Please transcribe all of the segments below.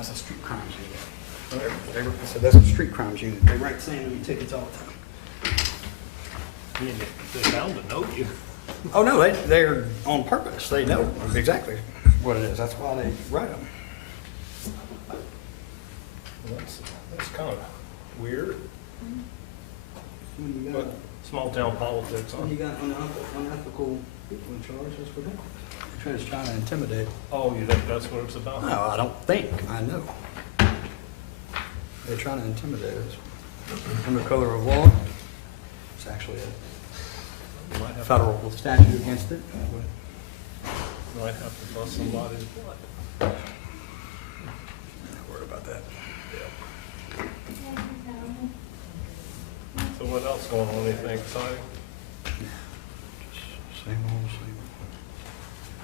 that's a street crimes unit. I said, that's a street crimes unit. They write saying to me tickets all the time. They're bound to know you. Oh, no, they're on purpose. They know exactly what it is. That's why they write them. That's kind of weird. When you But got, small town politics, huh? when you got unethical people in charge, that's what they're just trying to intimidate. Oh, you think that's what it's about? No, I don't think. I know. They're trying to intimidate us. Under color of law. It's actually a You might have, federal statute against it. you might have to bust somebody's butt. Not worried about that. So what else going on? Anything exciting? Just same old, same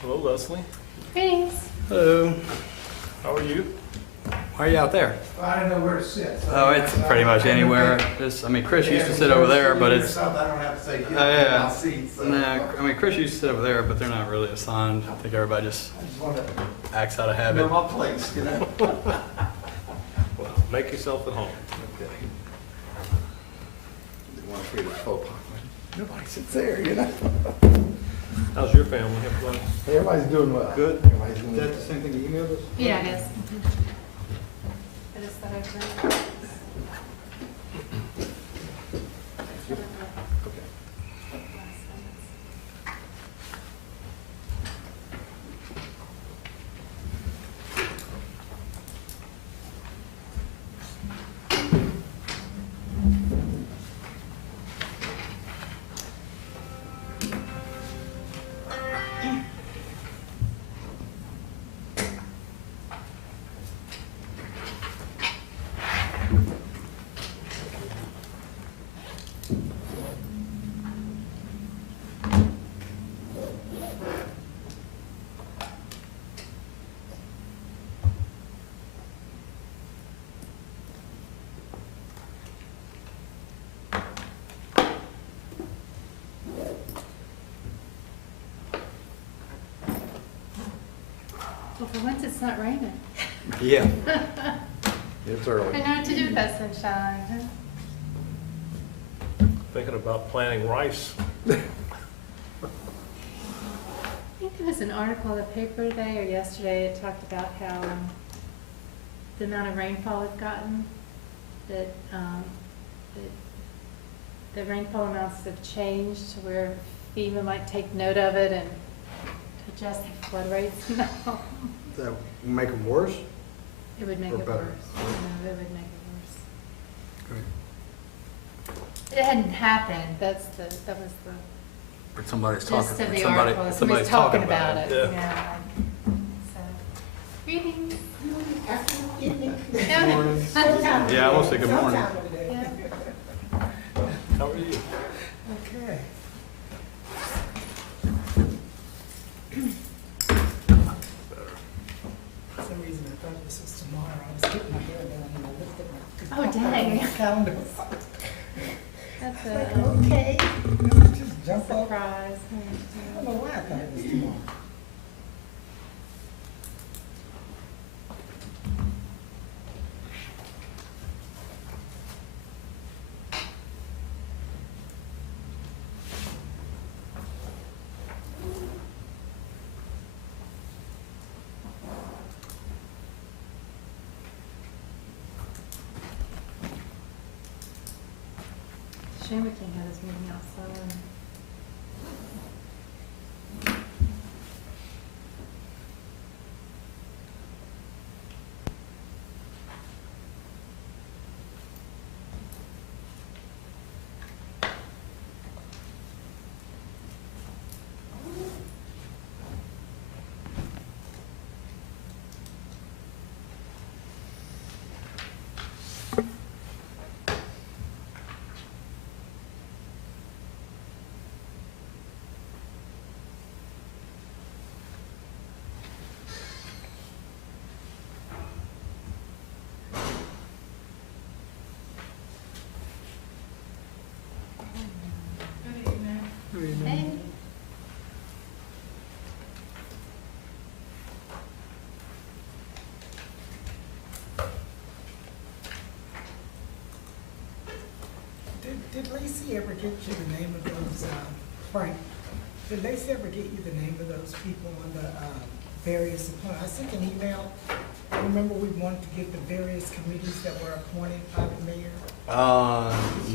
Hello, Leslie. Greetings. old. Hello. How are you? Why are you out there? I don't know where to sit. So Oh, it's pretty much anywhere. Just, I mean, Chris used to sit over there, but it's, I don't have to say, get yeah. my seat. So nah, I mean, Chris used to sit over there, but they're not really assigned. I think everybody just I just want to acts out of know habit. my place, you know? Well, make yourself at home. Okay. They want to create a faux pas. Nobody sits there, you know? How's your family? Everybody? Everybody's doing well. Good. Everybody's doing Is that well. the same thing you emailed us? Yeah, it is. I just thought I'd bring it. Well, for once it's not raining. Yeah. It's I early. know what to do with that sunshine. Thinking about planting rice. I think there was an article in the paper today or yesterday that talked about how the amount of rainfall we've gotten, that the rainfall amounts have changed to where FEMA might take note of it and adjust the flood rates. No, That will make them worse? it would make Or it better. worse. No, it would make it worse. Great. It hadn't happened. That was the But somebody's gist talking. of the somebody- article. somebody's talking about it. Yeah. Yeah. So, greetings. Yeah, I will say good morning. Yeah. How are you? Okay. For some reason, I thought this was tomorrow. I was getting my hair done and I looked at my. Oh, dang. Calendar. That's Like, a okay, just jump off. surprise. I don't know why I thought it was tomorrow. Shame we can't have this meeting outside. Hey. Did Lacey ever get you the name of those, Frank? Did Lacey ever get you the name of those people on the various appointments? I sent an email. Remember we wanted to get the various committees that were appointed by the mayor?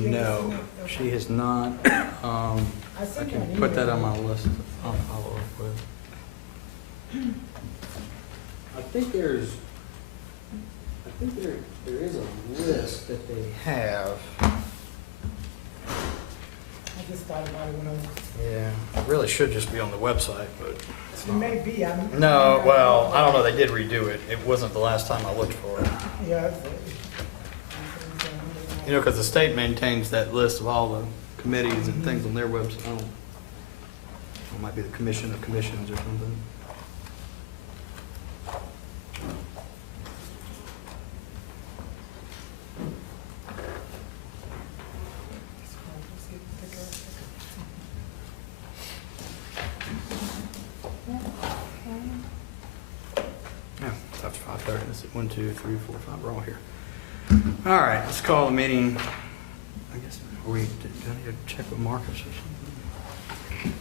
No, she has not. I sent her an can put that email. on my list. I'll follow up with. I think there is a list that they have. I just thought about it when I was. Yeah, it really should just be on the website, but it's It not. may be, No, well, I don't know, they did redo it. It wasn't the last time I looked for it. Yeah. You know, because the state maintains that list of all the committees and things on their website. I don't- It might be the Commission of Commissions or something. Yeah, that's 5:30. Let's see, 1, 2, 3, 4, 5. We're all here. All right, let's call the meeting. I guess, do I need to check with Marcus or something?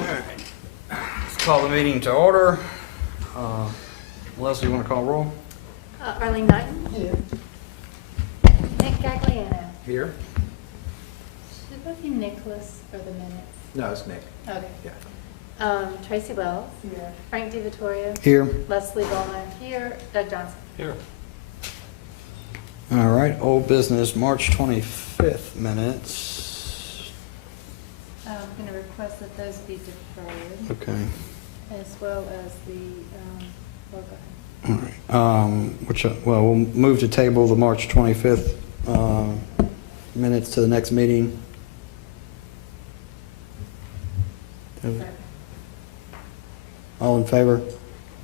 All right, let's call the meeting to order. Leslie, you want to call roll? Arlene Knighton? Here. Nick Gagliano? Here. Should that be Nicholas for the minutes? No, it's Nick. Okay. Yeah. Tracy Wells? Yeah. Frank DiVittorio? Here. Leslie Bowman here. Doug Johnson? Here. All right, old business, March 25th minutes. I'm going to request that those be deferred, Okay. as well as the, well, go ahead. All right. Well, we'll move to table the March 25th minutes to the next meeting. All in favor?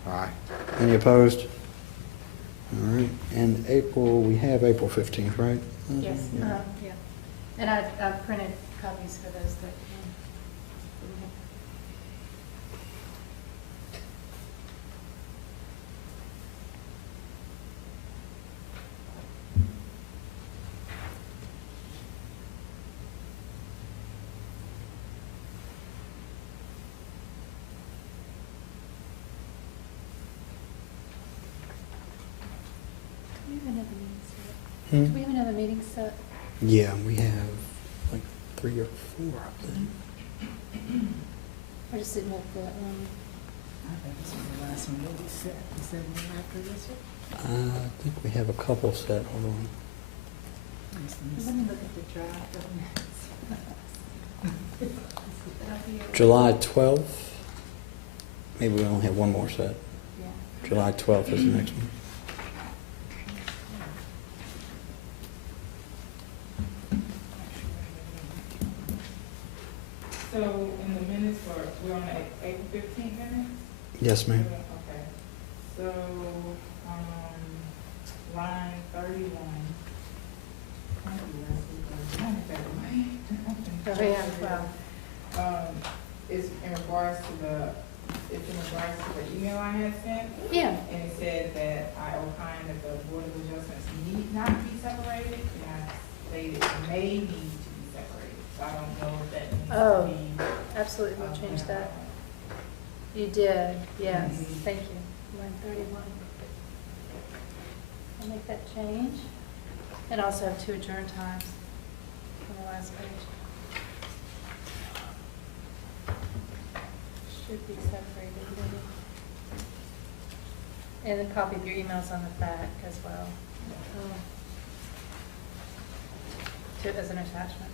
Aye. Any opposed? All right. And April, we have April 15th, right? Yes, Yeah. yeah. And I've printed copies for those that, didn't have. Do we have another meeting set? Hmm? Do we have another meeting set? Yeah, we have like 3 or 4, I think. I just didn't have the, I think this was the last one that we set. Is there one after this one? I think we have a couple set. Hold on. let me look at the draft of minutes. July 12th. Maybe we only have one more set. Yeah. July 12th is the next one. So in the minutes for, we're on the April 15th minutes? Yes, ma'am. Okay. So, line 31. Thank you, Leslie, for running that way. Oh, yeah, wow. It's in regards to the email I had sent, Yeah, and it said that I opined that the Board of Adjustments need not be separated, and I stated may need to be separated. So I don't know if that needs Oh. to be. absolutely, we'll change that. You did, yes, thank you. Line 31. I'll make that change. And also have 2 adjourn times on the last page. Should be separated, maybe. And a copy of your emails on the back as well. As an attachment.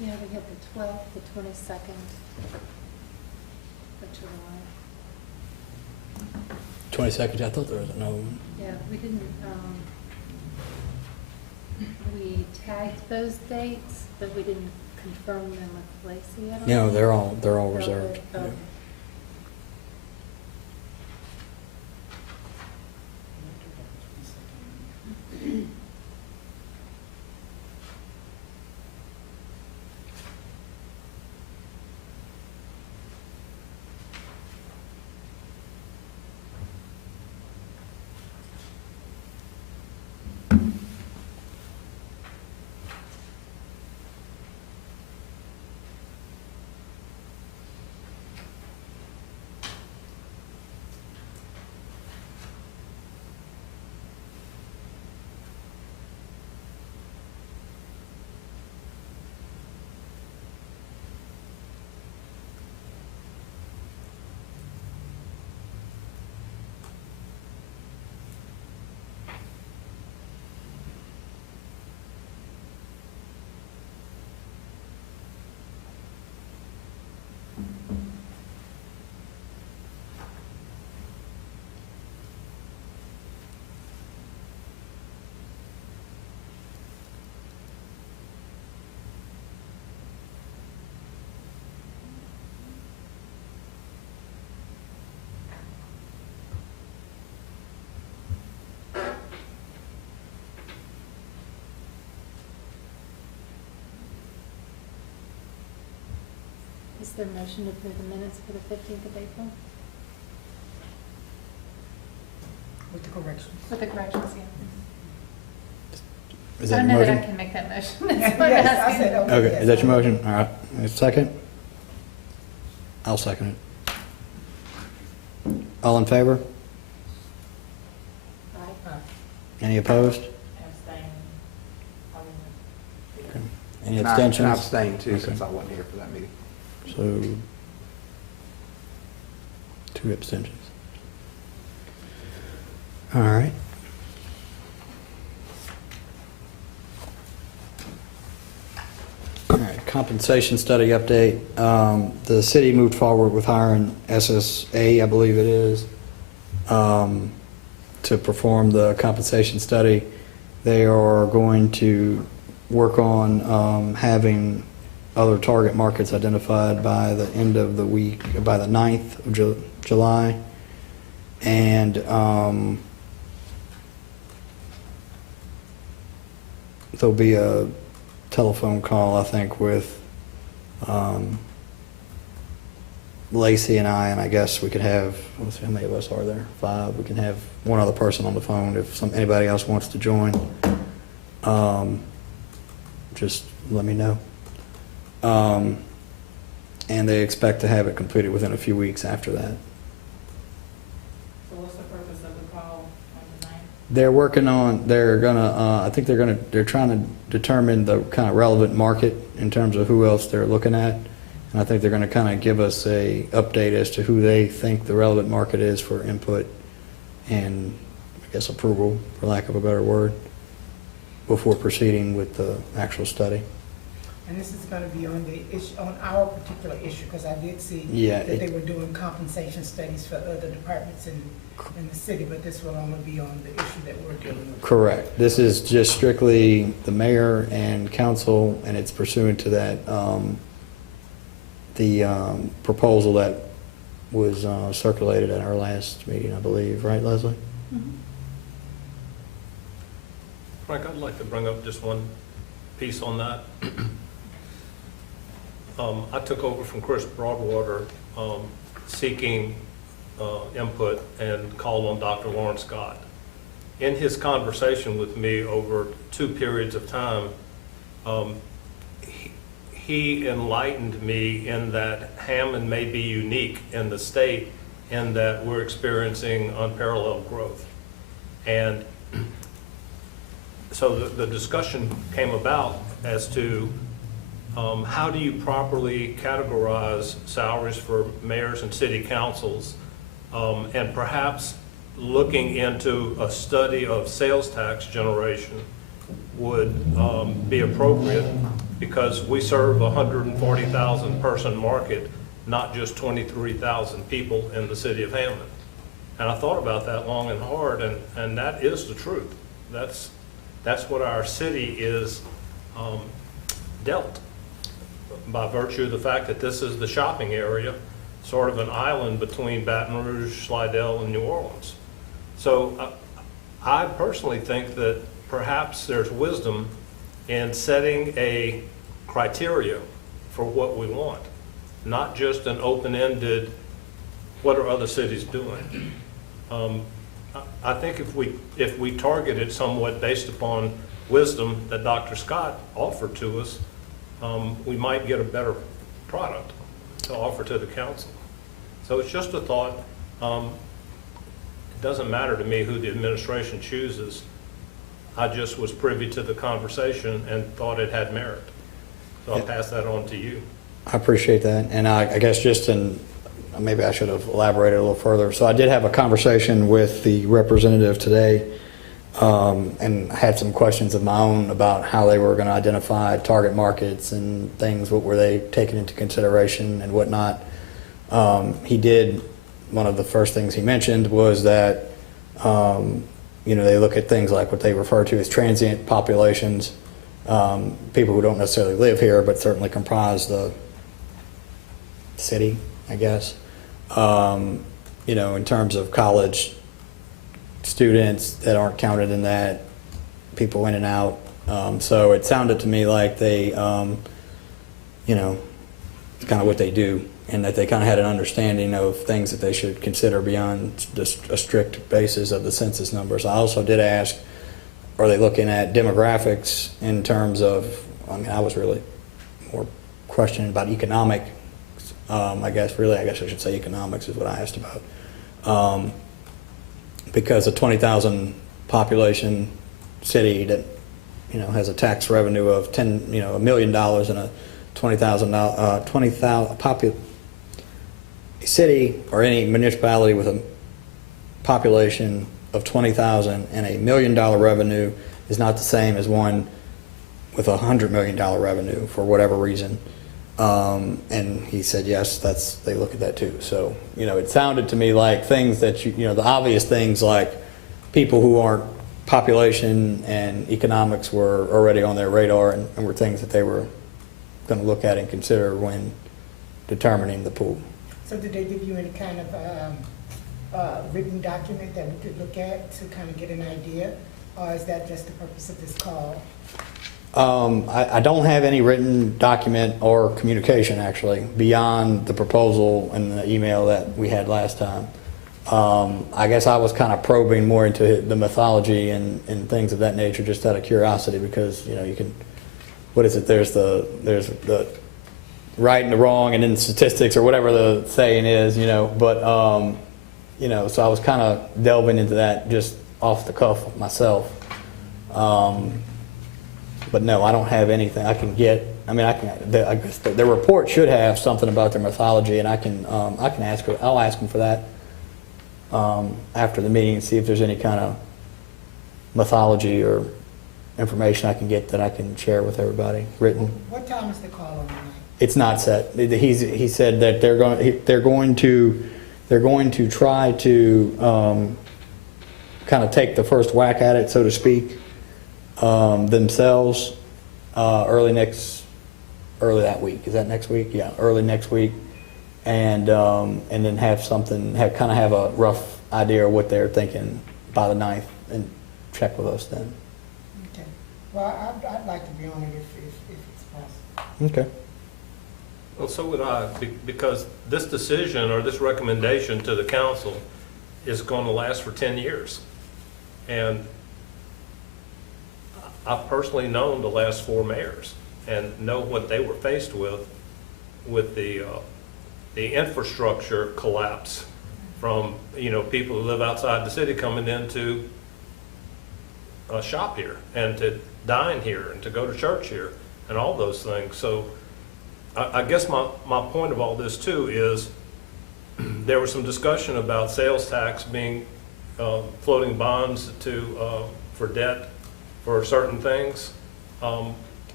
Yeah, we had the 12th, the 22nd of July. 22nd, I thought there was another one. Yeah, we didn't, we tagged those dates, but we didn't confirm them with Lacey at all. No, they're all Oh, reserved. oh. Yeah. Is there a motion to approve the minutes for the 15th of April? With the corrections. With the corrections, yeah. Is I that don't your know that I motion? can make that motion. That's what I'm Yes, I asking. said okay. Okay, yes, is that your I- motion? All right, a second? I'll second it. All in favor? Aye. Any opposed? Abstain. I wouldn't- Okay. Any And I abstentions? abstained too, Okay. since I wasn't here for that meeting. So, 2 abstentions. All right. All right, compensation study update. The city moved forward with hiring SSA, I believe it is, to perform the compensation study. They are going to work on having other target markets identified by the end of the week, by the 9th of July. And there'll be a telephone call, I think, with Lacey and I guess we could have, let's see, how many of us are there? 5. We can have one other person on the phone if anybody else wants to join. Just let me know. And they expect to have it completed within a few weeks after that. So what's the purpose of the call on the 9th? They're working on, I think they're trying to determine the kind of relevant market in terms of who else they're looking at. And I think they're going to kind of give us a update as to who they think the relevant market is for input and, I guess, approval, for lack of a better word, before proceeding with the actual study. And this is gonna be on the issue, on our particular issue, because I did see Yeah, that they were doing compensation studies for other departments in the city, but this will only be on the issue that we're dealing with. Correct. This is just strictly the mayor and council, and it's pursuant to that, the proposal that was circulated at our last meeting, I believe. Right, Leslie? Mhm. Frank, I'd like to bring up just one piece on that. I took over from Chris Broadwater seeking input and called on Dr. Warren Scott. In his conversation with me over 2 periods of time, he enlightened me in that Hammond may be unique in the state in that we're experiencing unparalleled growth. And so the discussion came about as to how do you properly categorize salaries for mayors and city councils, and perhaps looking into a study of sales tax generation would be appropriate, because we serve a 140,000 person market, not just 23,000 people in the city of Hammond. And I thought about that long and hard, and that is the truth. That's what our city is dealt, by virtue of the fact that this is the shopping area, sort of an island between Baton Rouge, Slidell, and New Orleans. So I personally think that perhaps there's wisdom in setting a criteria for what we want, not just an open-ended, what are other cities doing? I think if we target it somewhat based upon wisdom that Dr. Scott offered to us, we might get a better product to offer to the council. So it's just a thought. It doesn't matter to me who the administration chooses. I just was privy to the conversation and thought it had merit. So I'll pass that on to you. I appreciate that, and I guess just maybe I should have elaborated a little further. So I did have a conversation with the representative today, and had some questions of my own about how they were going to identify target markets and things. What were they taking into consideration and whatnot? One of the first things he mentioned was that they look at things like what they refer to as transient populations, people who don't necessarily live here but certainly comprise the city, I guess. In terms of college students that aren't counted in that, people in and out. So it sounded to me like they, it's kind of what they do, and that they kind of had an understanding of things that they should consider beyond just a strict basis of the census numbers. I also did ask, are they looking at demographics in terms of, I was really more questioning about economic, I guess I should say economics is what I asked about. Because a 20,000 population city that, has a tax revenue of $1 million and a 20,000 city or any municipality with a population of 20,000 and $1 million revenue is not the same as one with $100 million revenue for whatever reason. And he said, yes, they look at that too. So, it sounded to me like things that the obvious things like people who aren't population and economics were already on their radar and were things that they were going to look at and consider when determining the pool. So did they give you any kind of written document that we could look at to kind of get an idea? Or is that just the purpose of this call? I don't have any written document or communication actually beyond the proposal and the email that we had last time. I guess I was kind of probing more into the mythology and things of that nature just out of curiosity, because you can, what is it, there's the right and the wrong and then statistics or whatever the saying is, but so I was kind of delving into that just off the cuff myself. But no, I don't have anything I can get. I guess the report should have something about their mythology, and I can ask her. I'll ask them for that after the meeting and see if there's any kind of mythology or information I can get that I can share with everybody written. What time is the call on tonight? It's not set. He said that they're going to try to kind of take the first whack at it, so to speak, themselves early that week. Is that next week? Yeah, early next week, and then have a rough idea of what they're thinking by the 9th, and check with us then. Okay. Well, I'd like to be on it if it's possible. Okay. Well, so would I, because this decision or this recommendation to the council is going to last for 10 years. And I've personally known the last 4 mayors and know what they were faced with the infrastructure collapse from, people who live outside the city coming in to shop here and to dine here and to go to church here and all those things. So I guess my point of all this too is there was some discussion about sales tax being floating bonds for debt for certain things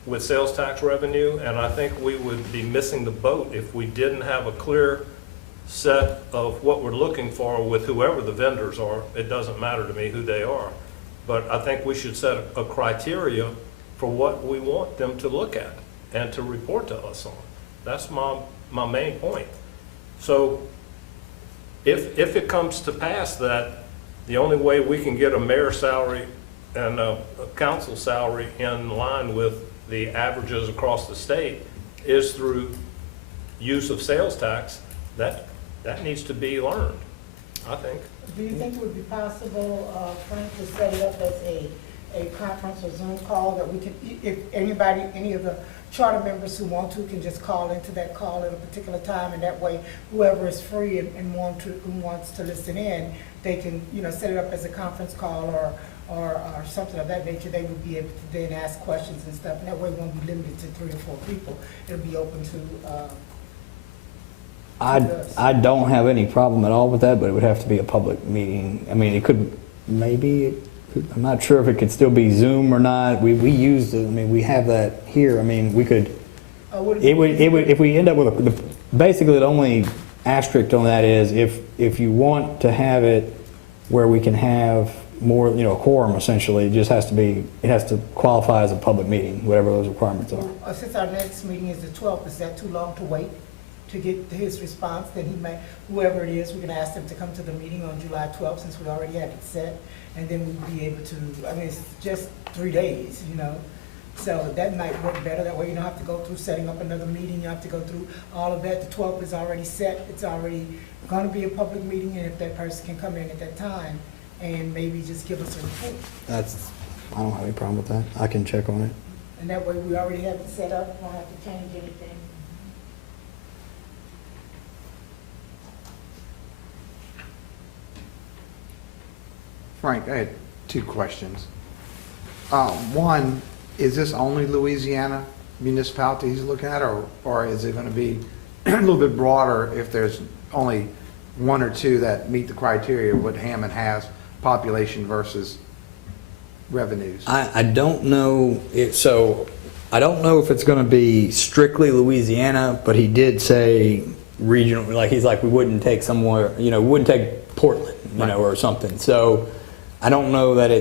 with sales tax revenue, and I think we would be missing the boat if we didn't have a clear set of what we're looking for with whoever the vendors are. It doesn't matter to me who they are, but I think we should set a criteria for what we want them to look at and to report to us on. That's my main point. So if it comes to pass that the only way we can get a mayor's salary and a council salary in line with the averages across the state is through use of sales tax, that needs to be learned, I think. Do you think it would be possible, Frank, to set it up as a conference or Zoom call that we can, if anybody, any of the charter members who want to can just call into that call at a particular time, and that way whoever is free and who wants to listen in, they can, set it up as a conference call or something of that nature. They would be able to then ask questions and stuff, and that way it won't be limited to 3 or 4 people. It'll be open to, I don't have any problem at all with that, but it would have to be a public meeting. I mean, it could, maybe, I'm not sure if it could still be Zoom or not. We used it, I mean, we have that here. I mean, we could, it would, if we end up with basically the only asterisk on that is if you want to have it where we can have more, a quorum essentially, it has to qualify as a public meeting, whatever those requirements are. Since our next meeting is the 12th, is that too long to wait to get his response? Then he may, whoever it is, we can ask them to come to the meeting on July 12th, since we already had it set, and then we'd be able to, I mean, it's just 3 days, so that might work better. That way you don't have to go through setting up another meeting, you have to go through all of that. The 12th is already set, it's already going to be a public meeting, and if that person can come in at that time and maybe just give us a report. I don't have any problem with that. I can check on it. And that way we already have it set up, we don't have to change anything. Frank, I had 2 questions. One, is this only Louisiana municipality he's looking at, or is it going to be a little bit broader if there's only 1 or 2 that meet the criteria what Hammond has, population versus revenues? I don't know, I don't know if it's going to be strictly Louisiana, but he did say regional, he's like, we wouldn't take somewhere, we wouldn't take Portland, or something. So I don't know that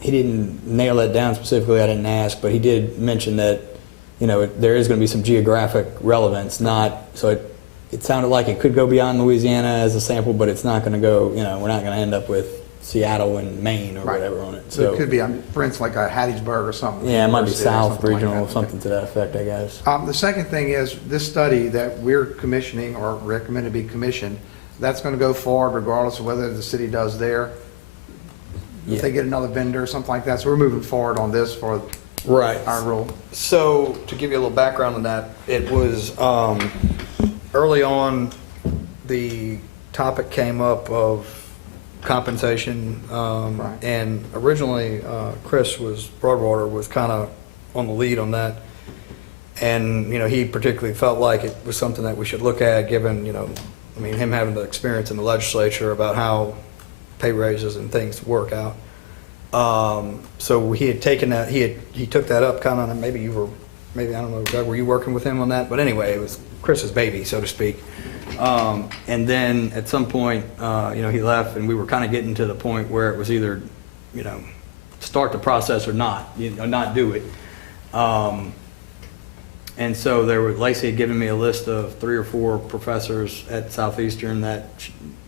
he didn't nail that down specifically, I didn't ask, but he did mention that, there is going to be some geographic relevance, so it sounded like it could go beyond Louisiana as a sample, but it's not going to go, we're not going to end up with Seattle and Maine or whatever on it. So it could be, for instance, like a Hattiesburg or something. Yeah, it might be South something regional, like something to that effect, I guess. The second thing is this study that we're commissioning or recommend to be commissioned, that's going to go forward regardless of whether the city does there. If they get another vendor or something like that. So we're moving forward on this for our role. So to give you a little background on that, it was early on the topic came up of compensation, and originally Chris Broadwater was kind of on the lead on that, and he particularly felt like it was something that we should look at, given him having the experience in the legislature about how pay raises and things work out. So he had taken that, he took that up kind of, maybe I don't know, Doug, were you working with him on that? But anyway, it was Chris's baby, so to speak. And then at some point, he left, and we were kind of getting to the point where it was either, start the process or not, not do it. And so Lacey had given me a list of 3 or 4 professors at Southeastern that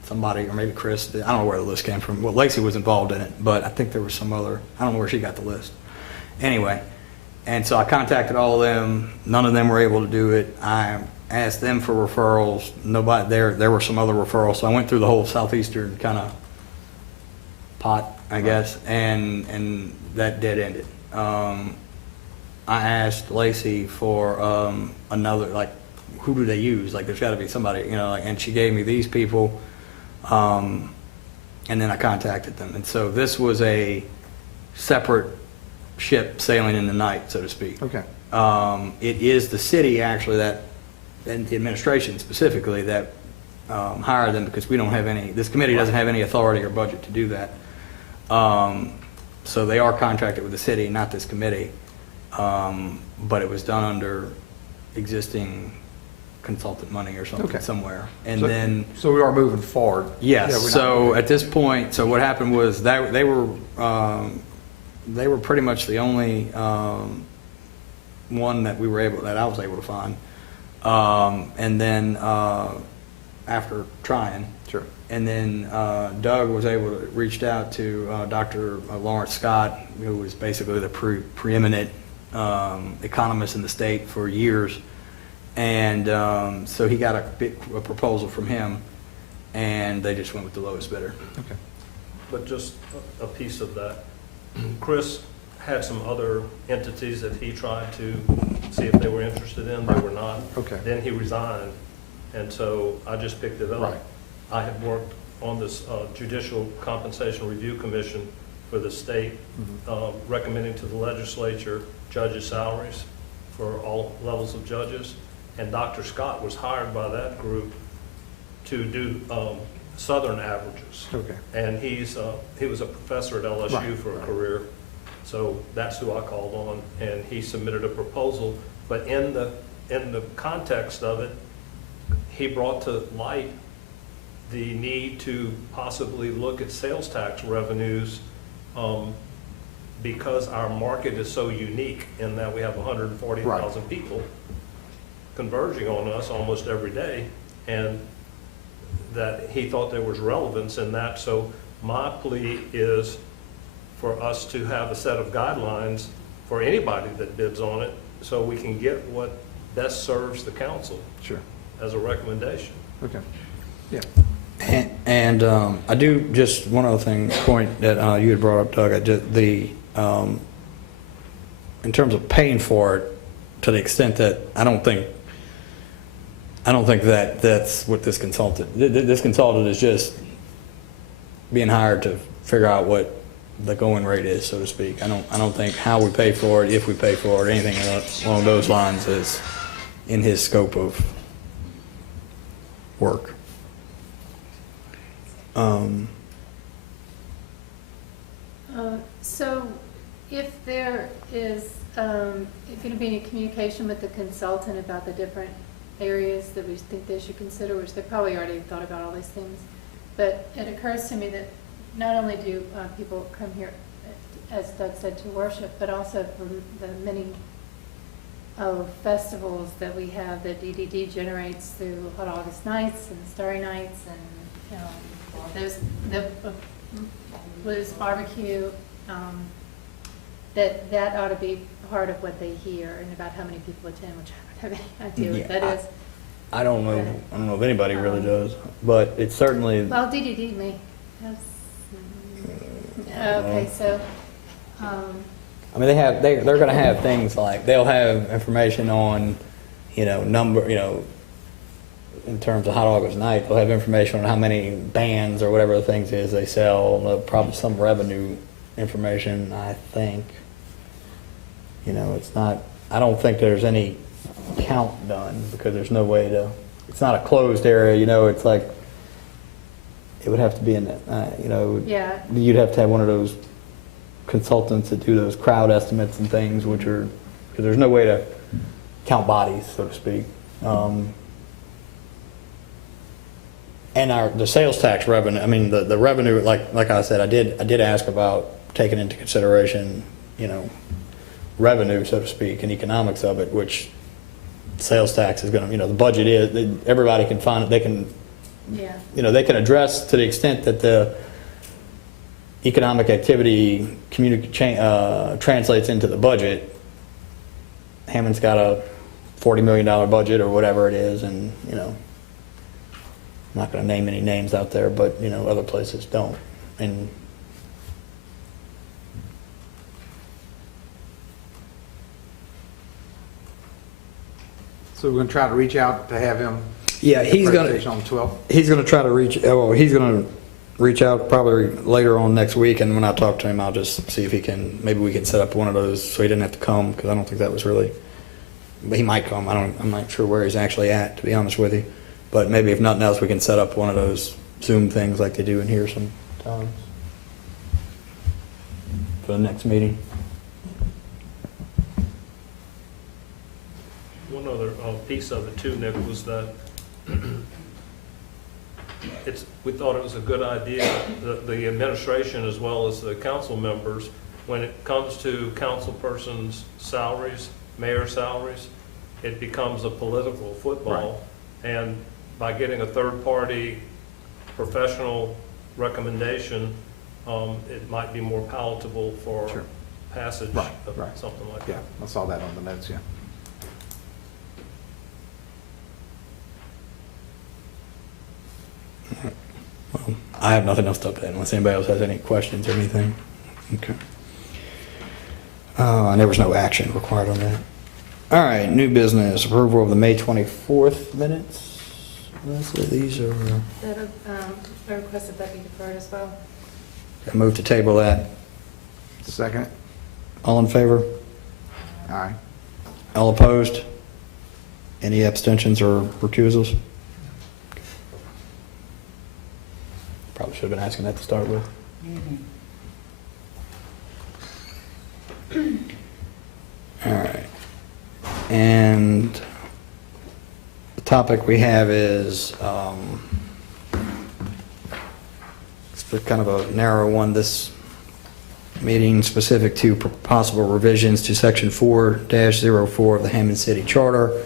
somebody, or maybe Chris, I don't know where the list came from. Well, Lacey was involved in it, but I think there was some other, I don't know where she got the list. Anyway, and so I contacted all of them. None of them were able to do it. I asked them for referrals. Nobody, there were some other referrals. So I went through the whole Southeastern kind of pot, I guess, and that dead ended. I asked Lacey for another, who do they use? There's got to be somebody, and she gave me these people, and then I contacted them. And so this was a separate ship sailing in the night, so to speak. Okay. It is the city, actually, and the administration specifically, that hired them, because we don't have any, this committee doesn't have any authority or budget to do that. So they are contracted with the city, not this committee. But it was done under existing consultant money or something Okay. somewhere. And So- then, So we are moving forward. Yeah, yes, we're not- so at this point, so what happened was that they were pretty much the only one that I was able to find. And then after trying, Sure. and then Doug was able to reached out to Dr. Lawrence Scott, who was basically the preeminent economist in the state for years. And so he got a proposal from him, and they just went with the lowest bidder. Okay. But just a piece of that. Chris had some other entities that he tried to see if they were interested in. They were not. Okay. Then he resigned, and so I just picked it up. Right. I had worked on this Judicial Compensation Review Commission for the state, recommending to the legislature judges' salaries for all levels of judges. And Dr. Scott was hired by that group to do southern averages. Okay. And he was a professor at LSU Right, for a right. career. So that's who I called on, and he submitted a proposal. But in the context of it, he brought to light the need to possibly look at sales tax revenues because our market is so unique in that we have 140,000 people converging on us almost every day, and that he thought there was relevance in that. So my plea is for us to have a set of guidelines for anybody that bids on it, so we can get what best serves the council Sure. as a recommendation. Okay. Yeah. And I do just one other point that you had brought up, Doug. In terms of paying for it, to the extent that I don't think that that's what this consultant. This consultant is just being hired to figure out what the going rate is, so to speak. I don't think how we pay for it, if we pay for it, anything along those lines is in his scope of work. So if there is going to be any communication with the consultant about the different areas that we think they should consider, which they probably already thought about all these things, but it occurs to me that not only do people come here, as Doug said, to worship, but also from the many festivals that we have that DDD generates through Hot August Nights and Starry Nights and there's the Blues Barbecue, that ought to be part of what they hear and about how many people attend, which I don't have any idea what that is. I don't know if anybody really does, but it's certainly. Well, DDD may have. Okay, so. I mean, they're going to have things like they'll have information on, number, in terms of Hot August Night, they'll have information on how many bands or whatever the things is they sell. Probably some revenue information, I think. It's not. I don't think there's any count done because there's no way to. It's not a closed area. It's like it would have to be in that. Yeah. You'd have to have one of those consultants that do those crowd estimates and things, which are because there's no way to count bodies, so to speak. And the sales tax revenue. I mean, the revenue, like I said, I did ask about taking into consideration, revenue, so to speak, and economics of it, which sales tax is going to, the budget is. Everybody can find it. They can. Yeah. They can address to the extent that the economic activity translates into the budget. Hammond's got a $40 million budget or whatever it is, and I'm not going to name any names out there, but other places don't. And So we're going to try to reach out to have him. yeah, he's going presentation to. on the 12th. He's going to try to reach. Well, he's going to reach out probably later on next week, and when I talk to him, I'll just see if he can. Maybe we can set up one of those so he didn't have to come, because I don't think that was really. But he might come. I'm not sure where he's actually at, to be honest with you. But maybe if nothing else, we can set up one of those Zoom things like they do in here sometimes. for the next meeting. One other piece of it too, Nick, was that we thought it was a good idea, the administration as well as the council members, when it comes to council persons' salaries, mayor salaries, it becomes a political football. And by getting a third-party professional recommendation, it might be more palatable for Sure. passage Right, of right. something like Yeah, that. I saw that on the notes, yeah. Well, I have nothing else to update unless anybody else has any questions or anything. Okay. And there was no action required on that. All right, new business, approval of the May 24th minutes. Leslie, these are, That, I requested that be deferred as well. I move to table that. Second? All in favor? Aye. All opposed? Any abstentions or recusals? Probably should have been asking that to start with. All right. And the topic we have is, it's kind of a narrow one this meeting, specific to possible revisions to Section 4-04 of the Hammond City Charter,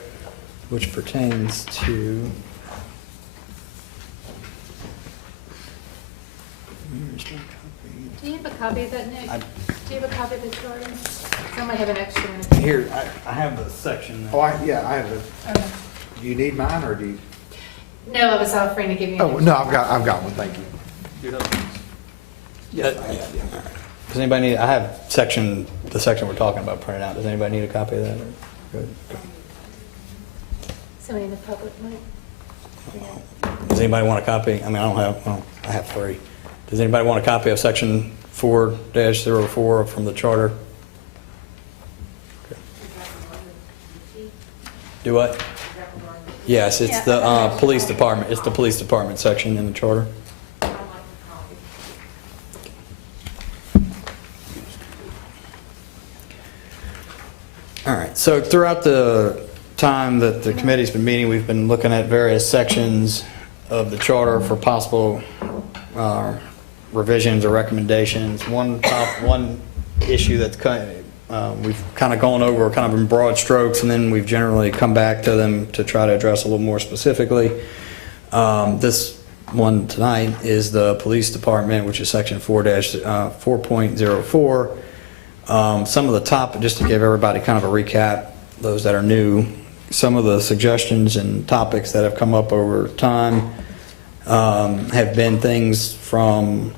which pertains to... Do you have a copy of that, Nick? I- Do you have a copy of the charter? Somebody have an extra one. Here, I have the section. Oh, yeah, I have it. Okay. Do you need mine, or do you? No, I was offering to give you an Oh, extra. no, I've got one, thank you. Do you have- Yes, I have, yeah. Does anybody need, I have the section we're talking about printed out. Does anybody need a copy of that? Good. Somebody in the public might. Does anybody want a copy? I mean, I have 3. Does anybody want a copy of Section 4-04 from the charter? Do what? Yes, it's the police department. It's the police department section in the charter. All right, so throughout the time that the committee's been meeting, we've been looking at various sections of the charter for possible revisions or recommendations. One issue that's we've kind of gone over kind of in broad strokes, and then we've generally come back to them to try to address a little more specifically. This one tonight is the police department, which is section 4-4.04. Some of the top, just to give everybody kind of a recap, those that are new, some of the suggestions and topics that have come up over time have been things from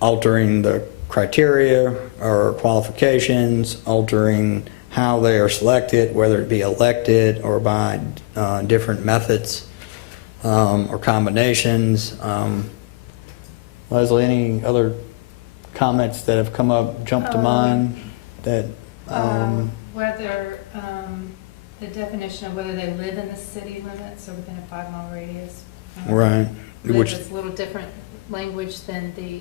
altering the criteria or qualifications, altering how they are selected, whether it be elected or by different methods or combinations. Leslie, any other comments that have come up, jump to mind that... Whether the definition of whether they live in the city limits or within a 5-mile radius. Right. Live Which, is a little different language than the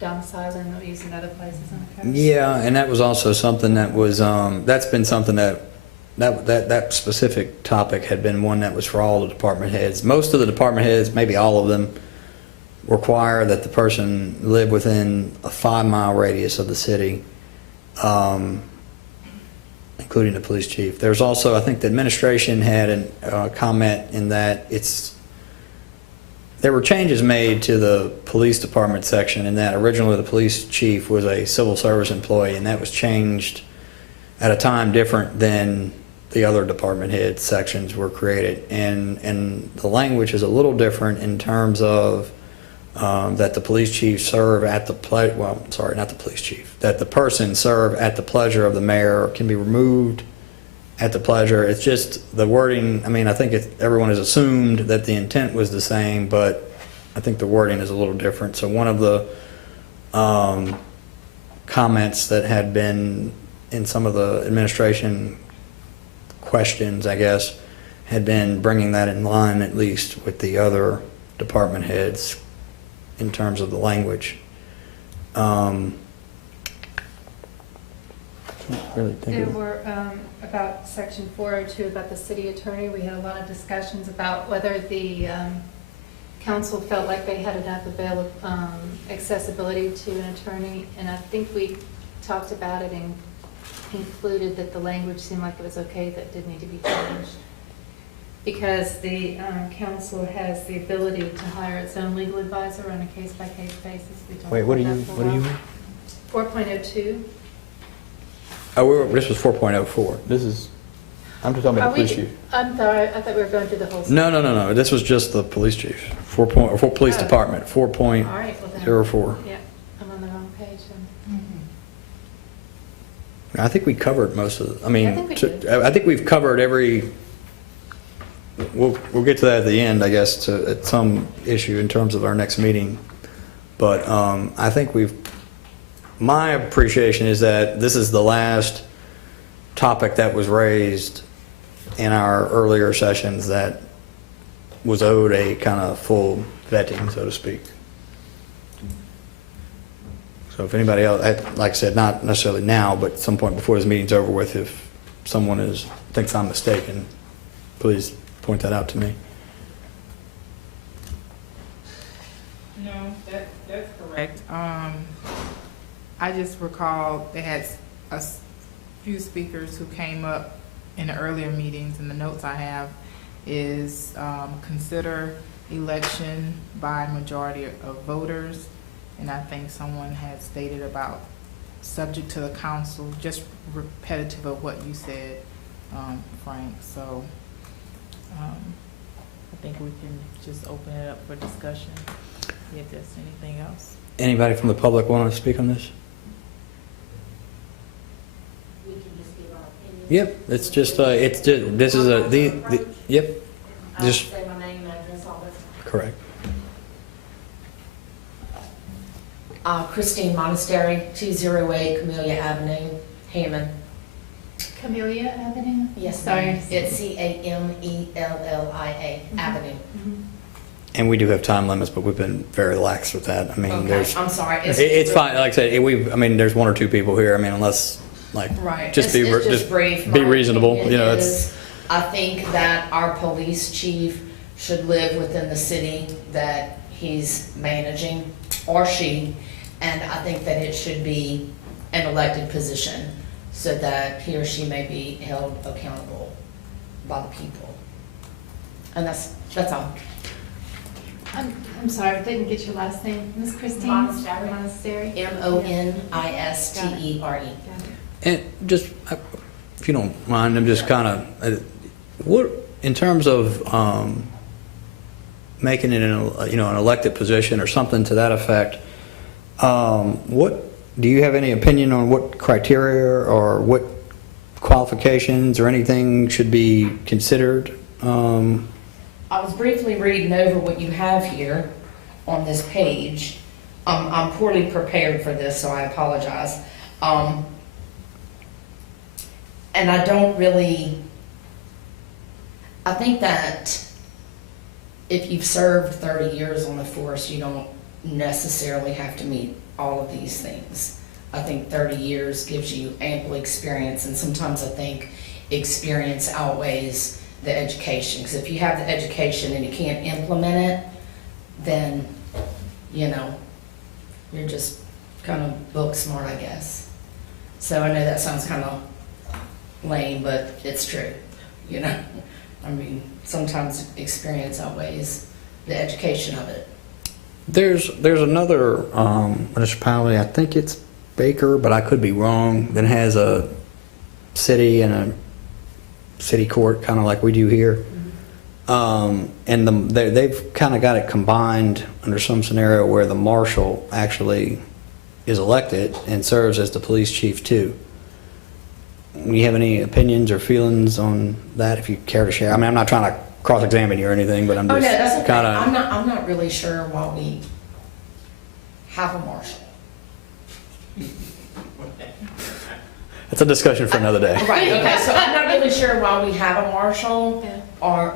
domicile that we use in other places on the coast. yeah, and that was also something that was, that's been something that specific topic had been one that was for all the department heads. Most of the department heads, maybe all of them, require that the person live within a 5-mile radius of the city, including the police chief. There's also, I think the administration had a comment in that there were changes made to the police department section in that originally the police chief was a civil service employee, and that was changed at a time different than the other department head sections were created. And the language is a little different in terms of that the police chief serve at the that the person serve at the pleasure of the mayor, or can be removed at the pleasure. It's just the wording. I mean, I think everyone has assumed that the intent was the same, but I think the wording is a little different. So one of the comments that had been in some of the administration questions, I guess, had been bringing that in line at least with the other department heads in terms of the language. Can't really think There of- were, about section 402, about the city attorney, we had a lot of discussions about whether the council felt like they had enough accessibility to an attorney, and I think we talked about it and concluded that the language seemed like it was okay, that didn't need to be changed. Because the council has the ability to hire its own legal advisor on a case-by-case basis. We talked Wait, what do about you, that for a what do you while. mean? 4.02. This was 4.04. This is, I'm just talking about the police chief. I'm sorry, I thought we were going through the whole. No. This was just the police chief. 4 police Oh. department, All right, well then. 4.04. Yeah, I'm on the wrong page then. I think we covered most of, I think we did. I think we've covered every, we'll get to that at the end, I guess, at some issue in terms of our next meeting. But I think my appreciation is that this is the last topic that was raised in our earlier sessions that was owed a kind of full vetting, so to speak. So if anybody else, like I said, not necessarily now, but at some point before this meeting's over with, if someone thinks I'm mistaken, please point that out to me. No, that's correct. I just recall they had a few speakers who came up in the earlier meetings, and the notes I have is consider election by majority of voters, and I think someone had stated about subject to the council, just repetitive of what you said, Frank. So I think we can just open it up for discussion if there's anything else. Anybody from the public want to speak on this? We can just give our opinion. Yep, it's just, this is yep, I'll just, say my name, address, all that. correct. Christine Monastery, 208 Camellia Avenue, Hammond. Camellia Avenue? Yes, Sorry. ma'am. It's Camellia Avenue. Mhm. And we do have time limits, but we've been very lax with that. I mean, Okay, there's, I'm sorry. it's fine, like I said, there's one or two people here, I mean, unless, like, Right. just be, It's just brief. be My reasonable, opinion you know, is, I think that our police chief should live within the city that he's managing, or she, and I think that it should be an elected position so that he or she may be held accountable by the people. And that's all. I'm sorry, I didn't get your last name. Miss Christine? Monastery. Monastery? Monistere. Got it. And just, if you don't mind, I'm just kind of, what, in terms of making it an elected position or something to that effect, do you have any opinion on what criteria or what qualifications or anything should be considered? I was briefly reading over what you have here on this page. I'm poorly prepared for this, so I apologize. And I don't really, I think that if you've served 30 years on the force, you don't necessarily have to meet all of these things. I think 30 years gives you ample experience, and sometimes I think experience outweighs the education, because if you have the education and you can't implement it, then, you're just kind of book smart, I guess. So I know that sounds kind of lame, but it's true, I mean, sometimes experience outweighs the education of it. There's another municipality, I think it's Baker, but I could be wrong, that has a city and a city court, kind of like we do here. And they've kind of got it combined under some scenario where the marshal actually is elected and serves as the police chief too. Do you have any opinions or feelings on that, if you care to share? I mean, I'm not trying to cross-examine you or anything, but I'm Oh, no, just that's okay. kind I'm of... not really sure why we have a marshal. It's a discussion for another day. Right, okay, so I'm not really sure why we have a marshal, Yeah. or,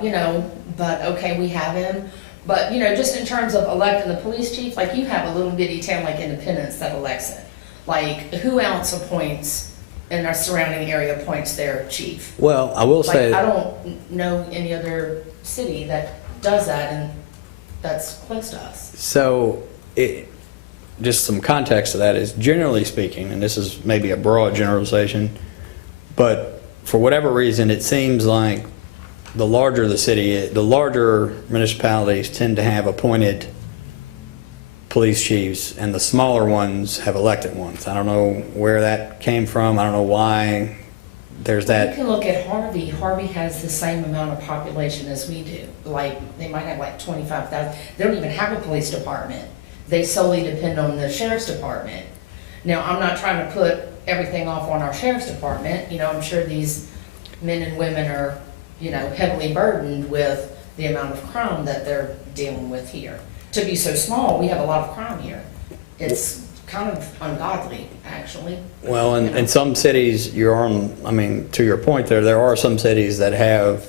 but, okay, we have him, But, you know, just in terms of electing the police chief, like you have a little bitty town like Independence that elects it. Like, who else appoints in our surrounding area appoints their chief? Well, I will Like, say, I don't know any other city that does that and that's close to us. so just some context to that is, generally speaking, and this is maybe a broad generalization, but for whatever reason, it seems like the larger the city, the larger municipalities tend to have appointed police chiefs, and the smaller ones have elected ones. I don't know where that came from. I don't know why there's You that. can look at Harvey. Harvey has the same amount of population as we do. Like, they might have like 25,000. They don't even have a police department. They solely depend on the sheriff's department. Now, I'm not trying to put everything off on our sheriff's department. You know, I'm sure these men and women are, you know, heavily burdened with the amount of crime that they're dealing with here. To be so small, we have a lot of crime here. It's kind of ungodly, actually. Well, in some cities, you're on, I mean, to your point there are some cities that have,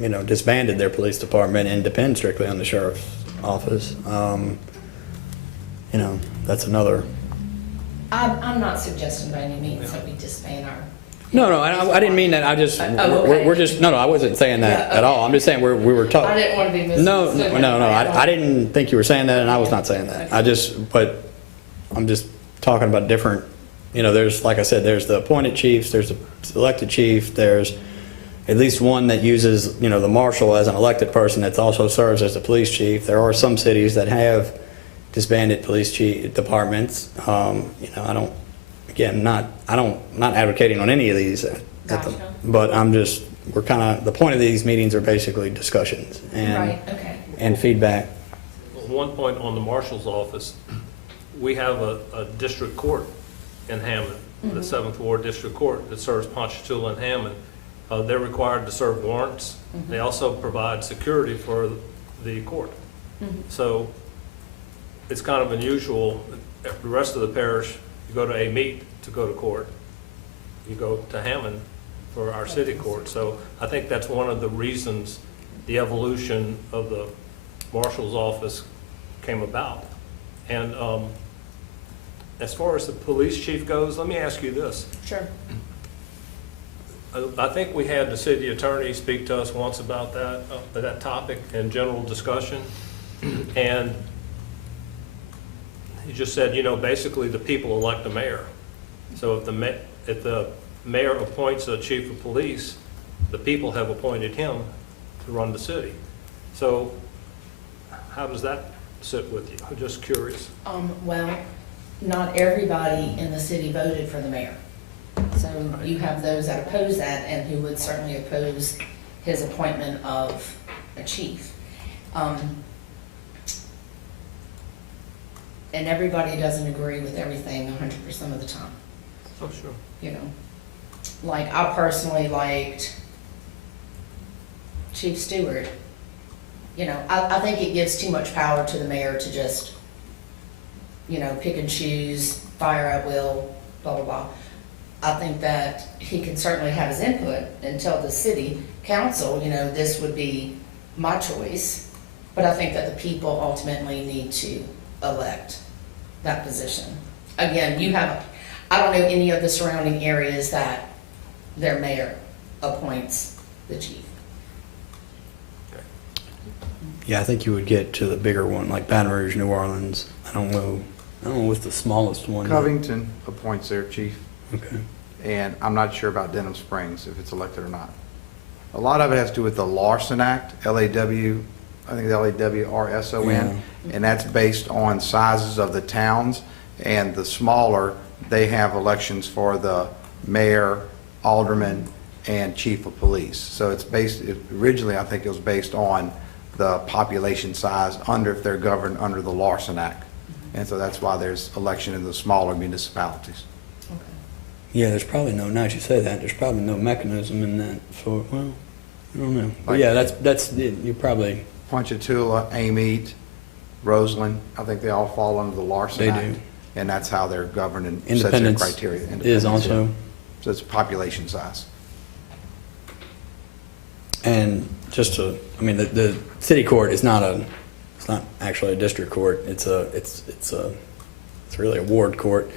you know, disbanded their police department and depend strictly on the sheriff's office. You know, that's another. I'm not suggesting by any means that we disband our. No, I didn't mean that. I just, okay. we're just, no, I wasn't saying that Yeah, at all. okay. I'm just saying we were I talking. didn't want to be No, misunderstood. no, I didn't think you were saying that, and I was not saying that. But I'm just talking about different, you know, there's, like I said, there's the appointed chiefs, there's the elected chief, there's at least one that uses, you know, the marshal as an elected person that also serves as the police chief. There are some cities that have disbanded police chief departments. You know, I don't not advocating on any of these, Gotcha. but I'm just, we're kind of, the point of these meetings are basically discussions Right, okay. and feedback. One point on the marshal's office, we have a district court in Hammond, the 7th Ward District Court that serves Ponchatoula and Hammond. They're required to serve warrants. They also provide security for the court. So it's kind of unusual. The rest of the parish, you go to a meet to go to court. You go to Hammond for our city court. So I think that's one of the reasons the evolution of the marshal's office came about. And as far as the police chief goes, let me ask you this. Sure. I think we had the city attorney speak to us once about that topic in general discussion. And he just said, you know, basically the people elect the mayor. So if the mayor appoints a chief of police, the people have appointed him to run the city. So how does that sit with you? I'm just curious. Well, not everybody in the city voted for the mayor. So you have those that oppose that and who would certainly oppose his appointment of a chief. And everybody doesn't agree with everything 100% of the time, Oh, sure. you know. Like, I personally liked Chief Stewart. You know, I think it gives too much power to the mayor to just, you know, pick and choose, fire at will, blah, blah, blah. I think that he can certainly have his input and tell the city council, you know, this would be my choice. But I think that the people ultimately need to elect that position. Again, I don't know any of the surrounding areas that their mayor appoints the chief. Yeah, I think you would get to the bigger one, like Baton Rouge, New Orleans. I don't know what's the smallest one. Covington appoints their chief, Okay. and I'm not sure about Denham Springs, if it's elected or not. A lot of it has to do with the Larson Act, L-A-W, I think it's L-A-W-R-S-O-N, and that's based on sizes of the towns, and the smaller, they have elections for the mayor, alderman, and chief of police. So it's originally, I think it was based on the population size if they're governed under the Larson Act. And so that's why there's election in the smaller municipalities. Okay. Yeah, there's probably now that you say that, there's probably no mechanism in that for, well, I don't know. But yeah, that's, you probably. Ponchatoula, Amite, Roseland, I think they all fall under the Larson They Act. do. And that's how they're governed and sets their Independence criteria. is Independence, also. yeah. So it's population size. And just to, I mean, the city court is not it's not actually a district court. It's really a ward court,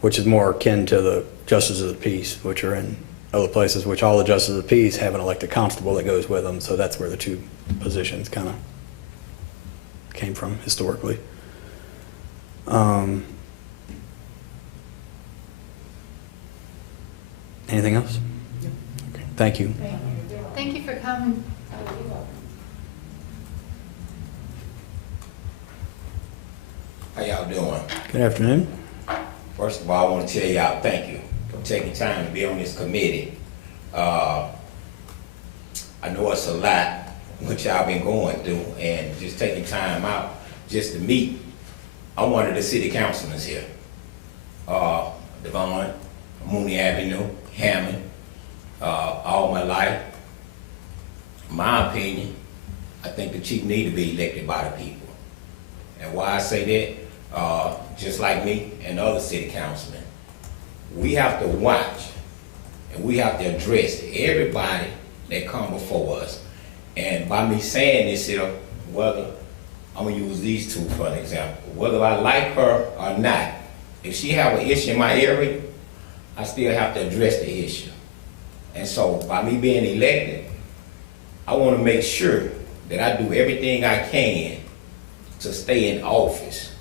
which is more akin to the justices of the peace, which are in other places, which all the justices of the peace have an elected constable that goes with them. So that's where the two positions kind of came from historically. Anything else? Okay, thank you. Thank you for coming. How y'all doing? Good afternoon. First of all, I want to tell y'all thank you for taking time to be on this committee. I know it's a lot what y'all been going through, and just taking time out just to meet. I'm one of the city councilmen here. Devon, Mooney Avenue, Hammond, all my life. My opinion, I think the chief need to be elected by the people. And why I say that, just like me and other city councilmen, we have to watch and we have to address everybody that come before us. And by me saying this here, whether, I'm gonna use these two for an example, whether I like her or not, if she have an issue in my area, I still have to address the issue. And so by me being elected, I wanna make sure that I do everything I can to stay in office.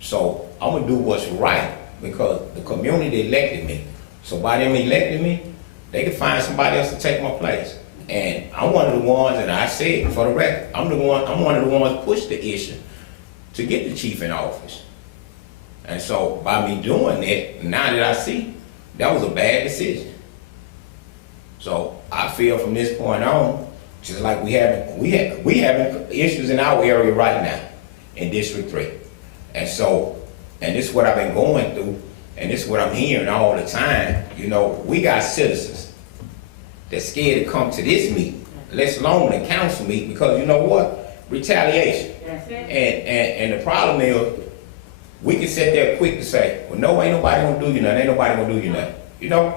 So I'm gonna do what's right because the community elected me. So by them electing me, they can find somebody else to take my place. And I'm one of the ones, and I said for the record, I'm one of the ones that pushed the issue to get the chief in office. And so by me doing that, now that I see, that was a bad decision. So I feel from this point on, just like we having issues in our area right now in District 3. And so, and this is what I've been going through, and this is what I'm hearing all the time. You know, we got citizens that's scared to come to this meeting, let alone the council meeting, because you know what? Retaliation. And the problem is, we can sit there quick to say, well, no, ain't nobody gonna do you nothing, ain't nobody gonna do you nothing. You know,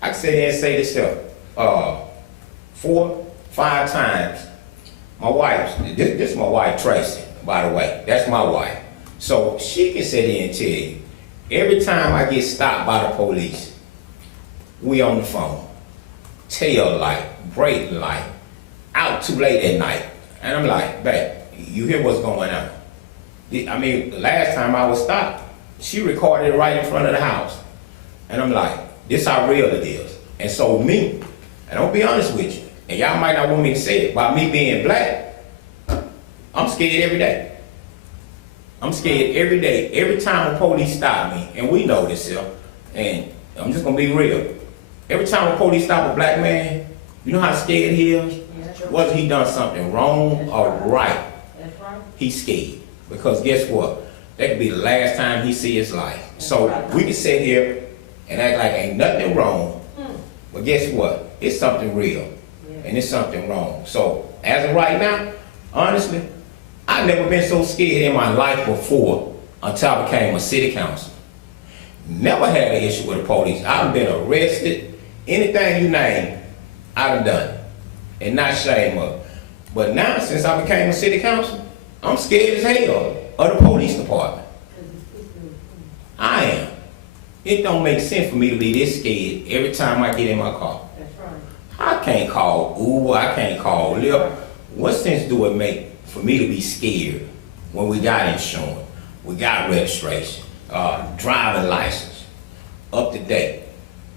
I can sit there and say this stuff 4, 5 times. My wife, this is my wife Tracy, by the way, that's my wife. So she can sit there and tell you, every time I get stopped by the police, we on the phone, tail light, brake light, out too late at night. And I'm like, babe, you hear what's going on? I mean, the last time I was stopped, she recorded it right in front of the house. And I'm like, this how real it is. And so me, and I'll be honest with you, and y'all might not want me to say it, by me being black, I'm scared every day. I'm scared every day. Every time the police stop me, and we know this here, and I'm just gonna be real. Every time the police stop a black man, you know how scared he is? Whether he done something wrong or right, he's scared. Because guess what? That could be the last time he see his life. So we can sit here and act like ain't nothing wrong, but guess what? It's something real, and it's something wrong. So as of right now, honestly, I've never been so scared in my life before until I became a city councilor. Never had an issue with the police. I've been arrested, anything you name, I've done it, and not shame of it. But now, since I became a city councilor, I'm scared as hell of the police department. I am. It don't make sense for me to be this scared every time I get in my car. I can't call Uber, I can't call Lyft. What sense do it make for me to be scared when we got insurance, we got registration, driving license, up to date,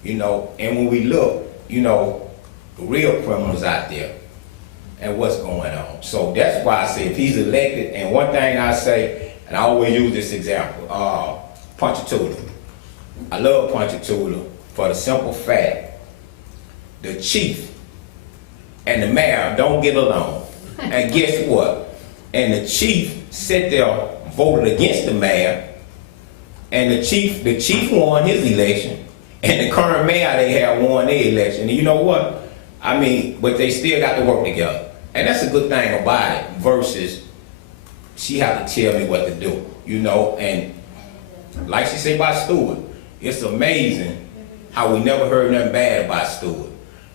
you know, and when we look, you know, the real criminals out there and what's going on. So that's why I say if he's elected, and one thing I say, and I always use this example, Ponchatoula. I love Ponchatoula for the simple fact the chief and the mayor don't get along. And guess what? And the chief sat there, voted against the mayor, and the chief won his election, and the current mayor they have won their election. And you know what? I mean, but they still got to work together. And that's a good thing about it, versus she have to tell me what to do, you know? And like she said about Stewart, it's amazing how we never heard nothing bad about Stewart.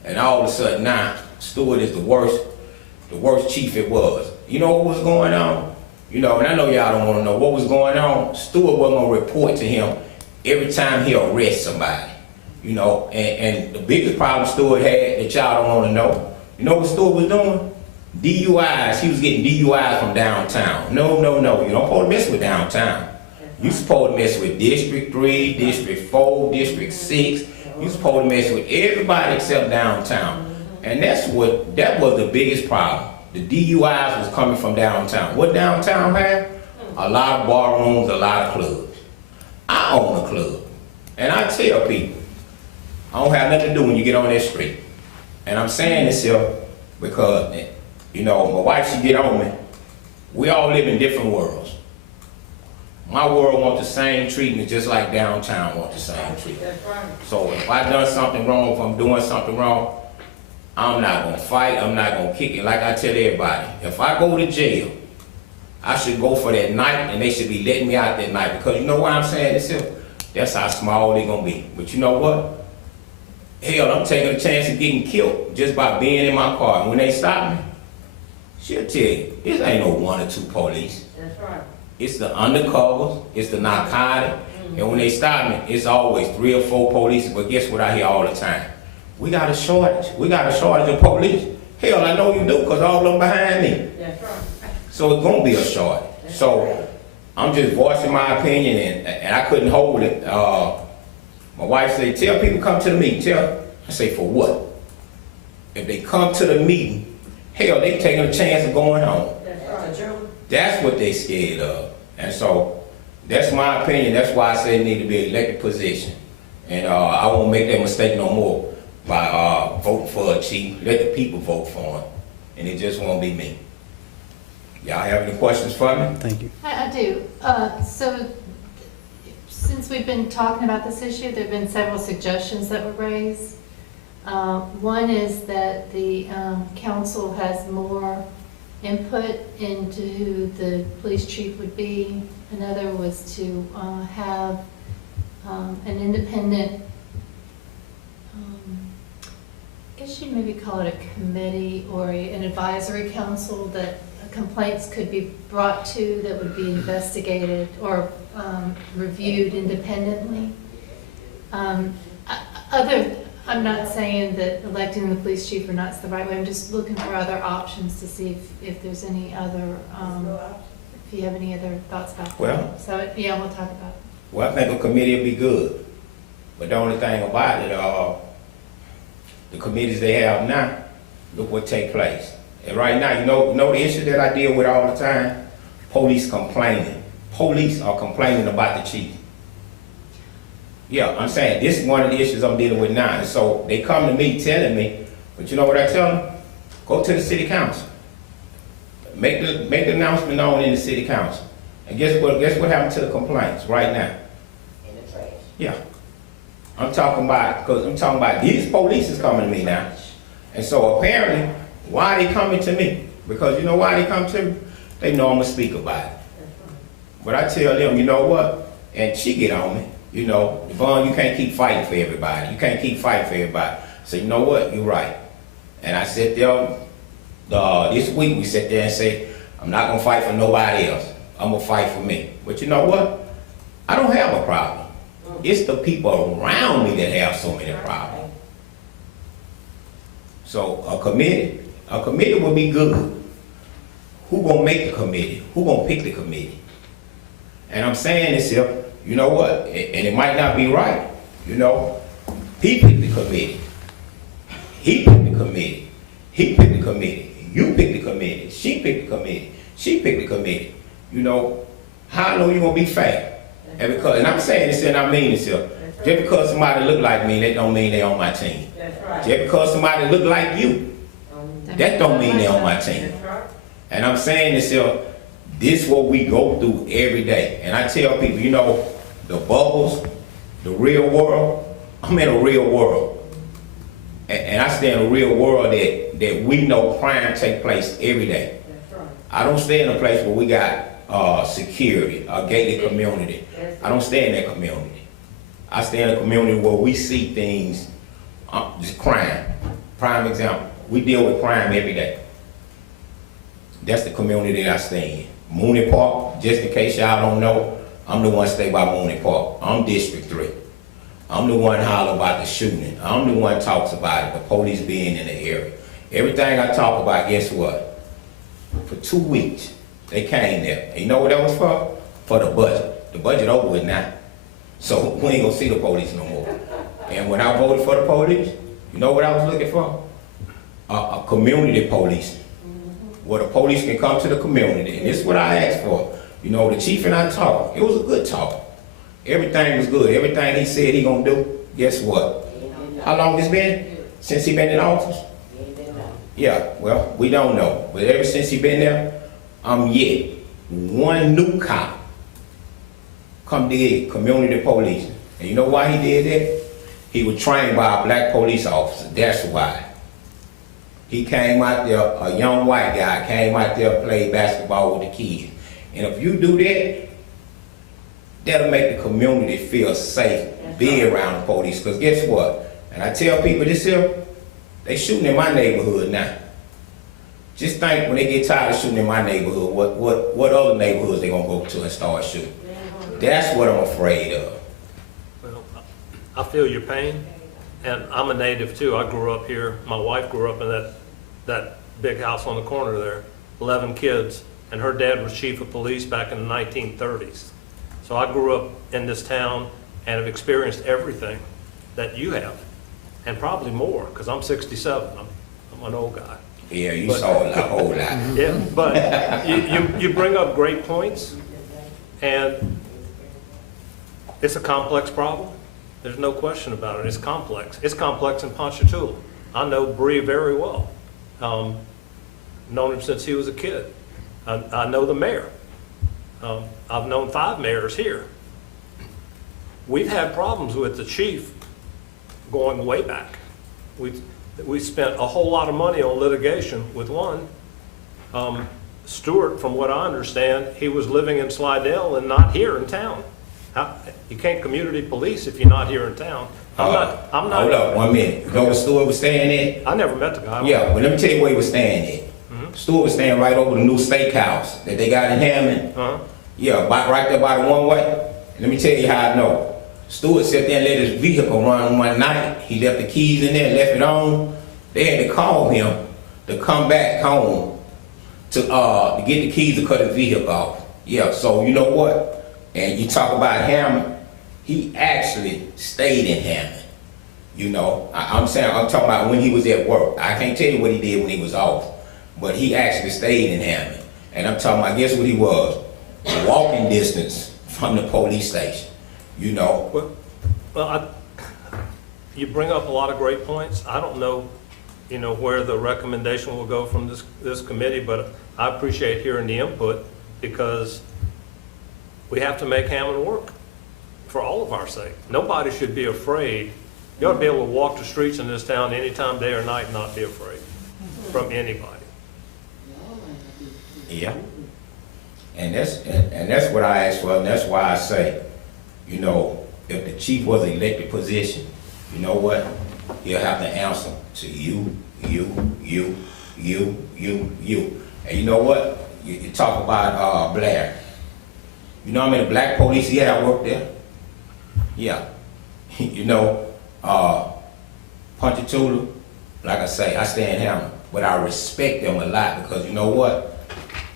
And all of a sudden now, Stewart is the worst chief it was. You know what was going on? You know, and I know y'all don't want to know what was going on. Stewart wasn't going to report to him every time he arrests somebody. You know, and the biggest problem Stewart had that y'all don't want to know, you know what Stewart was doing? DUIs. He was getting DUIs from downtown. No. You don't supposed to mess with downtown. You supposed to mess with District 3, District 4, District 6. You supposed to mess with everybody except downtown. And that was the biggest problem. The DUIs was coming from downtown. What downtown had? A lot of bar rooms, a lot of clubs. I own a club. And I tell people, I don't have nothing to do when you get on that street. And I'm saying this here because, you know, my wife, she get on me. We all live in different worlds. My world wants the same treatment just like downtown wants the same treatment. So if I done something wrong, if I'm doing something wrong, I'm not gonna fight, I'm not gonna kick it. Like I tell everybody, if I go to jail, I should go for that night and they should be letting me out that night. Because you know why I'm saying this here? That's how small they gonna be. But you know what? Hell, I'm taking a chance of getting killed just by being in my car. And when they stop me, she'll tell you, this ain't no 1 or 2 police. That's right. It's the undercovers, it's the narcotic. And when they stop me, it's always 3 or 4 police. But guess what I hear all the time? We got a shortage. We got a shortage of police. Hell, I know you do, because all of them behind me. That's right. So it's gonna be a shortage. So I'm just voicing my opinion, and I couldn't hold it. My wife said, tell people come to the meeting. I say, for what? If they come to the meeting, hell, they taking a chance of going home. That's right. That's what they scared of. And so that's my opinion. That's why I say it need to be an elected position. And I won't make that mistake no more by voting for a chief. Let the people vote for him. And it just won't be me. Y'all have any questions for me? Thank you. I do. So since we've been talking about this issue, there have been several suggestions that were raised. One is that the council has more input into who the police chief would be. Another was to have an independent, I guess you'd maybe call it a committee or an advisory council that complaints could be brought to that would be investigated or reviewed independently. I'm not saying that electing the police chief or not is the right way. I'm just looking for other options to see if there's any other, if you have any other thoughts about that. Well. So, yeah, we'll talk about it. Well, I think a committee would be good. But the only thing about it, the committees they have now, look what take place. And right now, you know the issue that I deal with all the time? Police complaining. Police are complaining about the chief. Yeah, I'm saying this is one of the issues I'm dealing with now. And so they come to me telling me, but you know what I tell them? Go to the city council. Make the announcement known in the city council. And guess what happened to the complaints right now? In the trash. Yeah. I'm talking about these police is coming to me now. And so apparently, why are they coming to me? Because you know why they come to me? They know I'm gonna speak about it. But I tell them, you know what? And she get on me. You know, Devon, you can't keep fighting for everybody. You can't keep fighting for everybody. So you know what? You're right. And I sit there, this week we sit there and say, I'm not gonna fight for nobody else. I'm gonna fight for me. But you know what? I don't have a problem. It's the people around me that have so many problems. So a committee would be good. Who gonna make the committee? Who gonna pick the committee? And I'm saying this here, you know what? And it might not be right. You know, he picked the committee. He picked the committee. He picked the committee. You picked the committee. She picked the committee. She picked the committee. You know, how I know you're gonna be fair? And I'm saying this and I mean this here. Just because somebody look like me, that don't mean they on my team. That's right. Just because somebody look like you, that don't mean they on my team. That's right. And I'm saying this here, this is what we go through every day. And I tell people, you know, the bubbles, the real world, I'm in a real world. And I stay in a real world that we know crime take place every day. That's right. I don't stay in a place where we got security, a gated community. I don't stay in that community. I stay in a community where we see things, just crime. Prime example, we deal with crime every day. That's the community that I stay in. Mooney Park, just in case y'all don't know, I'm the one stay by Mooney Park. I'm District 3. I'm the one holler about the shooting. I'm the one talks about it, the police being in the area. Everything I talk about, guess what? For 2 weeks, they came there. And you know what that was for? For the budget. The budget over with now. So we ain't gonna see the police no more. And when I voted for the police, you know what I was looking for? A community police. Where the police can come to the community. And this is what I asked for. You know, the chief and I talked. It was a good talk. Everything was good. Everything he said he gonna do, guess what? How long it's been? Since he been in office? Yeah, well, we don't know. But ever since he been there, yet one new cop come did community policing. And you know why he did that? He was trained by a black police officer. That's why. He came out there, a young white guy, came out there, played basketball with the kids. And if you do that, that'll make the community feel safe being around the police. Because guess what? And I tell people this here, they shooting in my neighborhood now. Just think when they get tired of shooting in my neighborhood, what other neighborhoods they gonna go to and start shooting? That's what I'm afraid of. Well, I feel your pain, and I'm a native too. I grew up here. My wife grew up in that big house on the corner there, 11 kids, and her dad was chief of police back in the 1930s. So I grew up in this town and have experienced everything that you have, and probably more, because I'm 67. I'm an old guy. Yeah, you saw a whole lot. Yeah, but you bring up great points, and it's a complex problem. There's no question about it. It's complex. It's complex in Ponchatoula. I know Bree very well. Known him since he was a kid. I know the mayor. I've known 5 mayors here. We've had problems with the chief going way back. We spent a whole lot of money on litigation with one. Stewart, from what I understand, he was living in Slidell and not here in town. You can't community police if you're not here in town. I'm not. Hold up 1 minute. You know where Stewart was staying at? I never met the guy. Yeah, but let me tell you where he was staying at. Stewart was staying right over the new steakhouse that they got in Hammond. Yeah, right there by the one-way. Let me tell you how I know. Stewart sat there and let his vehicle run one night. He left the keys in there, left it on. They had to call him to come back home to get the keys to cut his vehicle off. Yeah, so you know what? And you talk about Hammond, he actually stayed in Hammond. You know, I'm talking about when he was at work. I can't tell you what he did when he was off, but he actually stayed in Hammond. And I'm talking about, guess what he was? Walking distance from the police station. You know. Well, you bring up a lot of great points. I don't know, where the recommendation will go from this committee, but I appreciate hearing the input, because we have to make Hammond work for all of our sake. Nobody should be afraid. You ought to be able to walk the streets in this town anytime, day or night, and not be afraid from anybody. Yeah. And that's what I asked for, and that's why I say, if the chief was an elected position, you know what? He'll have to answer to you. And you know what? You talk about Blair. You know how many black police he had worked there? Yeah. Ponchatoula, like I say, I stay in Hammond, but I respect them a lot, because you know what?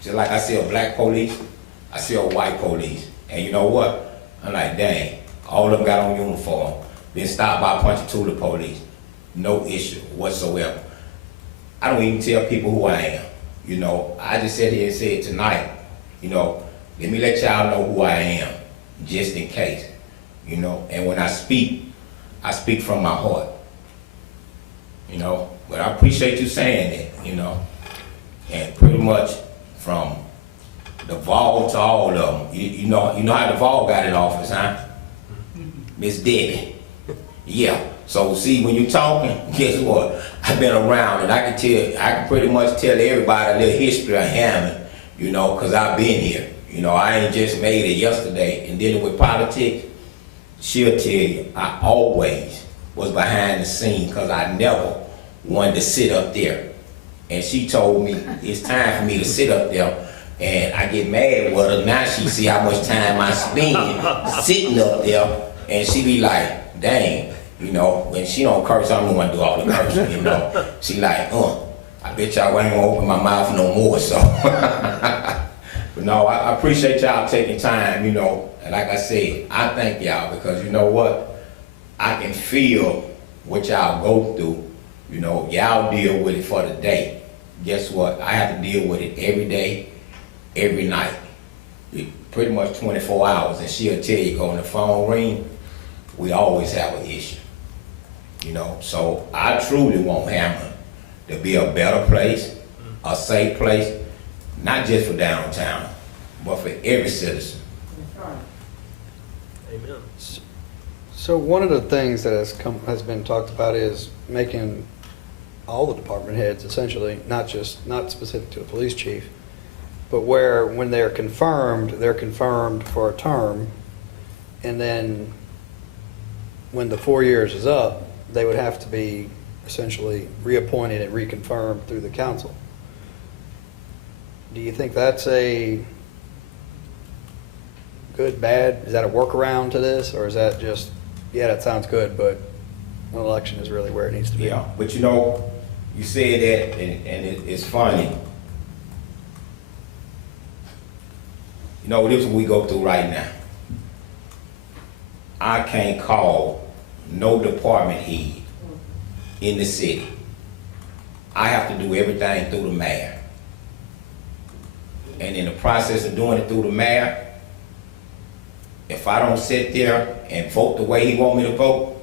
Just like I see a black police, I see a white police. And you know what? I'm like, dang, all of them got on uniform. Been stopped by Ponchatoula police. No issue whatsoever. I don't even tell people who I am. I just sat here and said tonight, let me let y'all know who I am, just in case. And when I speak from my heart. But I appreciate you saying that, and pretty much from the Vol to all of them. You know how the Vol got in office, huh? Miss Debbie. Yeah. So see, when you're talking, guess what? I've been around, and I can pretty much tell everybody a little history of Hammond, because I've been here. I ain't just made it yesterday. And dealing with politics, she'll tell you, I always was behind the scenes, because I never wanted to sit up there. And she told me it's time for me to sit up there. And I get mad with her. Now she see how much time I spend sitting up there. And she be like, dang, you know, when she don't curse, I'm the one to do all the cursing, you know. She like, I bet y'all ain't gonna open my mouth no more, so. But no, I appreciate y'all taking time, you know. And like I said, I thank y'all because you know what? I can feel what y'all go through. You know, y'all deal with it for the day. Guess what? I have to deal with it every day, every night. Pretty much 24 hours. And she'll tell you, when the phone ring, we always have an issue. You know, so I truly want Hammond to be a better place, a safe place, not just for downtown, but for every citizen. Amen. So one of the things that has been talked about is making all the department heads essentially, not specific to the police chief, but where when they're confirmed for a term, and then when the 4 years is up, they would have to be essentially reappointed and reconfirmed through the council. Do you think that's a good, bad? Is that a workaround to this, or is that just, yeah, that sounds good, but an election is really where it needs to be? Yeah, but you know, you said that, and it's funny. You know, this is what we go through right now. I can't call no department head in the city. I have to do everything through the mayor. And in the process of doing it through the mayor, if I don't sit there and vote the way he want me to vote,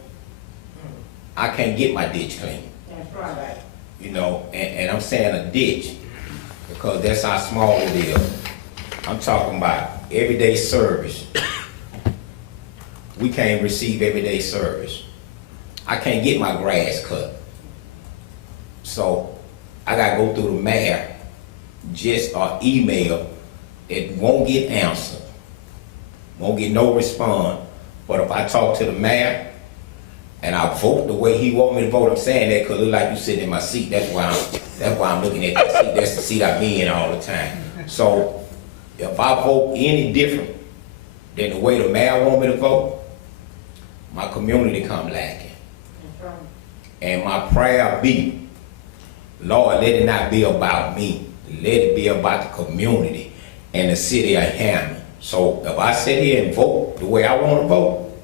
I can't get my ditch clean. That's right. You know, and I'm saying a ditch because that's how small it is. I'm talking about everyday service. We can't receive everyday service. I can't get my grass cut. So I gotta go through the mayor, just or email. It won't get answered. Won't get no response. But if I talk to the mayor and I vote the way he want me to vote, I'm saying that because it look like you sitting in my seat. That's why I'm looking at that seat. That's the seat I be in all the time. So if I vote any different than the way the mayor want me to vote, my community come lacking. And my prayer be, Lord, let it not be about me. Let it be about the community and the city of Hammond. So if I sit here and vote the way I want to vote,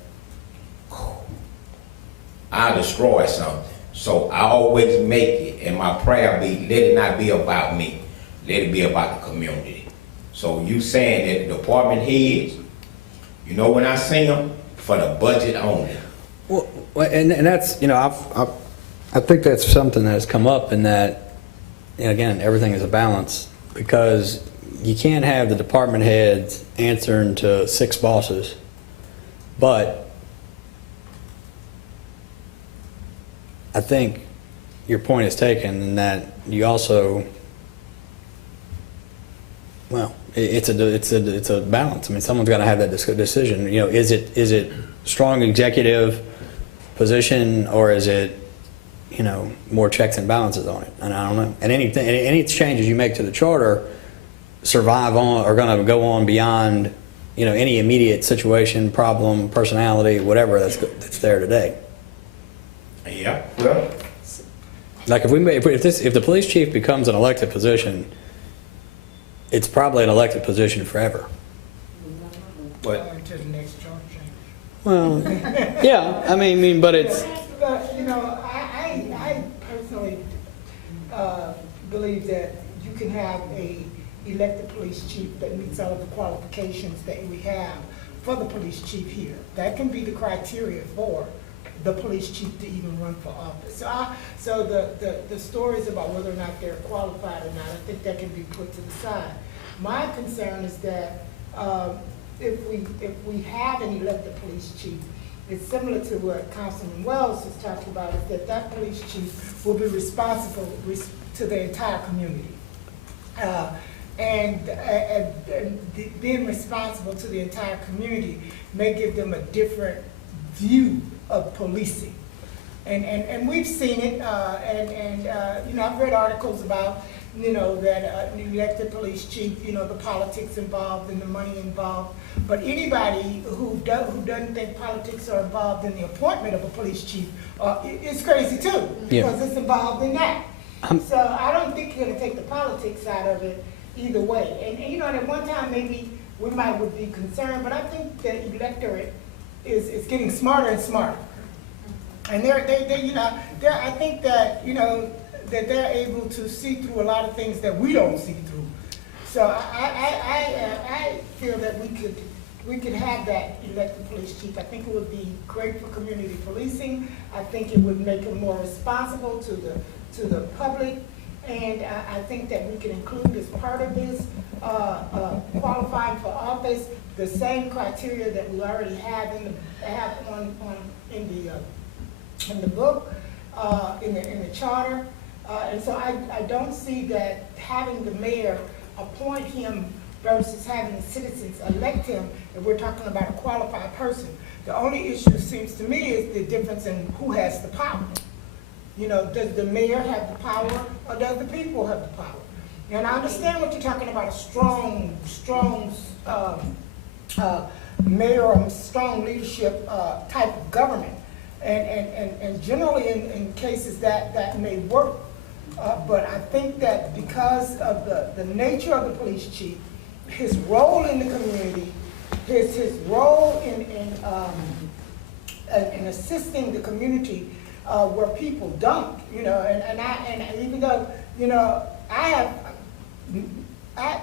I'll destroy something. So I always make it, and my prayer be, let it not be about me. Let it be about the community. So you saying that the department heads, you know when I see them, for the budget only. Well, and that's, you know, I think that's something that has come up in that, and again, everything is a balance, because you can't have the department heads answering to 6 bosses, but I think your point is taken in that you also, well, it's a balance. I mean, someone's got to have that decision. You know, is it strong executive position, or is it, you know, more checks and balances on it? And I don't know. And any changes you make to the charter survive on, are going to go on beyond, you know, any immediate situation, problem, personality, whatever that's there today. Yeah, well, Like if the police chief becomes an elected position, it's probably an elected position forever. but Going to the next charge change. Well, yeah, I mean, but it's, But, you know, I personally believe that you can have a elected police chief that meets all of the qualifications that we have for the police chief here. That can be the criteria for the police chief to even run for office. So the stories about whether or not they're qualified or not, I think that can be put to the side. My concern is that if we have an elected police chief, it's similar to what Councilman Wells is talking about, is that police chief will be responsible to the entire community. And being responsible to the entire community may give them a different view of policing. And we've seen it, you know, I've read articles about, you know, that the elected police chief, you know, the politics involved and the money involved. But anybody who doesn't think politics are involved in the appointment of a police chief is crazy too, Yeah. because it's involved in that. So I don't think you're gonna take the politics out of it either way. And you know, at one time, maybe we would be concerned, but I think the electorate is getting smarter and smarter. And I think that, you know, that they're able to see through a lot of things that we don't see through. So I feel that we could have that elected police chief. I think it would be great for community policing. I think it would make it more responsible to the public. And I think that we can include as part of this qualifying for office the same criteria that we already have in the book, in the charter. And so I don't see that having the mayor appoint him versus having the citizens elect him, if we're talking about a qualified person. The only issue seems to me is the difference in who has the power. You know, does the mayor have the power or does the people have the power? And I understand what you're talking about, a strong mayor or strong leadership type of government. And generally in cases that may work. But I think that because of the nature of the police chief, his role in the community, his role in assisting the community where people don't, you know, and even though, you know, as I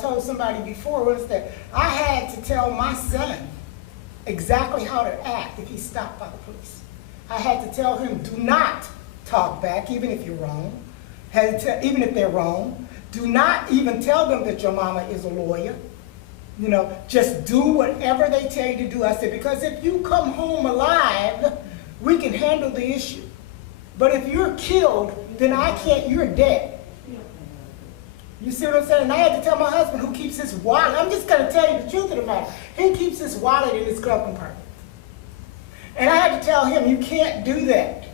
told somebody before, was that I had to tell my son exactly how to act if he's stopped by the police. I had to tell him, do not talk back, even if you're wrong, even if they're wrong. Do not even tell them that your mama is a lawyer. You know, just do whatever they tell you to do. I said, because if you come home alive, we can handle the issue. But if you're killed, then you're dead. You see what I'm saying? And I had to tell my husband, who keeps his wallet, I'm just going to tell you the truth of the matter. He keeps his wallet in his glove compartment. And I had to tell him, you can't do that.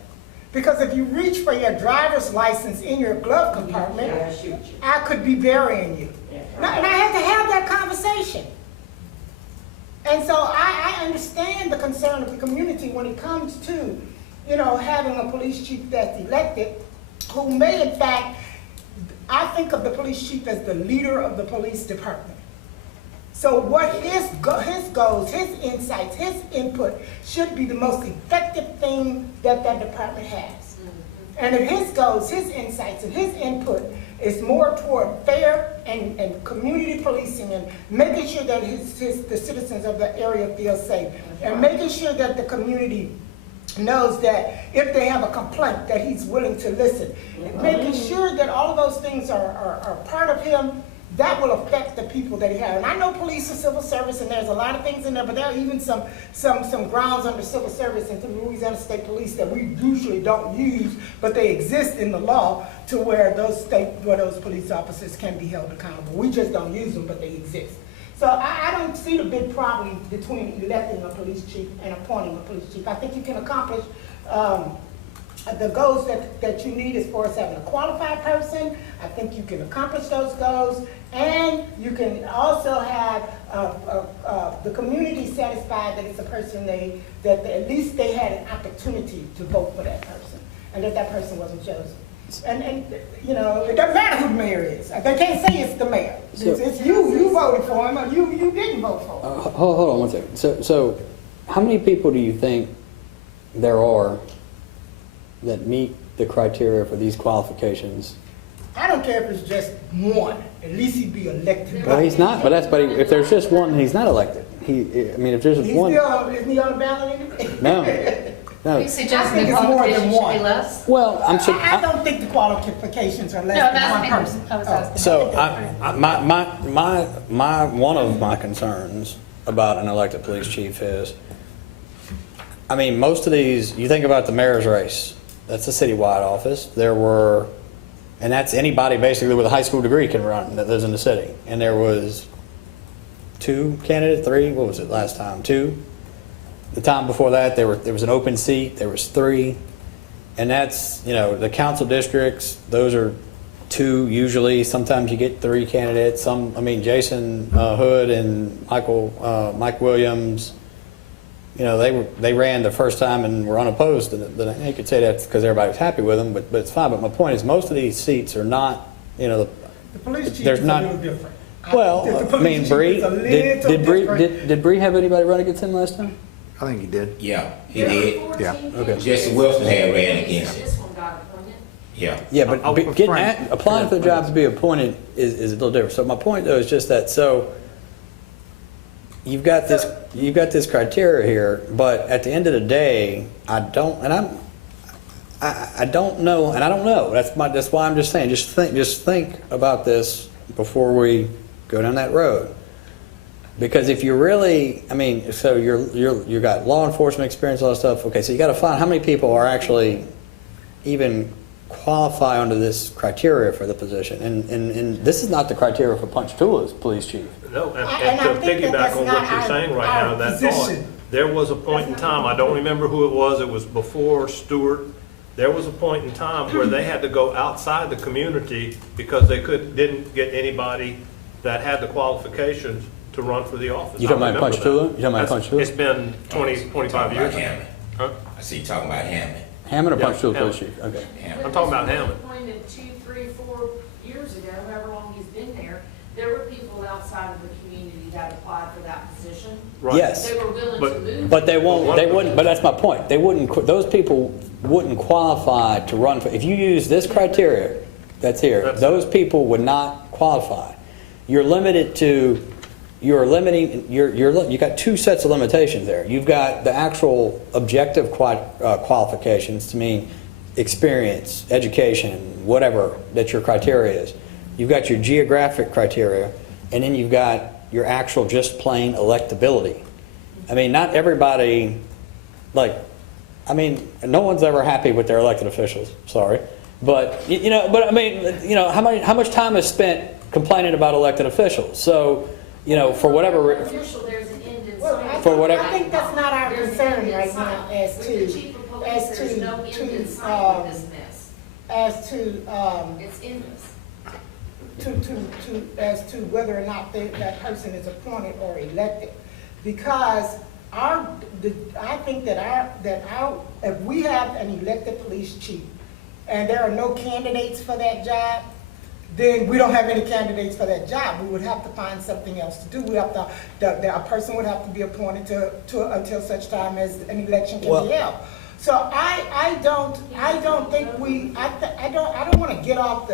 Because if you reach for your driver's license in your glove compartment, I could be burying you. And I had to have that conversation. And so I understand the concern of the community when it comes to, you know, having a police chief that's elected, who may in fact, I think of the police chief as the leader of the police department. So what his goals, his insights, his input should be the most effective thing that department has. And if his goals, his insights, and his input is more toward fair and community policing and making sure that the citizens of the area feel safe, and making sure that the community knows that if they have a complaint that he's willing to listen, making sure that all of those things are part of him, that will affect the people that he has. And I know police and civil service, and there's a lot of things in there, but there are even some grounds under civil service and through Louisiana State Police that we usually don't use, but they exist in the law to where those police officers can be held accountable. We just don't use them, but they exist. So I don't see the big problem between electing a police chief and appointing a police chief. I think you can accomplish the goals that you need as far as having a qualified person. I think you can accomplish those goals, and you can also have the community satisfied that it's a person that at least they had an opportunity to vote for that person, and that person wasn't chosen. And you know, it doesn't matter who the mayor is. They can't say it's the mayor. It's you voted for him, or you didn't vote for him. Hold on one second. So how many people do you think there are that meet the criteria for these qualifications? I don't care if it's just one. At least he'd be elected. Well, he's not. But if there's just one, he's not elected. If there's just one. Isn't he on the ballot anyway? No. Are you suggesting the it's more than qualifications should one. be less? Well, I don't think the qualifications are less than one person. I was asking. So one of my concerns about an elected police chief is, I mean, most of these, you think about the mayor's race, that's a citywide office. And that's anybody basically with a high school degree can run that lives in the city. And there was 2 candidates, 3, what was it last time? 2? The time before that, there was an open seat, there was 3. And that's, the council districts, those are 2 usually. Sometimes you get 3 candidates. Jason Hood and Mike Williams, they ran the first time and were unopposed. And you could say that's because everybody was happy with them, but it's fine. But my point is, most of these seats are not, The police chief there's is not- a little different. well, The police chief Bree, is a little different. did Bree have anybody run against him last time? I think he did. Yeah, he did. Yeah. Okay. Jesse Wilson had ran against him. This one got appointed. Yeah. Yeah, but Frank- applying for the job to be appointed is a little different. So my point though is just that, you've got this criteria here, but at the end of the day, I don't know, and I don't know. That's why I'm just saying, just think about this before we go down that road. Because if you really, so you got law enforcement experience, all that stuff. Okay, so you got to find how many people are actually even qualify under this criteria for the position. And this is not the criteria for Ponchatoula's police chief. No, and And I to think that piggyback that's on not what you're saying right our now, that thought, position. there was a point in time, I don't remember who it was before Stewart. There was a point in time where they had to go outside the community because they didn't get anybody that had the qualifications to run for the office. You talking I about remember Ponchatoula? that. You talking about That's- Ponchatoula? It's been 20, 25 years. Hammond. Huh? I see you talking about Hammond. Hammond or Yeah, Ponchatoula police Hammond. chief? Okay. Hammond. I'm talking about Hammond. Appointed 2, 3, 4 years ago, however long he's been there were people outside of the community that applied for that position. Right. Yes. They were willing But- to move. But they wouldn't, but that's my point. Those people wouldn't qualify to run for, if you use this criteria that's here, That's- those people would not qualify. You're limited to, you got 2 sets of limitations there. You've got the actual objective qualifications to mean experience, education, whatever that your criteria is. You've got your geographic criteria, and then you've got your actual just plain electability. Not everybody, no one's ever happy with their elected officials, sorry. But, how much time is spent complaining about elected officials? So, for whatever, Official, there's an end in Well, sight. For whatever- I think that's not our There's an concern end in right sight. now as With to, the chief of police, as there's to, no end in to, sight with this mess. as to, It's endless. as to whether or not that person is appointed or elected. Because I think that if we have an elected police chief and there are no candidates for that job, then we don't have any candidates for that job. We would have to find something else to do. A person would have to be appointed to until such time as an election can be held. So I don't think I don't want to get off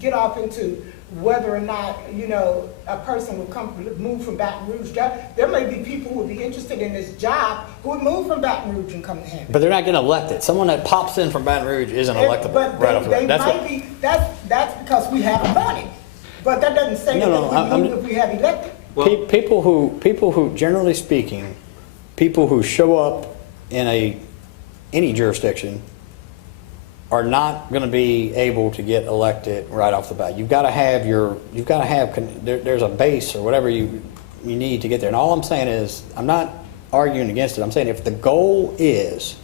get off into whether or not, a person would move from Baton Rouge. There may be people who would be interested in this job who would move from Baton Rouge and come to Hammond. but they're not getting elected. Someone that pops in from Baton Rouge isn't electable But right off the they bat. That's might what, be, that's because we have appointed. But that doesn't say No, that no, we move if we have elected. Well- people who, generally speaking, people who show up in any jurisdiction are not going to be able to get elected right off the bat. You've got to have there's a base or whatever you need to get there. And all I'm saying is, I'm not arguing against it. I'm saying if the goal is,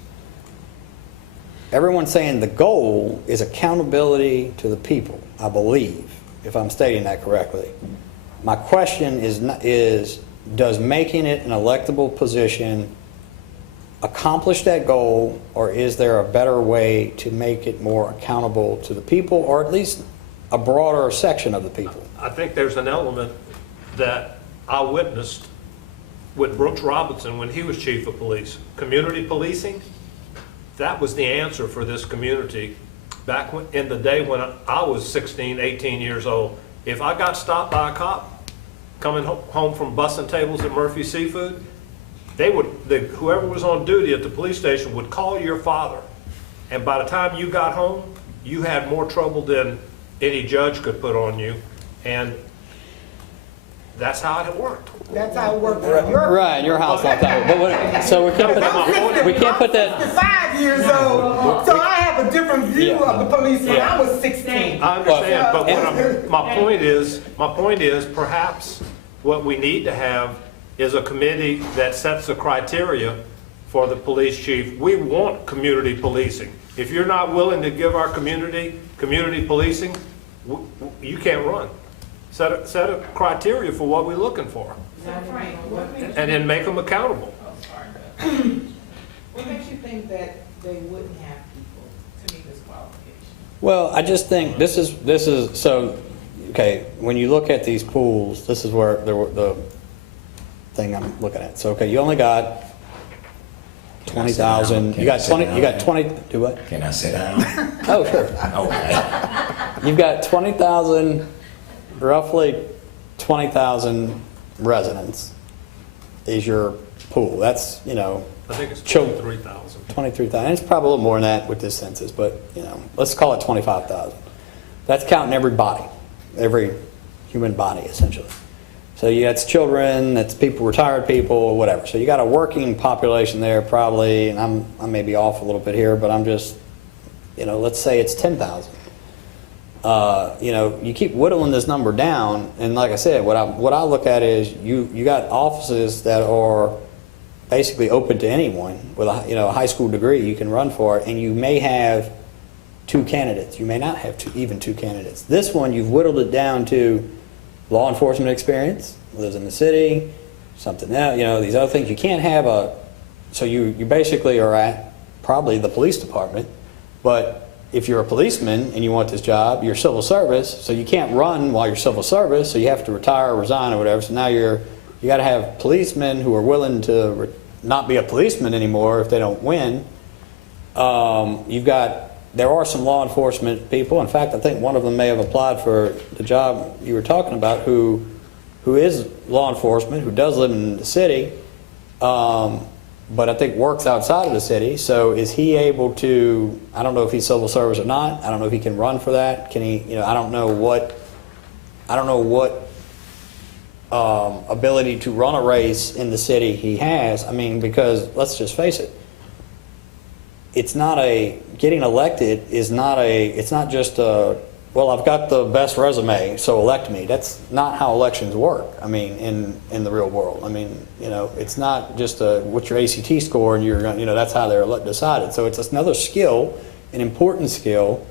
everyone's saying the goal is accountability to the people, I believe, if I'm stating that correctly. My question is does making it an electable position accomplish that goal, or is there a better way to make it more accountable to the people, or at least a broader section of the people? I think there's an element that I witnessed with Brooks Robinson when he was chief of police. Community policing, that was the answer for this community back in the day when I was 16, 18 years old. If I got stopped by a cop coming home from bussing tables at Murphy Seafood, whoever was on duty at the police station would call your father. And by the time you got home, you had more trouble than any judge could put on you. And that's how it worked. That's how it works. Right, in your house like that. So we can't put that. I'm 65 years old, so I have a different view of the police when I was 16. I understand, but my point is perhaps what we need to have is a committee that sets the criteria for the police chief. We want community policing. If you're not willing to give our community policing, you can't run. Set a criteria for what we're looking for, So Frank, what makes and then make them accountable. what makes you think that they wouldn't have people to meet this qualification? Well, I just think this is, so, okay, when you look at these pools, this is where the thing I'm looking at. So, okay, you only got 20,000, you got 20, do what? Can I sit down? Oh, sure. Okay. You've got 20,000, roughly 20,000 residents is your pool. That's, you know, I think it's Chil- 23,000. 23,000. It's probably a little more than that with this census, but, you know, let's call it 25,000. That's counting every body, every human body, essentially. So that's children, that's people, retired people, whatever. So you got a working population there probably, and I may be off a little bit here, but I'm just, you know, let's say it's 10,000. You know, you keep whittling this number down, and like I said, what I look at is you got offices that are basically open to anyone with a high school degree. You can run for it, and you may have 2 candidates. You may not have even 2 candidates. This one, you've whittled it down to law enforcement experience, lives in the city, something else, you know, these other things. You can't have so you basically are at probably the police department, but if you're a policeman and you want this job, you're civil service, so you can't run while you're civil service, so you have to retire or resign or whatever. So now you got to have policemen who are willing to not be a policeman anymore if they don't win. There are some law enforcement people. In fact, I think one of them may have applied for the job you were talking about, who is law enforcement, who does live in the city, but I think works outside of the city. So is he able to, I don't know if he's civil service or not. I don't know if he can run for that. Can he, you know, I don't know what ability to run a race in the city he has. I mean, because let's just face it, getting elected is not just well, I've got the best resume, so elect me. That's not how elections work. I mean, in the real world. I mean, you know, it's not just what's your ACT score and that's how they're decided. So it's another skill, an important skill,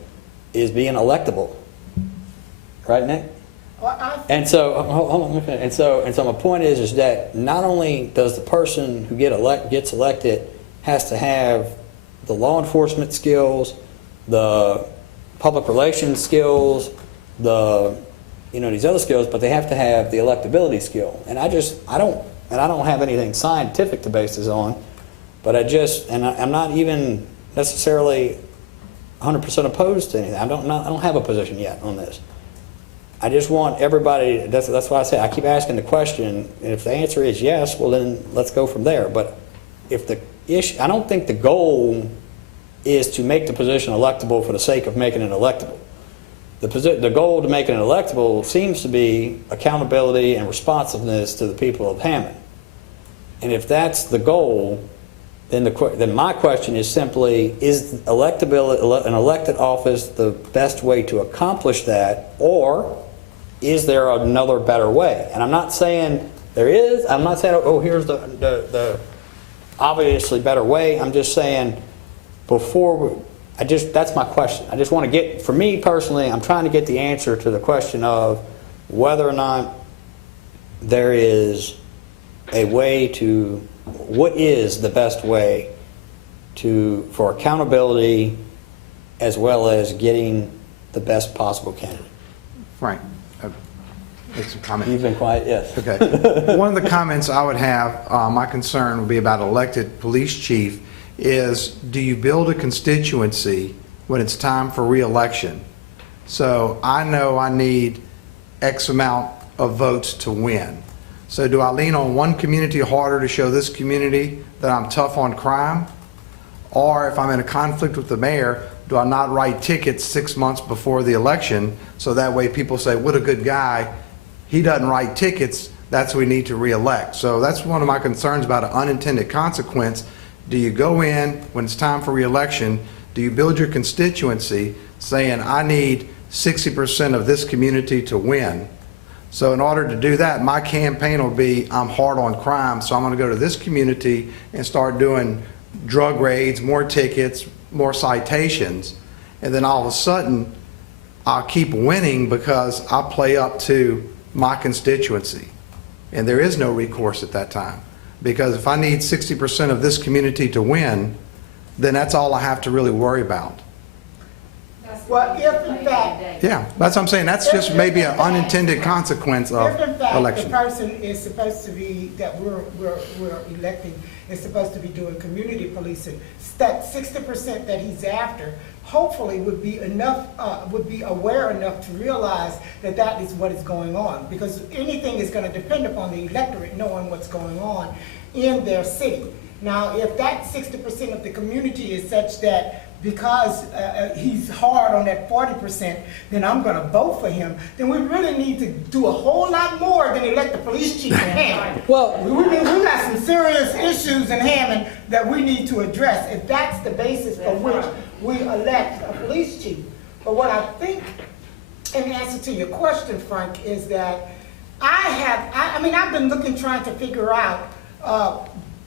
is being electable. Right, Nick? And so, hold on, and so my point is that not only does the person who gets elected has to have the law enforcement skills, the public relations skills, these other skills, but they have to have the electability skill. And I don't have anything scientific to base this on, but I'm not even necessarily 100% opposed to anything. I don't have a position yet on this. I just want everybody, that's why I say I keep asking the question, and if the answer is yes, well then let's go from there. But if I don't think the goal is to make the position electable for the sake of making it electable. The goal to make it electable seems to be accountability and responsiveness to the people of Hammond. And if that's the goal, then my question is simply, is an elected office the best way to accomplish that, or is there another better way? And I'm not saying there is. I'm not saying, oh, here's the obviously better way. I'm just saying that's my question. I just want to for me personally, I'm trying to get the answer to the question of whether or not there is a way what is the best way for accountability as well as getting the best possible candidate. Frank, make some comment. You've been quiet, yes. Okay. One of the comments I would have, my concern would be about elected police chief, is do you build a constituency when it's time for re-election? So I know I need X amount of votes to win. So do I lean on one community harder to show this community that I'm tough on crime? Or if I'm in a conflict with the mayor, do I not write tickets 6 months before the election so that way people say, what a good guy, he doesn't write tickets, that's who we need to re-elect. So that's one of my concerns about an unintended consequence. Do you go in when it's time for re-election, do you build your constituency saying I need 60% of this community to win So in order to do that, my campaign will be, I'm hard on crime, so I'm going to go to this community and start doing drug raids, more tickets, more citations, and then all of a sudden, I'll keep winning because I play up to my constituency. And there is no recourse at that time. Because if I need 60% of this community to win, then that's all I have to really worry about. Well, if in fact, Yeah, that's what I'm saying. That's just maybe an unintended consequence of if in fact the election. person is supposed to be, that we're electing, is supposed to be doing community policing, that 60% that he's after, hopefully would be enough, would be aware enough to realize that that is what is going on. Because anything is gonna depend upon the electorate knowing what's going on in their city. Now, if that 60% of the community is such that because he's hard on that 40%, then I'm gonna vote for him, then we really need to do a whole lot more than elect the police chief in Hammond. Well, We got some serious issues in Hammond that we need to address, if that's the basis for which we elect a police chief. But what I think, in answer to your question, Frank, is that I've been looking, trying to figure out,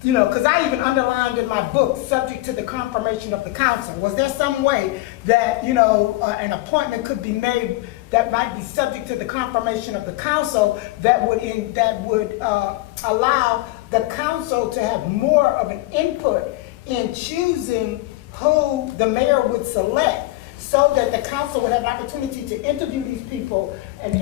you know, because I even underlined in my book, subject to the confirmation of the council. Was there some way that, you know, an appointment could be made that might be subject to the confirmation of the council that would allow the council to have more of an input in choosing who the mayor would select, so that the council would have an opportunity to interview these people and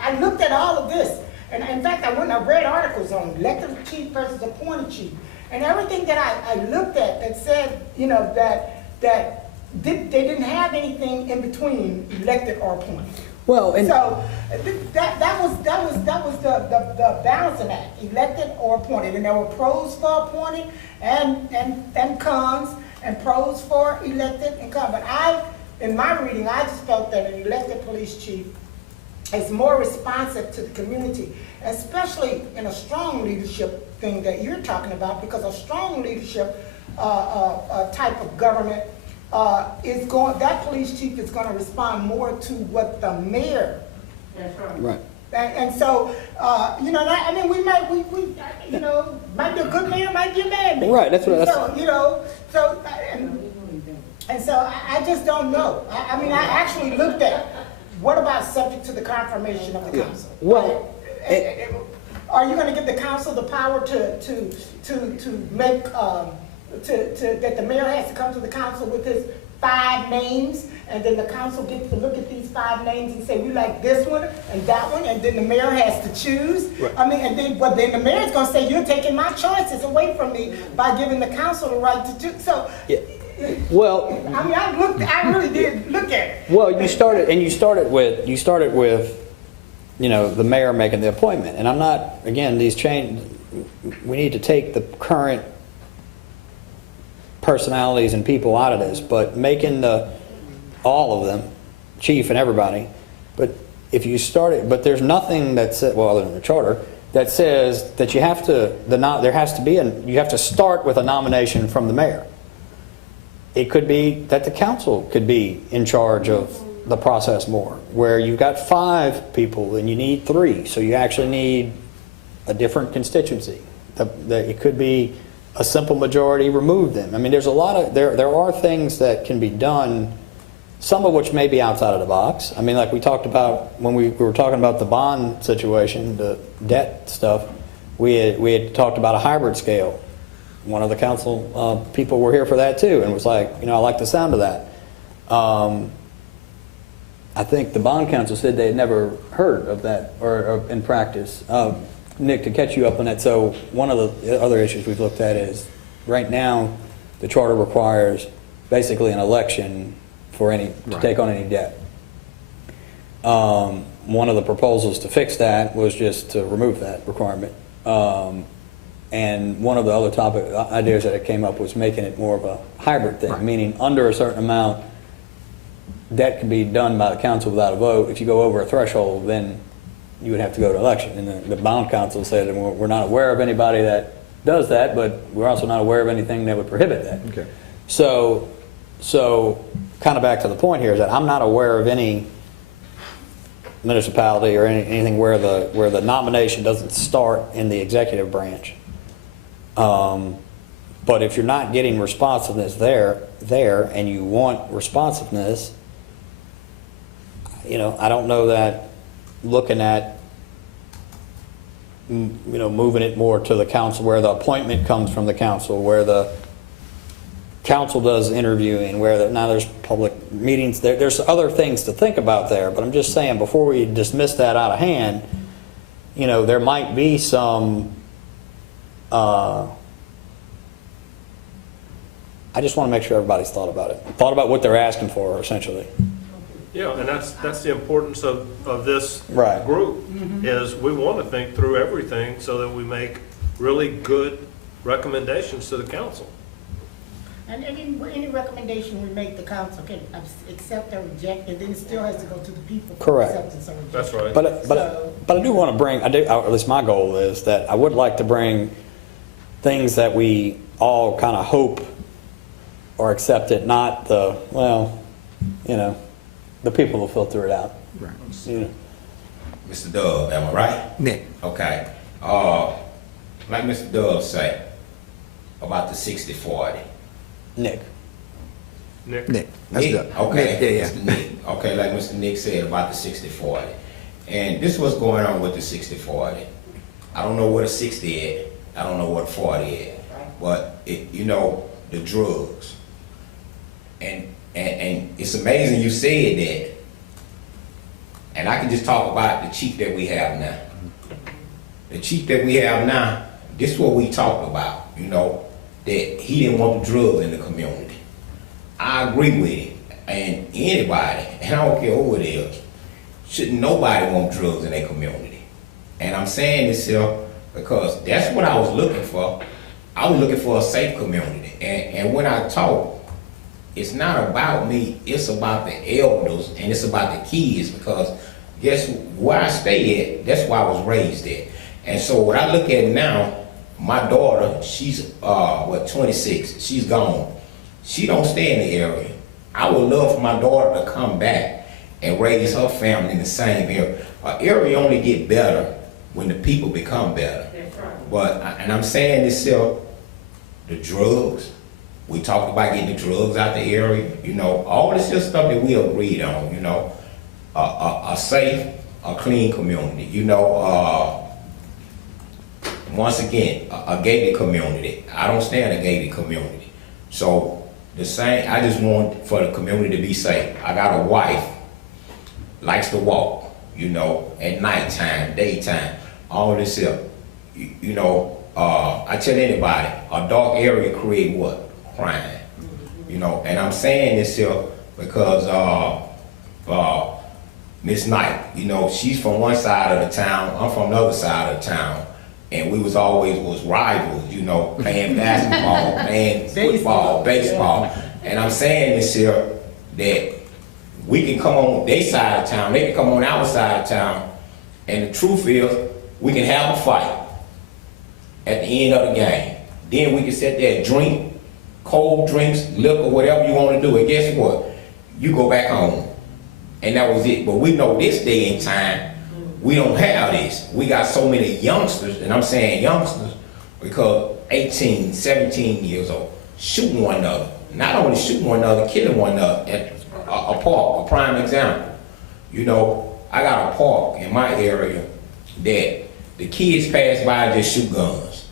I looked at all of this. And in fact, I went and I read articles on elected chief versus appointed chief. And everything that I looked at that said, you know, that they didn't have anything in between elected or appointed. well, and So that was the balancing act, elected or appointed. And there were pros for appointed and cons, and pros for elected and cons. But in my reading, I just felt that an elected police chief is more responsive to the community, especially in a strong leadership thing that you're talking about, because a strong leadership type of government that police chief is going to respond more to what the mayor. right. And so, you know, we might be a good mayor, might be a bad mayor. Right, that's what So, you know, and so I just don't know. I actually looked at, what about subject to the confirmation of the council? Well, are you gonna give the council the power to make, that the mayor has to come to the council with his 5 names, and then the council gets to look at these 5 names and say, we like this one and that one, and then the mayor has to choose? Right. And then the mayor's gonna say, you're taking my choices away from me by giving the council the right to do, so. Yeah. Well, I really did look at it. well, you started with, you know, the mayor making the appointment. And I'm not, again, we need to take the current personalities and people out of this, but making all of them, chief and everybody. But if you start it, but there's nothing that says, well, other than the charter, that says that you have to start with a nomination from the mayor. It could be that the council could be in charge of the process more, where you've got 5 people and you need 3, so you actually need a different constituency. It could be a simple majority, remove them. I mean, there's a lot of, there are things that can be done, some of which may be outside of the box. I mean, like we talked about when we were talking about the bond situation, the debt stuff, we had talked about a hybrid scale. One of the council people were here for that too, and was like, you know, I like the sound of that. I think the bond council said they had never heard of that or in practice. Nick, to catch you up on that, so one of the other issues we've looked at is right now the charter requires basically an election for to take on any debt. One of the proposals to fix that was just to remove that requirement. And one of the other ideas that came up was making it more of a hybrid thing, meaning under a certain amount, debt can be done by the council without a vote. If you go over a threshold, then you would have to go to election. And the bond council said, we're not aware of anybody that does that, but we're also not aware of anything that would prohibit that. Okay. So kind of back to the point here is that I'm not aware of any municipality or anything where the nomination doesn't start in the executive branch. But if you're not getting responsiveness there, and you want responsiveness, I don't know that looking at, moving it more to the council, where the appointment comes from the council, where the council does interviewing, now there's public meetings, there's other things to think about there, but I'm just saying, before we dismiss that out of hand, there might be some, I just want to make sure everybody's thought about it, thought about what they're asking for, essentially. Yeah, and that's the importance of this Right. group, is we want to think through everything so that we make really good recommendations to the council. And any recommendation we make, the council can accept or reject, and then it still has to go to the people for Correct. acceptance or rejection. That's right. But I do want to bring, or at least my goal is that I would like to bring things that we all kind of hope or accept it, not the people will filter it out. Right. Mr. Dove, am I right? Nick, Okay. Like Mr. Dove say about the 60-40. Nick. Nick? Nick, that's Nick, good. okay, Nick, yeah. Mr. Nick, okay, like Mr. Nick said about the 60-40. And this is what's going on with the 60-40. I don't know what a 60 is. I don't know what 40 is. But, the drugs. And it's amazing you said that. And I can just talk about the chief that we have now. The chief that we have now, this is what we talked about, that he didn't want the drugs in the community. I agree with him. And anybody, and I don't care who it is, shouldn't nobody want drugs in their community. And I'm saying this here because that's what I was looking for. I was looking for a safe community. And when I talk, it's not about me, it's about the elders and it's about the kids, because guess where I stay at, that's where I was raised at. And so what I look at now, my daughter, she's 26, she's gone. She don't stay in the area. I would love for my daughter to come back and raise her family in the same area. Our area only get better when the people become better. And I'm saying this here, the drugs, we talked about getting the drugs out the area, all this is stuff that we agreed on, a safe, a clean community, once again, a gated community. I don't stay in a gated community. So I just want for the community to be safe. I got a wife, likes to walk, at nighttime, daytime, all this here. I tell anybody, a dark area create what? Crime. And I'm saying this here because Miss Knight, she's from one side of the town, I'm from the other side of the town. And we was always rivals, playing basketball, playing football, baseball. And I'm saying this here, that we can come on their side of town, they can come on our side of town, and the truth is, we can have a fight at the end of the game. Then we can sit there and drink, cold drinks, liquor, whatever you want to do. And guess what? You go back home. And that was it. But we know this day and time, we don't have this. We got so many youngsters, and I'm saying youngsters, because 18, 17 years old, shooting one another. Not only shooting one another, killing one another at a park, a prime example. I got a park in my area that the kids pass by and just shoot guns.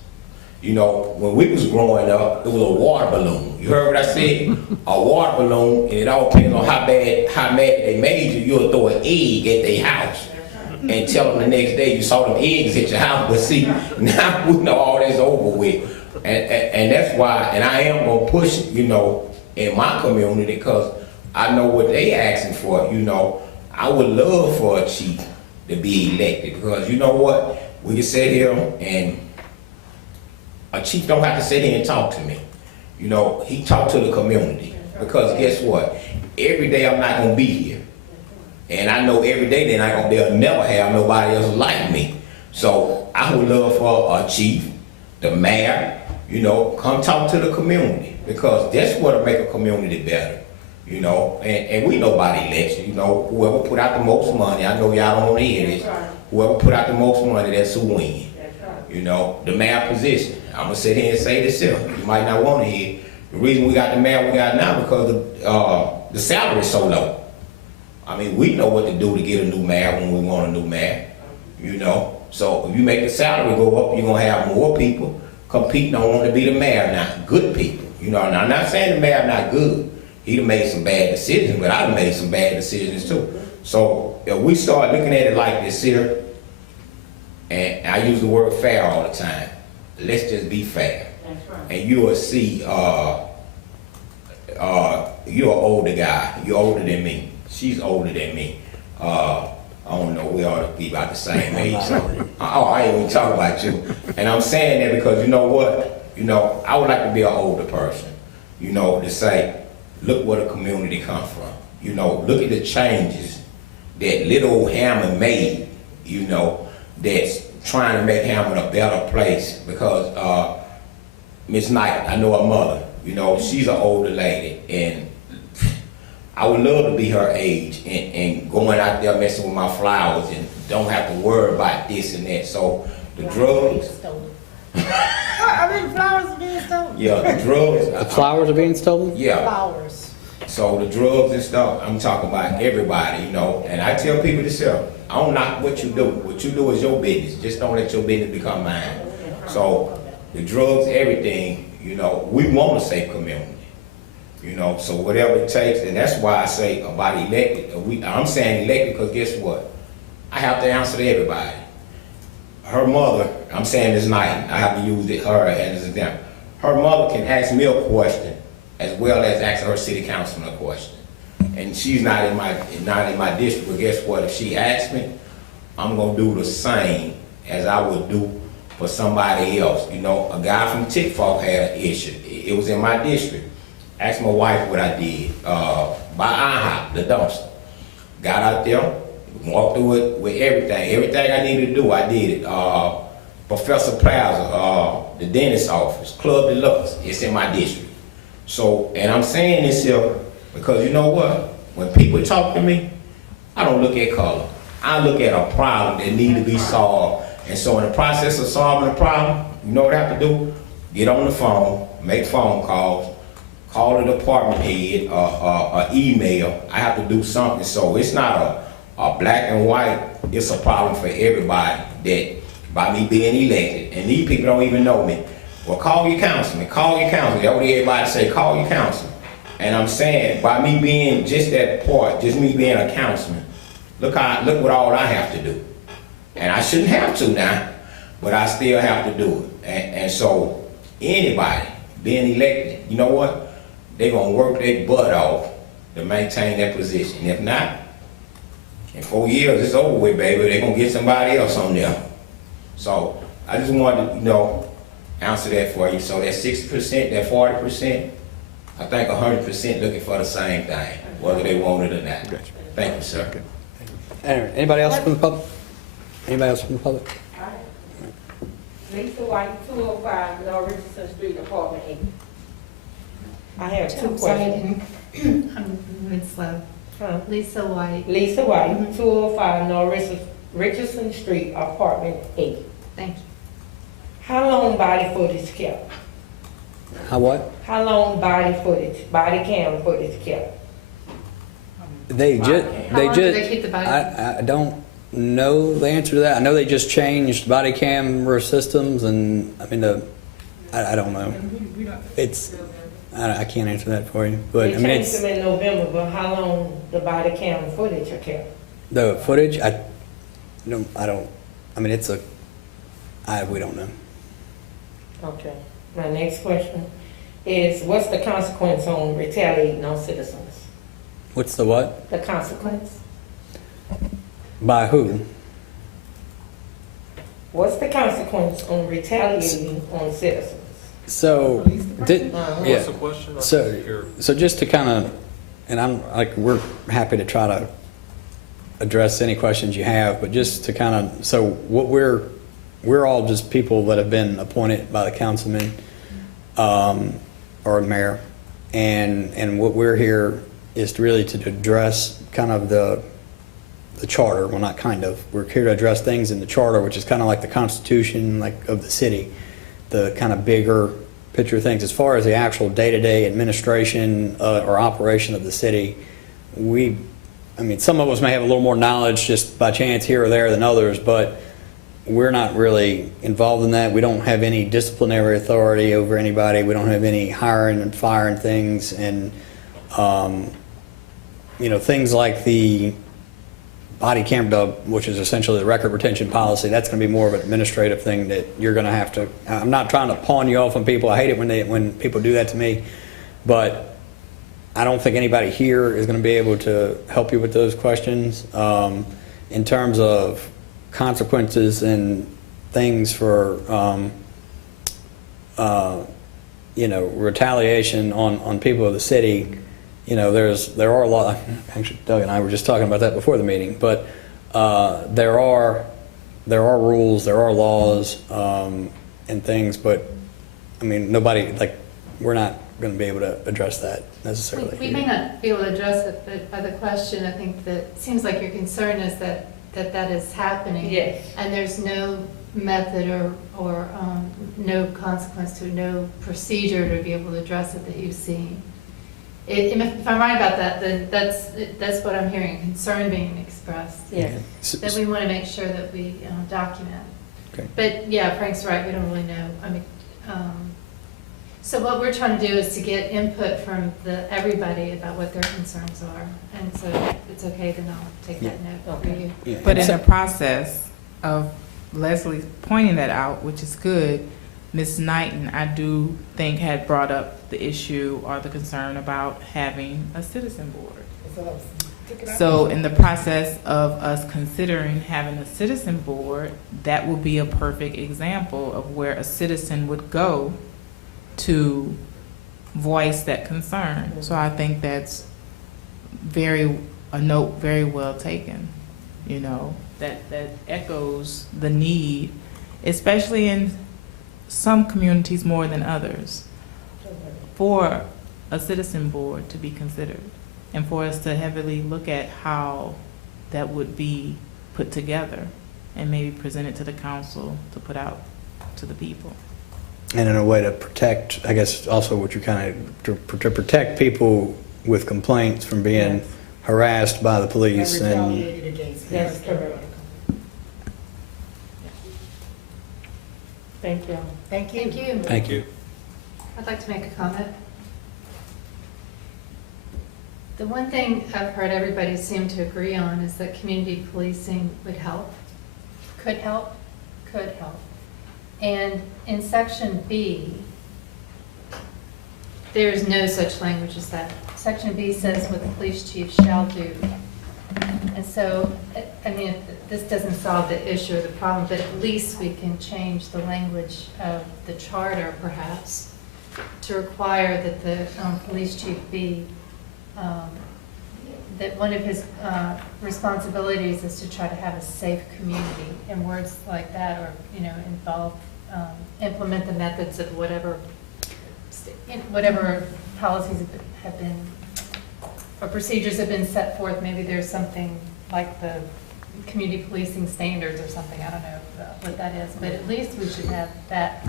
When we was growing up, it was a water balloon. You heard what I said? A water balloon, and it all depends on how mad they made you. You'll throw an egg at their house and tell them the next day you saw them eggs at your house. But see, now we know all that's over with. And that's why, and I am going to push, in my community, because I know what they asking for. I would love for a chief to be elected, because you know what? We can sit here and a chief don't have to sit here and talk to me. He talk to the community, because guess what? Every day I'm not going to be here. And I know every day they'll never have nobody else like me. So I would love for a chief, the mayor, come talk to the community, because that's what'll make a community better. you know, and we know by the election, you know, whoever put out the most money, I know y'all don't want to hear this, whoever put out the most money, that's who win. You know, the mayor position, I'm gonna sit here and say this here, you might not want to hear it. The reason we got the mayor we got now because the salary is so low. I mean, we know what to do to get a new mayor when we want a new mayor, you know. So if you make the salary go up, you're gonna have more people competing on wanting to be the mayor now, good people. You know, and I'm not saying the mayor not good. He done made some bad decisions, but I done made some bad decisions too. So if we start looking at it like this here, and I use the word fair all the time, let's just be fair. That's right. And you will see, you're an older guy, you're older than me, she's older than me. I don't know, we ought to be about the same age. So, I ain't even talking about you. And I'm saying that because you know what? You know, I would like to be an older person, you know, to say, look where the community come from. You know, look at the changes that little old Hammond made, you know, that's trying to make Hammond a better place because Miss Knight, I know her mother, you know, she's an older lady and I would love to be her age and going out there messing with my flowers and don't have to worry about this and that. So the drugs. I mean, flowers are being stolen. Yeah, the drugs. The flowers are being stolen? Yeah. Flowers. So the drugs and stuff, I'm talking about everybody, you know. And I tell people this here, I don't knock what you do. What you do is your business. Just don't let your business become mine. So the drugs, everything, you know, we want a safe community. You know, so whatever it takes, and that's why I say about elected. I'm saying elected because guess what? I have to answer to everybody. Her mother, I'm saying this night, I have to use her as an example. Her mother can ask me a question as well as ask her city councilman a question. And she's not in my district, but guess what? If she asks me, I'm gonna do the same as I would do for somebody else. You know, a guy from Tickfaw had an issue. It was in my district. Asked my wife what I did. By IHOP, the dumpster. Got out there, walked through it with everything. Everything I needed to do, I did it. Professor Plaza, the dentist's office, Club Deluxe, it's in my district. So, and I'm saying this here because you know what? When people talk to me, I don't look at color. I look at a problem that need to be solved. And so in the process of solving the problem, you know what I have to do? Get on the phone, make phone calls, call the department head, or email. I have to do something. So it's not a black and white, it's a problem for everybody that by me being elected, and these people don't even know me. Well, call your councilman, call your councilman. That's what everybody say, call your councilman. And I'm saying, by me being just that part, just me being a councilman, look what all I have to do. And I shouldn't have to now, but I still have to do it. And so anybody being elected, you know what? They're gonna work their butt off to maintain that position. If not, in 4 years, it's over with, baby. They're gonna get somebody else on there. So I just wanted to, you know, answer that for you. So that 60%, that 40%, I think 100% looking for the same thing, whether they want it or not. Gotcha. Thank you, sir. Anybody else from the public? Anybody else from the public? Lisa White, 205 North Richardson Street, apartment 8. I have two questions. It's slow. Huh? Lisa White. Lisa White, 205 North Richardson Street, apartment 8. Thank you. How long body footage kept? How what? How long body cam footage kept? They just, How long do they keep the body? I don't know the answer to that. I know they just changed body camera systems and, I mean, I don't know. I can't answer that for you, but They I mean, changed it's, them in November, but how long the body cam footage are kept? the footage, we don't know. Okay. My next question is, what's the consequence on retaliating on citizens? What's the what? The consequence? By who? What's the consequence on retaliating on citizens? So, did, Uh-huh. yeah. What's the question? I So, didn't hear. so just to kind of, and I'm like, we're happy to try to address any questions you have, but just to kind of, so what we're all just people that have been appointed by the councilman, or mayor, and what we're here is really to address kind of the charter, well, not kind of, we're here to address things in the charter, which is kind of like the constitution, like, of the city, the kind of bigger picture things. As far as the actual day-to-day administration or operation of the city, I mean, some of us may have a little more knowledge just by chance here or there than others, but we're not really involved in that. We don't have any disciplinary authority over anybody. We don't have any hiring and firing things, and things like the body camera, which is essentially the record retention policy. That's going to be more of an administrative thing that you're going to have to. I'm not trying to pawn you off on people. I hate it when people do that to me, but I don't think anybody here is going to be able to help you with those questions. In terms of consequences and things for retaliation on people of the city, there are a lot. Actually, Doug and I were just talking about that before the meeting, but there are rules, there are laws and things, but I mean, we're not going to be able to address that necessarily. We may not be able to address it, but by the question, I think that seems like your concern is that is happening. Yes. And there's no method or no consequence to no procedure to be able to address it that you've seen. If I'm right about that, then that's what I'm hearing, concern being expressed. Yes. That we want to make sure that we document. Okay. But yeah, Frank's right, we don't really know. I mean, so what we're trying to do is to get input from everybody about what their concerns are. And so if it's okay, then I'll take that note for you. Yeah. But in the process of Leslie pointing that out, which is good, Ms. Knighton, I do think, had brought up the issue or the concern about having a citizen board. So in the process of us considering having a citizen board, that will be a perfect example of where a citizen would go to voice that concern. So I think that's a note very well taken, that echoes the need, especially in some communities more than others, for a citizen board to be considered and for us to heavily look at how that would be put together and maybe present it to the council to put out to the people. And in a way to protect, I guess, also what you to protect people with complaints from being harassed by the police and retaliated against. That's correct. Thank you. Thank you. Thank you. Thank you. I'd like to make a comment. The one thing I've heard everybody seem to agree on is that community policing would help, could help. And in section B, there's no such language as that. Section B says what the police chief shall do. And so, I mean, this doesn't solve the issue or the problem, but at least we can change the language of the charter, perhaps, to require that the police chief be, that one of his responsibilities is to try to have a safe community, and words like that, or, involve, implement the methods of whatever policies have been, or procedures have been set forth. Maybe there's something like the community policing standards or something. I don't know what that is, but at least we should have that.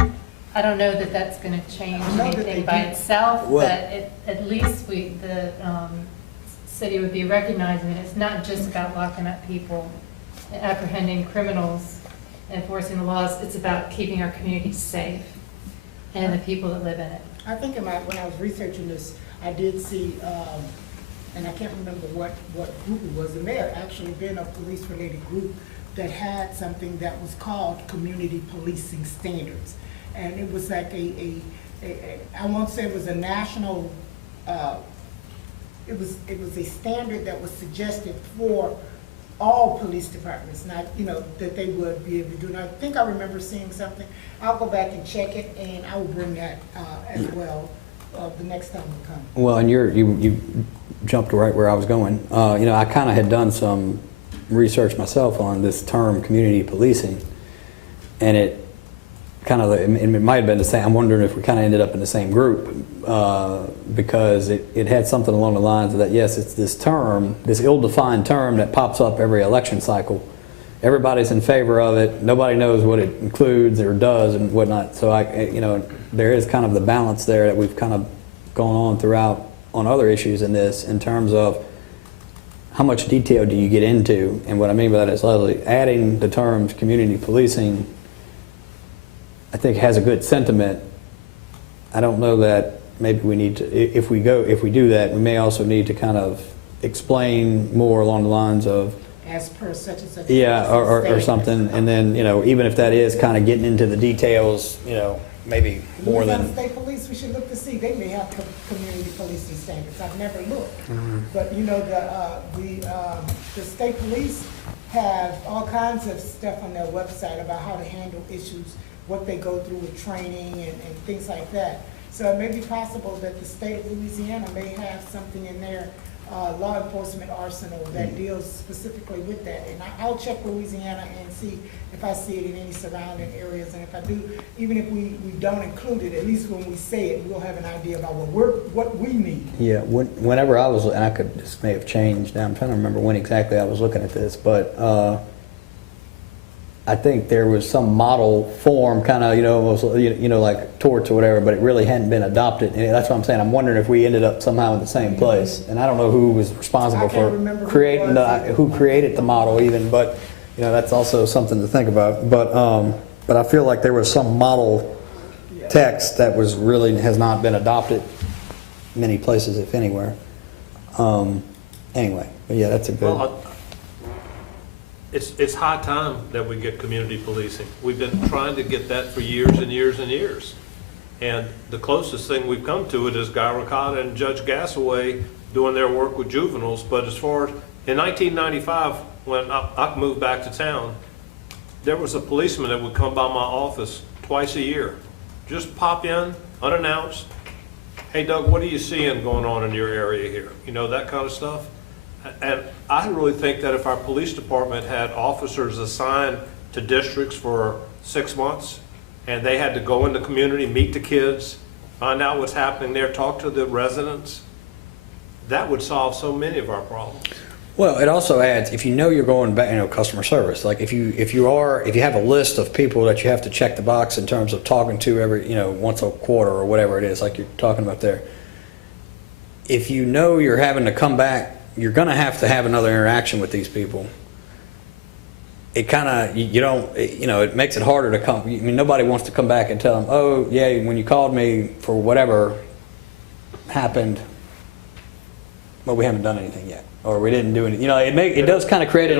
I don't know that that's going to change anything by itself, but at least the city would be recognizing that it's not just about locking up people, apprehending criminals, enforcing the laws. It's about keeping our community safe and the people that live in it. I think when I was researching this, I did see, and I can't remember what group it was. There may have actually been a police-related group that had something that was called community policing standards. And it was like I won't say it was a national, it was a standard that was suggested for all police departments, not, that they would be able to do. And I think I remember seeing something. I'll go back and check it, and I will bring that as well the next time we come. Well, and you jumped right where I was going. I kind of had done some research myself on this term community policing, and kind of, it might have been the same, I'm wondering if we kind of ended up in the same group, because it had something along the lines of that, yes, it's this term, this ill-defined term that pops up every election cycle. Everybody's in favor of it, nobody knows what it includes or does and whatnot, so there is kind of the balance there that we've kind of gone on throughout on other issues in this, in terms of how much detail do you get into. And what I mean by that is, Leslie, adding the terms community policing, I think, has a good sentiment. I don't know that maybe we need to, if we do that, we may also need to kind of explain more along the lines of, As per such and such. yeah, or something. And then, even if that is kind of getting into the details, maybe more Louisiana than. State Police, we should look to see, they may have community policing standards, I've never looked. Mm-hmm. But, the state police have all kinds of stuff on their website about how to handle issues, what they go through with training and things like that. So it may be possible that the state of Louisiana may have something in their law enforcement arsenal that deals specifically with that. And I'll check Louisiana and see if I see it in any surrounding areas. And if I do, even if we don't include it, at least when we say it, we'll have an idea about what we need. Yeah, whenever I was, and this may have changed now, I'm trying to remember when exactly I was looking at this, but I think there was some model form kind of, almost, like torts or whatever, but it really hadn't been adopted. And that's what I'm saying. I'm wondering if we ended up somehow in the same place. And I don't know who was responsible for creating who created the model even, but that's also something to think about. But I feel like there was some model text that was really has not been adopted many places, if anywhere. Anyway, but yeah, that's a good. Well, it's high time that we get community policing. We've been trying to get that for years and years and years. And the closest thing we've come to it is Guy Ricotta and Judge Gassaway doing their work with juveniles. But as far as, in 1995, when I moved back to town, there was a policeman that would come by my office twice a year. Just pop in, unannounced. Hey, Doug, what are you seeing going on in your area here? That kind of stuff. And I really think that if our police department had officers assigned to districts for 6 months, and they had to go in the community, meet the kids, find out what's happening there, talk to the residents, that would solve so many of our problems. Well, it also adds, if you're going back, customer service, like if you have a list of people that you have to check the box in terms of talking to every, once a quarter or whatever it is, like you're talking about there, if you're having to come back, you're going to have another interaction with these people. It kind of, it makes it harder to come. Nobody wants to come back and tell them, oh, yeah, when you called me for whatever happened, well, we haven't done anything yet. Or we didn't do anything. It does kind of create it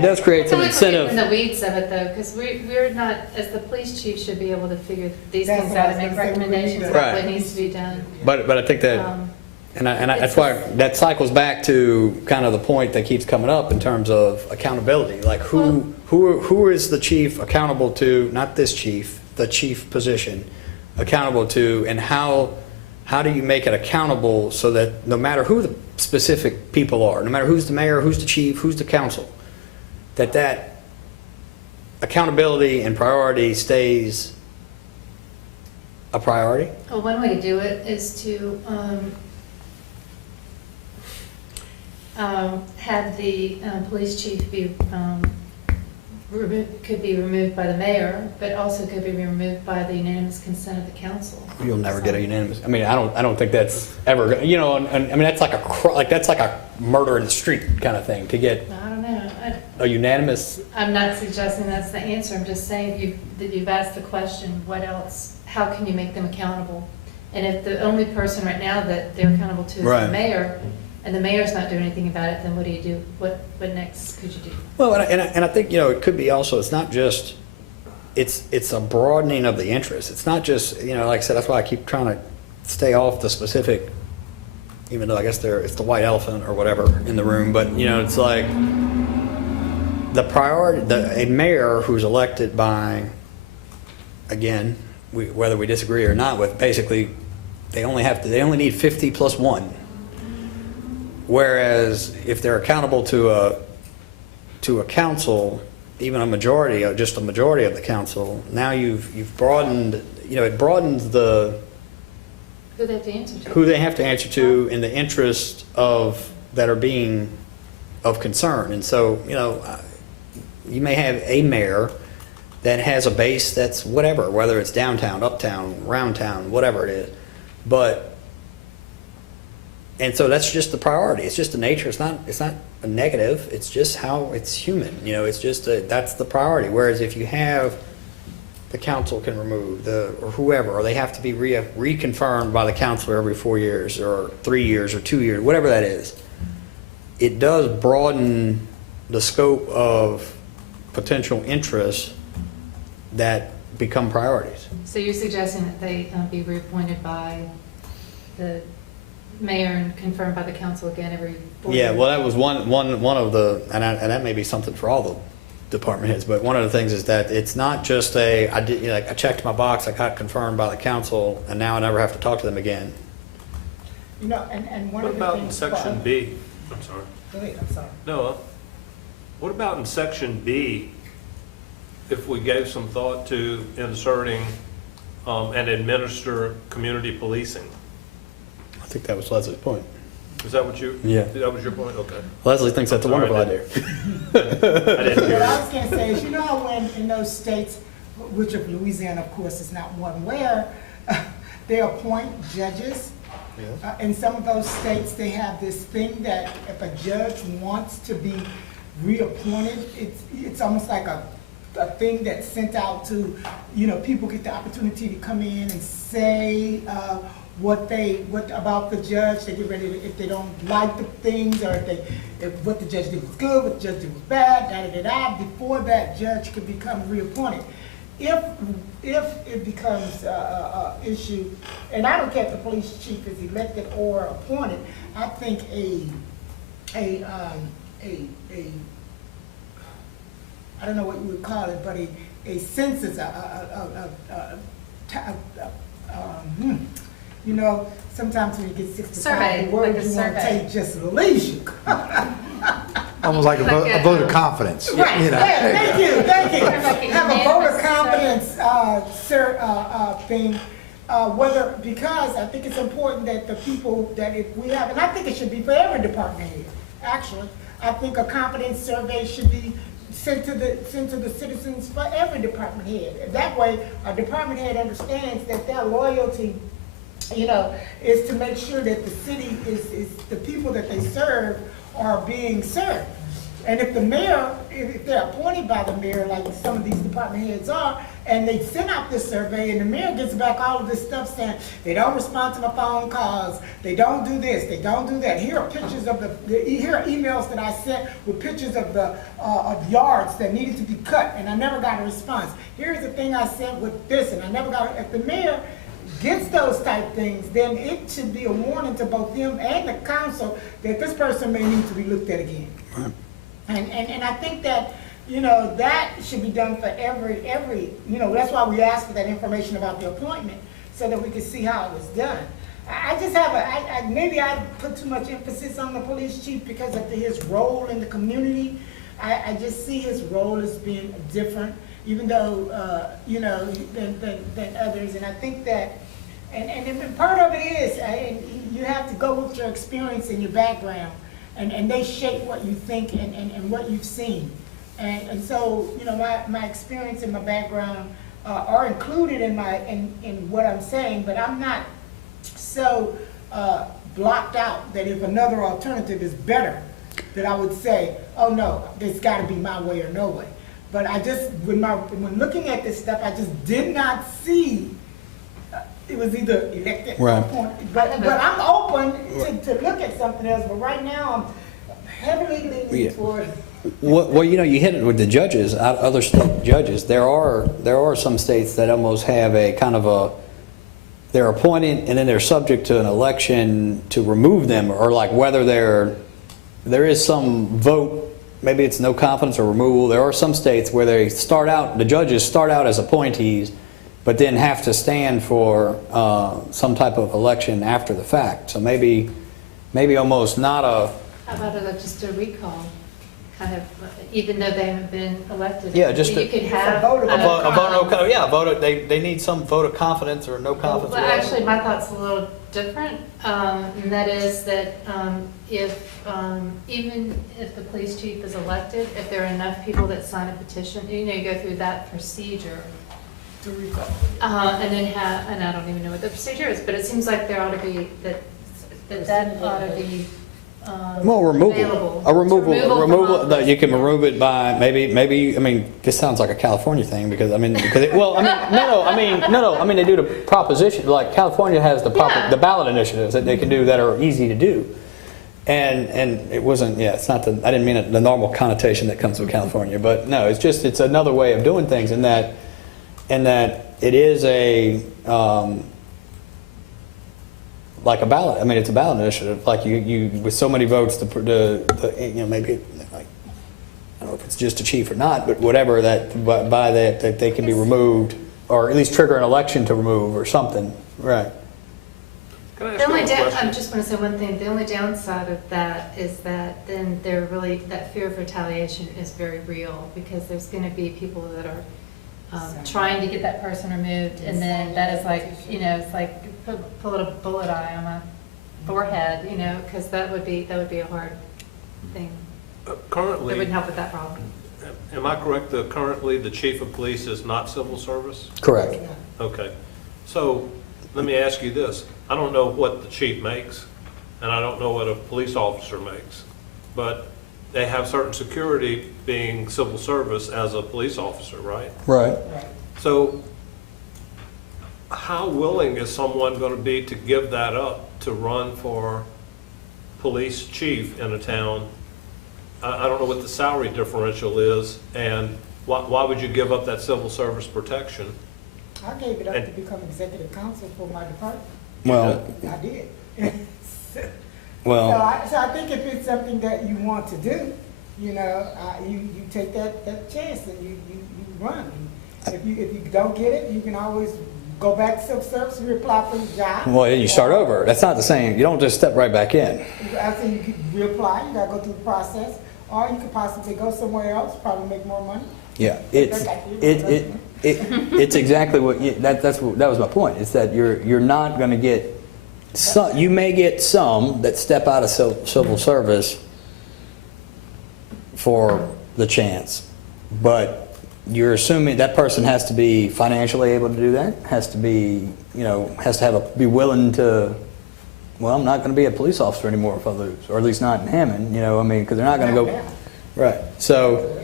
does create some incentive. In the weeds of it though, because we're not, as the police chief, should be able to figure these things out and make recommendations about what needs to be done. But I think that, that's why that cycles back to kind of the point that keeps coming up in terms of accountability. Like who is the chief accountable to? Not this chief, the chief position, accountable to, and how do you make it accountable so that no matter who the specific people are, no matter who's the mayor, who's the chief, who's the council, that accountability and priority stays a priority? Well, one way to do it is to have the police chief be could be removed by the mayor, but also could be removed by the unanimous consent of the council. You'll never get a unanimous. I don't think that's ever. That's like a murder in the street kind of thing to get. I don't know. A unanimous. I'm not suggesting that's the answer. I'm just saying you've asked the question. What else? How can you make them accountable? And if the only person right now that they're accountable to is the mayor, and the mayor's not doing anything about it, then what do you do? What next could you do? Well, and I think it could be also. It's not just. It's a broadening of the interest. It's not just like I said. That's why I keep trying to stay off the specific. Even though I guess it's the white elephant or whatever in the room, but it's like the priority. A mayor who's elected by, again, whether we disagree or not with, basically, they only need 50 plus 1. Whereas if they're accountable to a council, even a majority, just a majority of the council, now you've broadened, it broadens Who they have to answer to. who they have to answer to in the interest of, that are being of concern. And so, you may have a mayor that has a base that's whatever, whether it's downtown, uptown, round town, whatever it is. And so that's just the priority. It's just the nature. It's not a negative. It's just how it's human. It's just that's the priority. Whereas if you have the council can remove or whoever, or they have to be reconfirmed by the council every 4 years or 3 years or 2 years, whatever that is, it does broaden the scope of potential interests that become priorities. So you're suggesting that they be reappointed by the mayor and confirmed by the council again every 4 years? Yeah, well, that was one of the, and that may be something for all the department heads, but one of the things is that it's not just I checked my box, I got confirmed by the council, and now I never have to talk to them again. And one What of the about in things. section B? I'm sorry. Go ahead, I'm sorry. No, what about in section B, if we gave some thought to inserting and administer community policing? I think that was Leslie's point. Is that what you? Yeah. That was your point? Okay. Leslie thinks that's a I'm sorry, wonderful I idea. I didn't hear What I you. was gonna say is, how when in those states, which of Louisiana, of course, is not one, where they appoint judges. In some of those states, they have this thing that if a judge wants to be reappointed, it's almost like a thing that's sent out to, people get the opportunity to come in and say what about the judge. They get ready to, if they don't like the things, or if what the judge did was good, what the judge did was bad, before that judge could become reappointed. If it becomes a issue, and I don't care if the police chief is elected or appointed, I think I don't know what you would call it, but a census, sometimes when you get 65, Survey, the word like a you want to survey. take just leaves you. Almost like a vote of confidence. Right, yeah, thank you. Like a Have a vote of unanimous confidence, thing, because I think it's important that the people that if we have, and I think it should be for every department head, actually. I think a confidence survey should be sent to the citizens for every department head. And that way, a department head understands that their loyalty, is to make sure that the city is the people that they serve are being served. And if the mayor, if they're appointed by the mayor, like some of these department heads are, and they send out this survey, and the mayor gets back all of this stuff saying, they don't respond to my phone calls, they don't do this, they don't do that. Here are pictures of here are emails that I sent with pictures of the of yards that needed to be cut, and I never got a response. Here's the thing I sent with this, and I never got it. If the mayor gets those type things, then it should be a warning to both them and the council that this person may need to be looked at again. Right. And I think that, that should be done for every, that's why we asked for that information about the appointment, so that we could see how it was done. I just have maybe I put too much emphasis on the police chief because of his role in the community. I just see his role as being different, even though, than others. And I think that, and part of it is, you have to go with your experience and your background. And they shape what you think and what you've seen. And so, my experience and my background are included in what I'm saying, but I'm not so blocked out that if another alternative is better, that I would say, oh no, it's gotta be my way or no way. But I just, when looking at this stuff, I just did not see it was either elected or Right. appointed. But I'm open to look at something else, but right now I'm heavily leaning Yeah. toward. Well, you hit it with the judges, other state judges. There are some states that almost have a kind of they're appointed and then they're subject to an election to remove them, or like whether there is some vote, maybe it's no confidence or removal. There are some states where the judges start out as appointees, but then have to stand for some type of election after the fact. So maybe almost not a. How about just a recall? kind of, even though they haven't been elected. Yeah, just You a- could It's a have. vote of A vote, a vote, um, no, yeah, vote, they need some vote of confidence or no confidence. Well, whatever. actually, my thought's a little different, and that is that if, even if the police chief is elected, if there are enough people that sign a petition, you know, you go through that procedure, To recall. and then have, and I don't even know what the procedure is, but it seems like there ought to be, that ought to be Well, removal, available. a removal, Removal from that you can office. remove it by, maybe, I mean, this sounds like a California thing, because, I mean, no, they do the proposition, like, California has Yeah. the ballot initiatives that they can do that are easy to do. And it wasn't, yeah, it's not I didn't mean it, the normal connotation that comes with California, but no, it's another way of doing things in that it is like a ballot. I mean, it's a ballot initiative. Like you with so many votes, maybe like, I don't know if it's just a chief or not, but whatever that by that they can be removed or at least trigger an election to remove or something. Right. Can I The ask you only a question? I just want to say one thing. The only downside of that is that then that fear of retaliation is very real, because there's going to be people that are trying to get that person removed, and then that is like, it's like pull a bullet eye on my forehead, because that would be a hard thing. It Currently, wouldn't help with that problem. am I correct that currently the chief of police is not civil service? Correct. Okay. So let me ask you this. I don't know what the chief makes, and I don't know what a police officer makes, but they have certain security being civil service as a police officer, right? Right. So how willing is someone going to be to give that up to run for police chief in a town? I don't know what the salary differential is, and why would you give up that civil service protection? I gave it up to become executive counsel for my department. Well, I did. well. So I think if it's something that you want to do, you take that chance and you run. If you don't get it, you can always go back to civil service and reapply for the job. Well, then you start over. That's not the same. You don't just step right back in. I think you could reapply, you gotta go through the process, or you could possibly go somewhere else, probably make more money. Yeah, it's exactly what that was my point. It's that you're not going to get some. You may get some that step out of civil service for the chance, but you're assuming that person has to be financially able to do that. Has to be be willing to. Well, I'm not going to be a police officer anymore if I lose, or at least not in Hammond. Because they're not going to go. Right. So.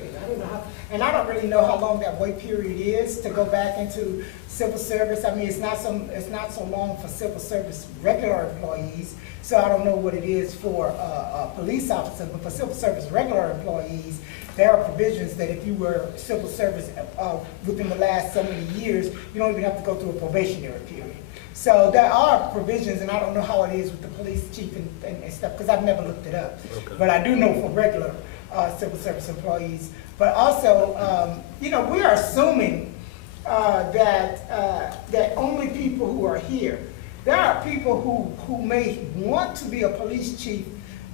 And I don't really know how long that wait period is to go back into civil service. I mean, it's not so long for civil service regular employees, so I don't know what it is for police officers, but for civil service regular employees, there are provisions that if you were civil service within the last so many years, you don't even have to go through a probationary period. So there are provisions, and I don't know how it is with the police chief and stuff, because I've never looked it up. Okay. But I do know for regular civil service employees. But also, we are assuming that only people who are here. There are people who may want to be a police chief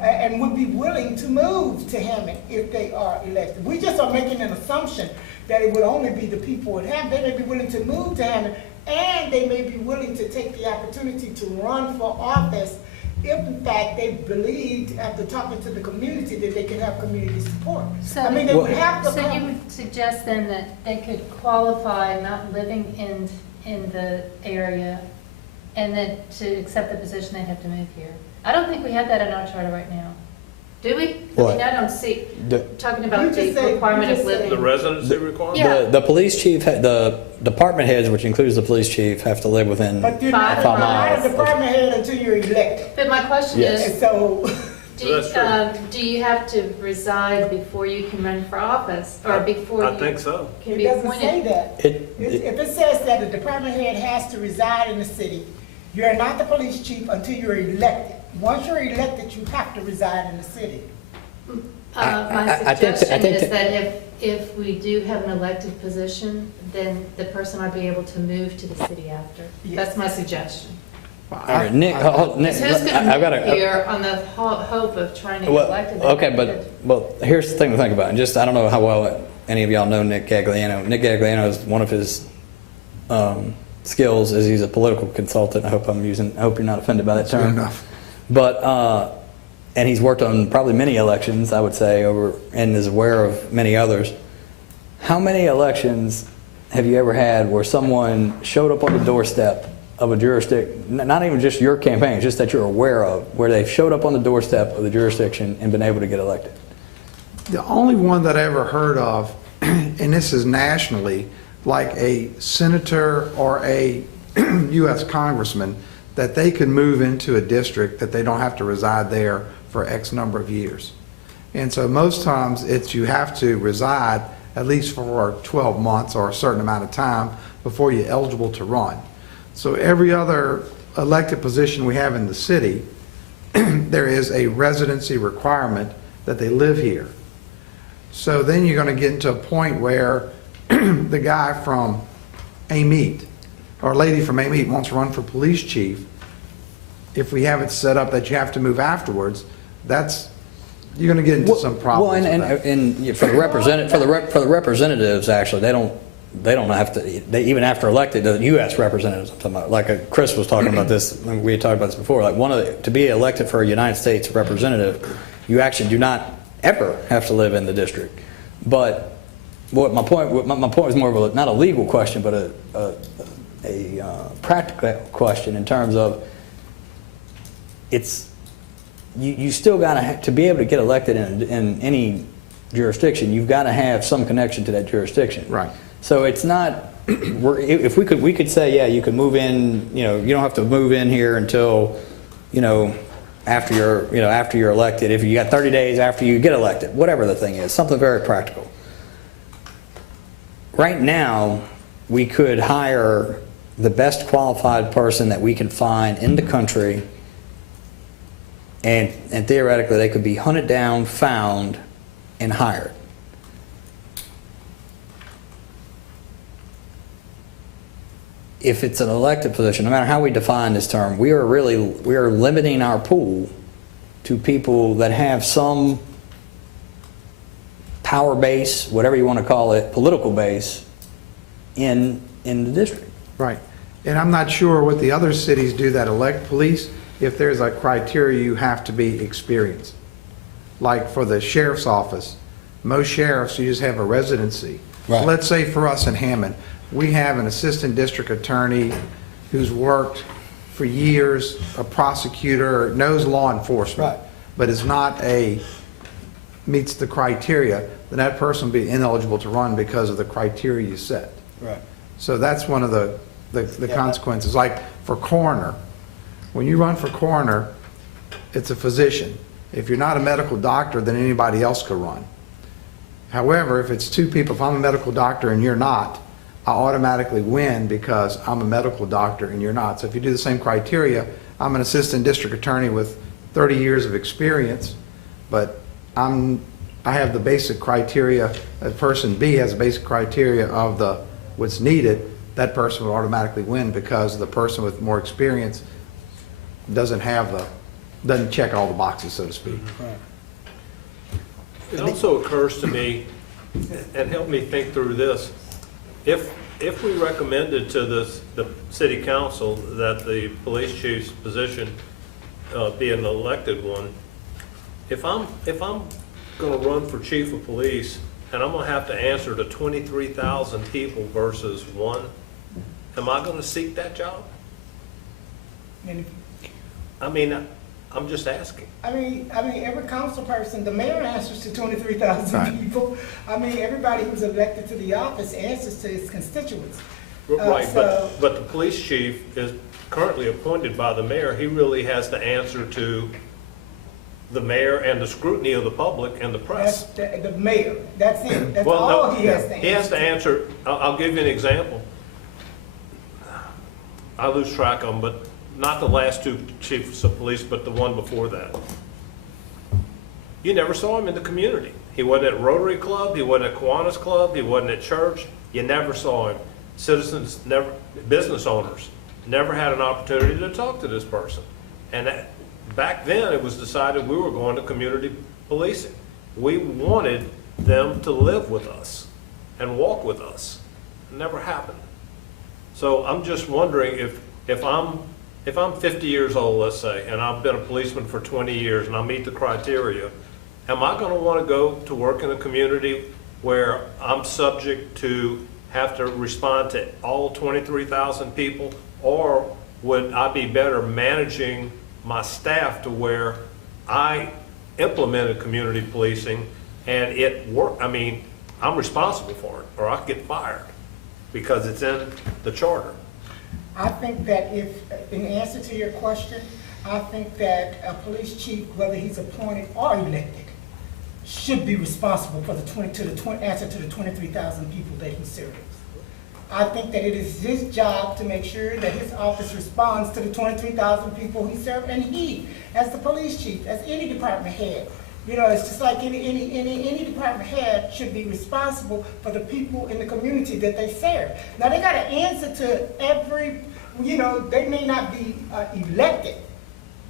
and would be willing to move to Hammond if they are elected. We just are making an assumption that it would only be the people at Hammond. They may be willing to move to Hammond, and they may be willing to take the opportunity to run for office if in fact they believed after talking to the community that they could have community support. So, They would have to so come. you would suggest then that they could qualify not living in the area, and then to accept the position they have to move here? I don't think we have that in our charter right now. Do we? What? I don't see, talking You about just the say- requirement you of just say- living. The residency requirement? Yeah. The police chief, the department heads, which includes the police chief, have to live within But you're not 5 a department head until you're elected. But my question Yes. And is, so, do you have to reside before you can run for office, or before I you think so. can it be doesn't say appointed? that. It, If it says that the department head has to reside in the city, you're not the police chief until you're elected. Once you're elected, you have to reside in the city. My I think suggestion is that- that if we do have an elected position, then the person might be able to move to the city after. Yes. That's my suggestion. All right, Nick, Nick, So who's I've got gonna a. be here on the hope of trying to get Well, elected? okay, but here's the thing to think about. And just, I don't know how well any of y'all know Nick Gagliano. Nick Gagliano is one of his skills is he's a political consultant. I hope you're not offended by that Fair term. enough. But, and he's worked on probably many elections, I would say, and is aware of many others. How many elections have you ever had where someone showed up on the doorstep of a jurisdiction, not even just your campaign, just that you're aware of, where they've showed up on the doorstep of the jurisdiction and been able to get elected? The only one that I ever heard of, and this is nationally, like a senator or a U.S. congressman, that they can move into a district that they don't have to reside there for X number of years. And so most times it's you have to reside at least for 12 months or a certain amount of time before you're eligible to run. So every other elected position we have in the city, there is a residency requirement that they live here. So then you're going to get into a point where the guy from Amite or lady from Amite wants to run for police chief. If we have it set up that you have to move afterwards, you're going to get into some problems. Well, and for the representatives, actually, they don't have to. They, even after elected, the U.S. representatives, I'm talking about, like Chris was talking about this. We had talked about this before. Like to be elected for a United States representative, you actually do not ever have to live in the district. But what my point was more of not a legal question, but a practical question in terms of you still got to be able to get elected in any jurisdiction. You've got to have some connection to that jurisdiction. Right. So it's not. If we could say, yeah, you could move in. You don't have to move in here until, after you're elected. If you got 30 days after you get elected, whatever the thing is, something very practical. Right now, we could hire the best qualified person that we can find in the country. And theoretically, they could be hunted down, found, and hired. If it's an elected position, no matter how we define this term, we are limiting our pool to people that have some power base, whatever you want to call it, political base in the district. Right. And I'm not sure what the other cities do that elect police, if there's a criteria you have to be experienced. Like for the sheriff's office, most sheriffs, you just have a residency. Right. So let's say for us in Hammond, we have an assistant district attorney who's worked for years, a prosecutor, knows law enforcement, Right. but is not meets the criteria, then that person will be ineligible to run because of the criteria you set. Right. So that's one of the consequences. Like for coroner, when you run for coroner, it's a physician. If you're not a medical doctor, then anybody else could run. However, if it's two people, if I'm a medical doctor and you're not, I automatically win because I'm a medical doctor and you're not. So if you do the same criteria, I'm an assistant district attorney with 30 years of experience, but I have the basic criteria, person B has the basic criteria of what's needed, that person will automatically win because the person with more experience doesn't check all the boxes, so to speak. Right. It also occurs to me, and help me think through this, if we recommended to the city council that the police chief's position be an elected one, if I'm going to run for chief of police and I'm going to have to answer to 23,000 people versus one, am I going to seek that job? And I mean, I'm just asking. I mean, every council person, the mayor answers to 23,000 Right. people. I mean, everybody who's elected to the office answers to his constituents. Right, so- but the police chief is currently appointed by the mayor. He really has to answer to the mayor and the scrutiny of the public and the press. That's the mayor. That's it. That's Well, all no, he has to answer. He has to answer, I'll give you an example. I lose track of them, but not the last two chiefs of police, but the one before that. You never saw him in the community. He wasn't at Rotary Club, he wasn't at Kiwanis Club, he wasn't at church. You never saw him. Citizens never, business owners never had an opportunity to talk to this person. And back then, it was decided we were going to community policing. We wanted them to live with us and walk with us. It never happened. So I'm just wondering if I'm 50 years old, let's say, and I've been a policeman for 20 years and I meet the criteria, am I going to want to go to work in a community where I'm subject to have to respond to all 23,000 people? Or would I be better managing my staff to where I implemented community policing and it worked? I mean, I'm responsible for it, or I could get fired because it's in the charter. I think that if, in answer to your question, I think that a police chief, whether he's appointed or elected, should be responsible for answer to the 23,000 people that he serves. I think that it is his job to make sure that his office responds to the 23,000 people he serves, and he, as the police chief, as any department head, you know, it's just like any department head should be responsible for the people in the community that they serve. Now, they got to answer to every, you know, they may not be elected,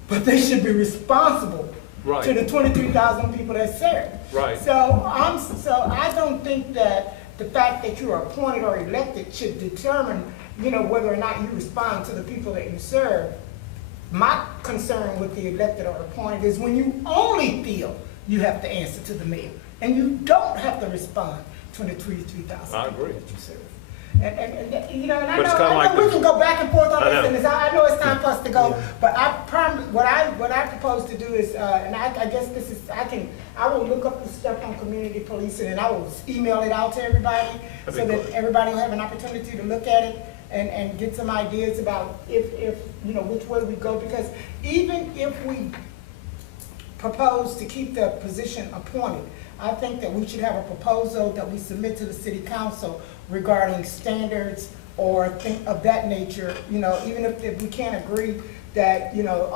but they should be responsible Right. to the 23,000 people that serve. Right. So I don't think that the fact that you are appointed or elected should determine, you know, whether or not you respond to the people that you serve. My concern with the elected or appointed is when you only feel you have to answer to the mayor and you don't have to respond to the 23,000 I people agree. that you serve. And you know, and I But it's know, kinda like we the- can go back and forth on I this, know. and I know it's time for us to go, but I promise, what I propose to do is, and I guess this is, I will look up the stuff on community policing and I will email it out to everybody That'd so be that good. everybody will have an opportunity to look at it and get some ideas about if, you know, which way we go, because even if we propose to keep the position appointed, I think that we should have a proposal that we submit to the city council regarding standards or things of that nature, you know, even if we can't agree that, you know,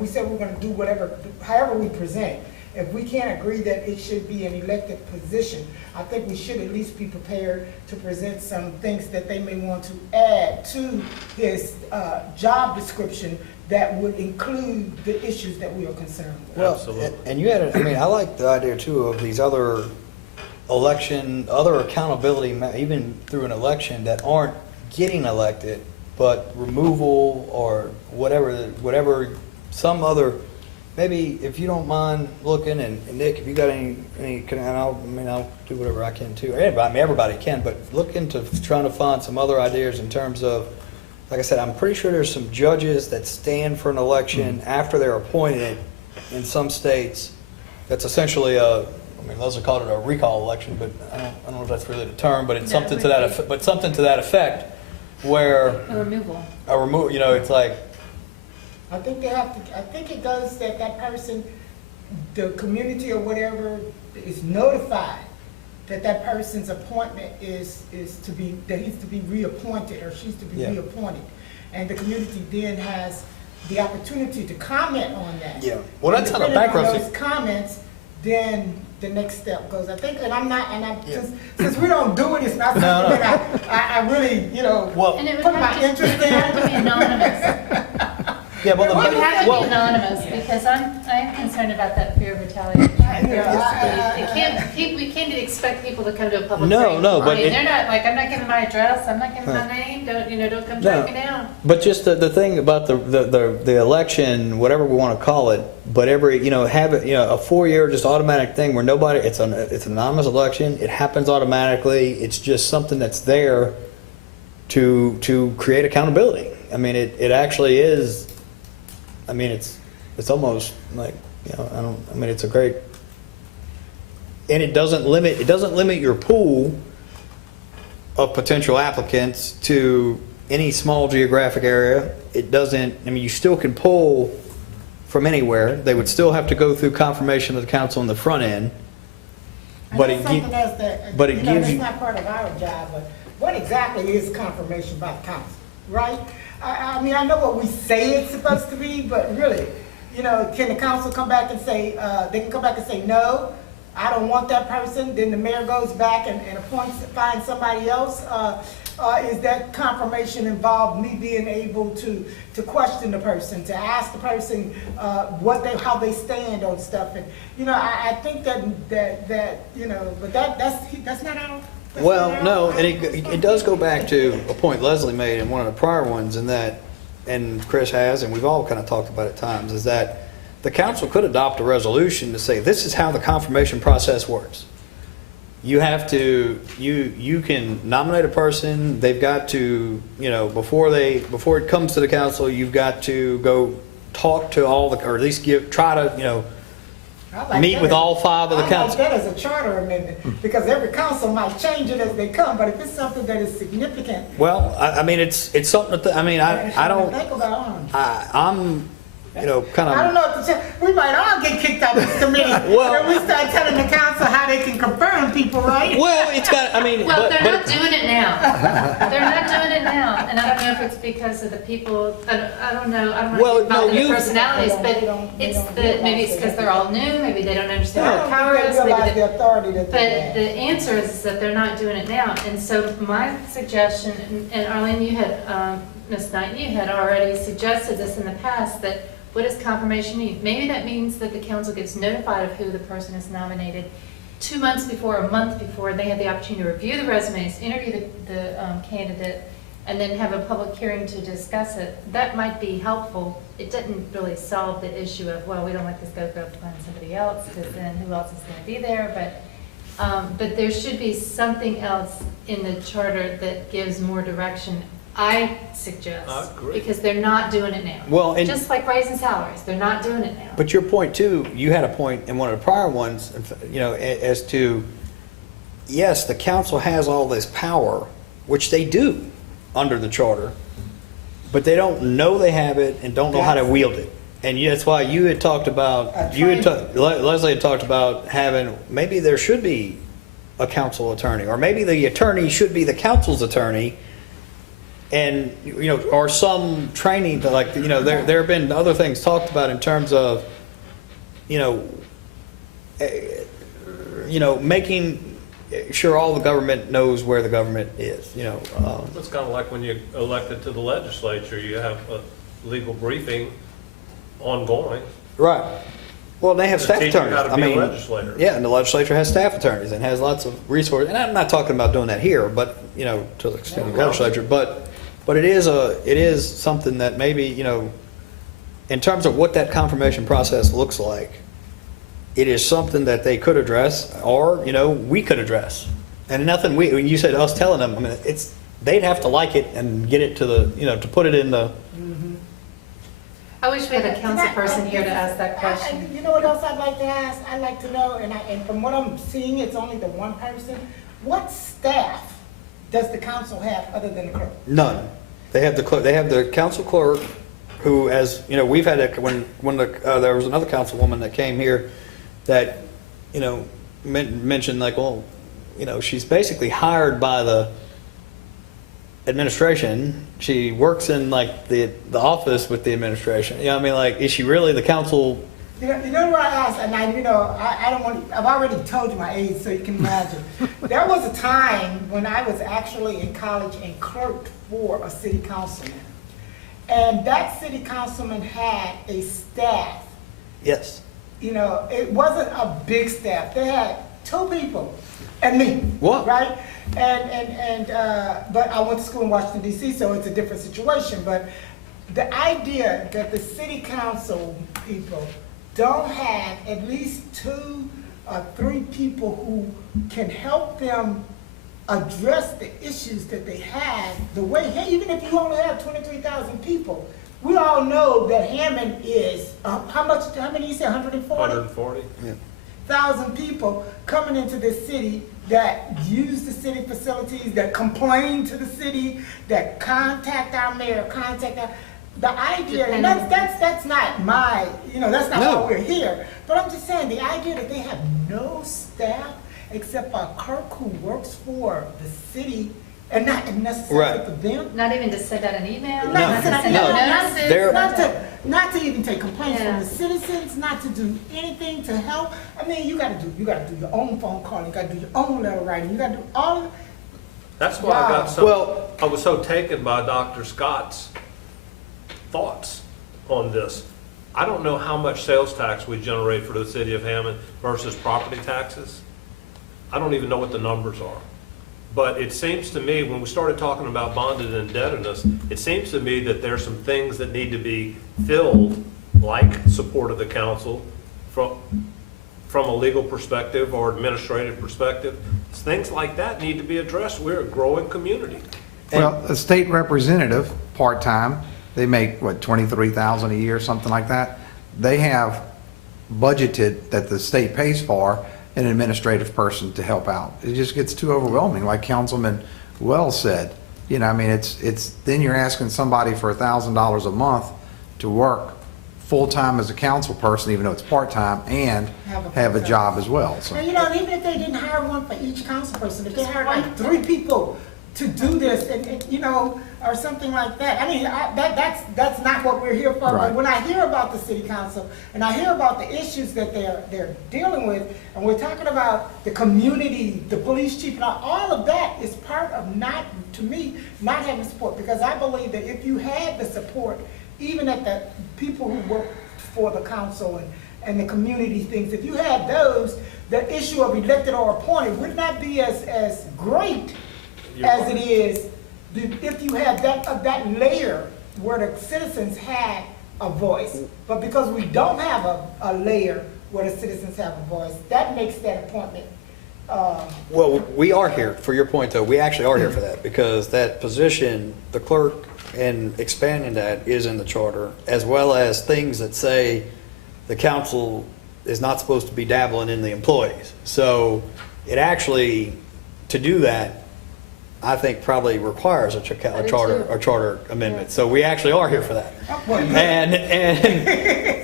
we said we're gonna do whatever, however we present. If we can't agree that it should be an elected position, I think we should at least be prepared to present some things that they may want to add to his job description that would include the issues that we are concerned with. Well, Absolutely. and you had, I mean, I like the idea too of these other other accountability, even through an election that aren't getting elected, but removal or whatever, some other, maybe if you don't mind looking, and Nick, if you got any, and I'll do whatever I can too. Everybody can, but look into trying to find some other ideas in terms of, like I said, I'm pretty sure there's some judges that stand for an election after they're appointed in some states. That's essentially those are called it a recall election, but I don't know if that's really the term, but it's No, something it to that would be. something to that effect, where A removal. you know, it's like, I think they have to, I think it goes that person, the community or whatever is notified that that person's appointment is to be, that he's to be reappointed or she's to be Yeah. reappointed. And the community then has the opportunity to comment on that. yeah. Well, that's how the Depending on bankruptcy. those comments, then the next step goes. I think, and Yeah. since we don't do it, it's not No, something that I really, you know, Well, And it would put my have to, interest it would have to be in. anonymous. yeah, well, It would have to well, be anonymous, because I'm concerned about that fear of retaliation. We can't expect people to come to a public No, hearing. no, but I mean, it- they're not, like, I'm not giving my address, I'm not giving my name, don't come track me down. But just the thing about the election, whatever we want to call it, but every, have it, a 4-year just automatic thing where nobody, it's an anonymous election, it happens automatically, it's just something that's there to create accountability. I mean, it actually is, I mean, it's almost like, it's a great, and it doesn't limit your pool of potential applicants to any small geographic area. It doesn't, you still can pull from anywhere. They would still have to go through confirmation of the council on the front end. But And that's something else that, but it gives that's you- not part of our job, but what exactly is confirmation by the council, right? I mean, I know what we say it's supposed to be, but really, can the council come back and say, they can come back and say no? I don't want that person, then the mayor goes back and finds somebody else? Is that confirmation involved me being able to question the person, to ask the person how they stand on stuff? And, I think that but that's not our. Well, no, and it does go back to a point Leslie made in one of the prior ones, and Chris has, and we've all kind of talked about at times, is that the council could adopt a resolution to say, this is how the confirmation process works. You have to, you can nominate a person, they've got to, before it comes to the council, you've got to go talk to or at least try to, meet with all 5 of the council. I like that as a charter amendment, because every council might change it as they come, but if it's something that is significant. Well, I mean, it's something that, I don't, Think about it. I'm, kind I don't of, know if we might all get kicked out of this committee when we start telling the council how they can confirm people, right? well, it's got, Well, they're not doing it now. They're not doing it now, and I don't know if it's because of the people, I don't know, I don't know Well, about no, their you- personalities, but maybe it's because they're all new, maybe they don't understand what the power is. They maybe realize the authority that But they have. the answer is that they're not doing it now, and so my suggestion, and Arlene, you had, Ms. Knight, you had already suggested this in the past, that what does confirmation mean? Maybe that means that the council gets notified of who the person is nominated 2 months before, a month before, they have the opportunity to review the resumes, interview the candidate, and then have a public hearing to discuss it. That might be helpful. It didn't really solve the issue of, well, we don't like this guy, go to find somebody else, because then who else is going to be there? But there should be something else in the charter that gives more direction, I suggest. I agree. Because they're not doing it now. Well, and- just like raising salaries, they're not doing it now. but your point too, you had a point in one of the prior ones, as to, yes, the council has all this power, which they do under the charter, but they don't know they have it and don't know how to wield it. And that's why you had talked about, Leslie had talked about having, maybe there should be a council attorney, or maybe the attorney should be the council's attorney. And, or some training to, like, there have been other things talked about in terms of, making sure all the government knows where the government is, It's kind of like when you're elected to the legislature, you have a legal briefing ongoing. Right. Well, they have To staff teach you attorneys. how to be a legislator. Yeah, and the legislature has staff attorneys and has lots of resources. And I'm not talking about doing that here, but, to the extent of the legislature, but it is something that maybe, in terms of what that confirmation process looks like, it is something that they could address, or, we could address. And nothing, when you said us telling them, they'd have to like it and get it to the, to put it in the. I wish we had a council person here to ask that question. You know what else I'd like to ask? I'd like to know, and from what I'm seeing, it's only the one person. What staff does the council have other than the clerk? None. They have the clerk, they have the council clerk, who, as we've had it when there was another councilwoman that came here that mentioned, like, well, she's basically hired by the administration. She works in, like, the office with the administration. Is she really the council? You know what I asked, and I don't want. I've already told you my age, so you can imagine. There was a time when I was actually in college and clerked for a city councilman, and that city councilman had a staff. Yes. It wasn't a big staff. They had 2 people and me. What? Right? But I went to school in Washington, D.C., so it's a different situation. But the idea that the city council people don't have at least 2 or 3 people who can help them address the issues that they have, the way, even if you only have 23,000 people, we all know that Hammond is, how many you said, 140? 140. Yeah. 1,000 people coming into this city that use the city facilities, that complain to the city, that contact our mayor, the idea, and that's not my, that's not why we're here. But I'm just saying, the idea that they have no staff except for a clerk who works for the city And not necessarily Right. for them. Not even to send out an email? No, Not to send no. out notices? They're- Not to even take complaints Yeah. from the citizens, not to do anything to help. I mean, you gotta do your own phone call, you gotta do your own letter writing, you gotta do all of. That's why I got Well- I was so taken by Dr. Scott's thoughts on this. I don't know how much sales tax we generate for the city of Hammond versus property taxes. I don't even know what the numbers are. But it seems to me, when we started talking about bonded indebtedness, it seems to me that there's some things that need to be filled, like support of the council, from a legal perspective or administrative perspective. Things like that need to be addressed. We're a growing community. Well, a state representative, part-time, they make, what, 23,000 a year, something like that? They have budgeted that the state pays for an administrative person to help out. It just gets too overwhelming, like Councilman Wells said. You know, I mean, then you're asking somebody for $1,000 a month to work full-time as a council person, even though it's part-time, and have a job as well, so. And you know, even if they didn't hire one for each council person, if they hired like 3 people to do this, and you know, or something like that. I mean, that's not what we're here for. Right. But when I hear about the city council, and I hear about the issues that they're dealing with, and we're talking about the community, the police chief, and all of that is part of to me, not having support. Because I believe that if you had the support, even at the people who work for the council and the community things, if you had those, the issue of elected or appointed would not be as great as it is if you had that layer where the citizens had a voice. But because we don't have a layer where the citizens have a voice, that makes that appointment. Well, we are here, for your point though, we actually are here for that, because that position, the clerk, and expanding that is in the charter, as well as things that say the council is not supposed to be dabbling in the employees. So it actually, to do that, I think probably requires a charter amendment. So we actually are here for that.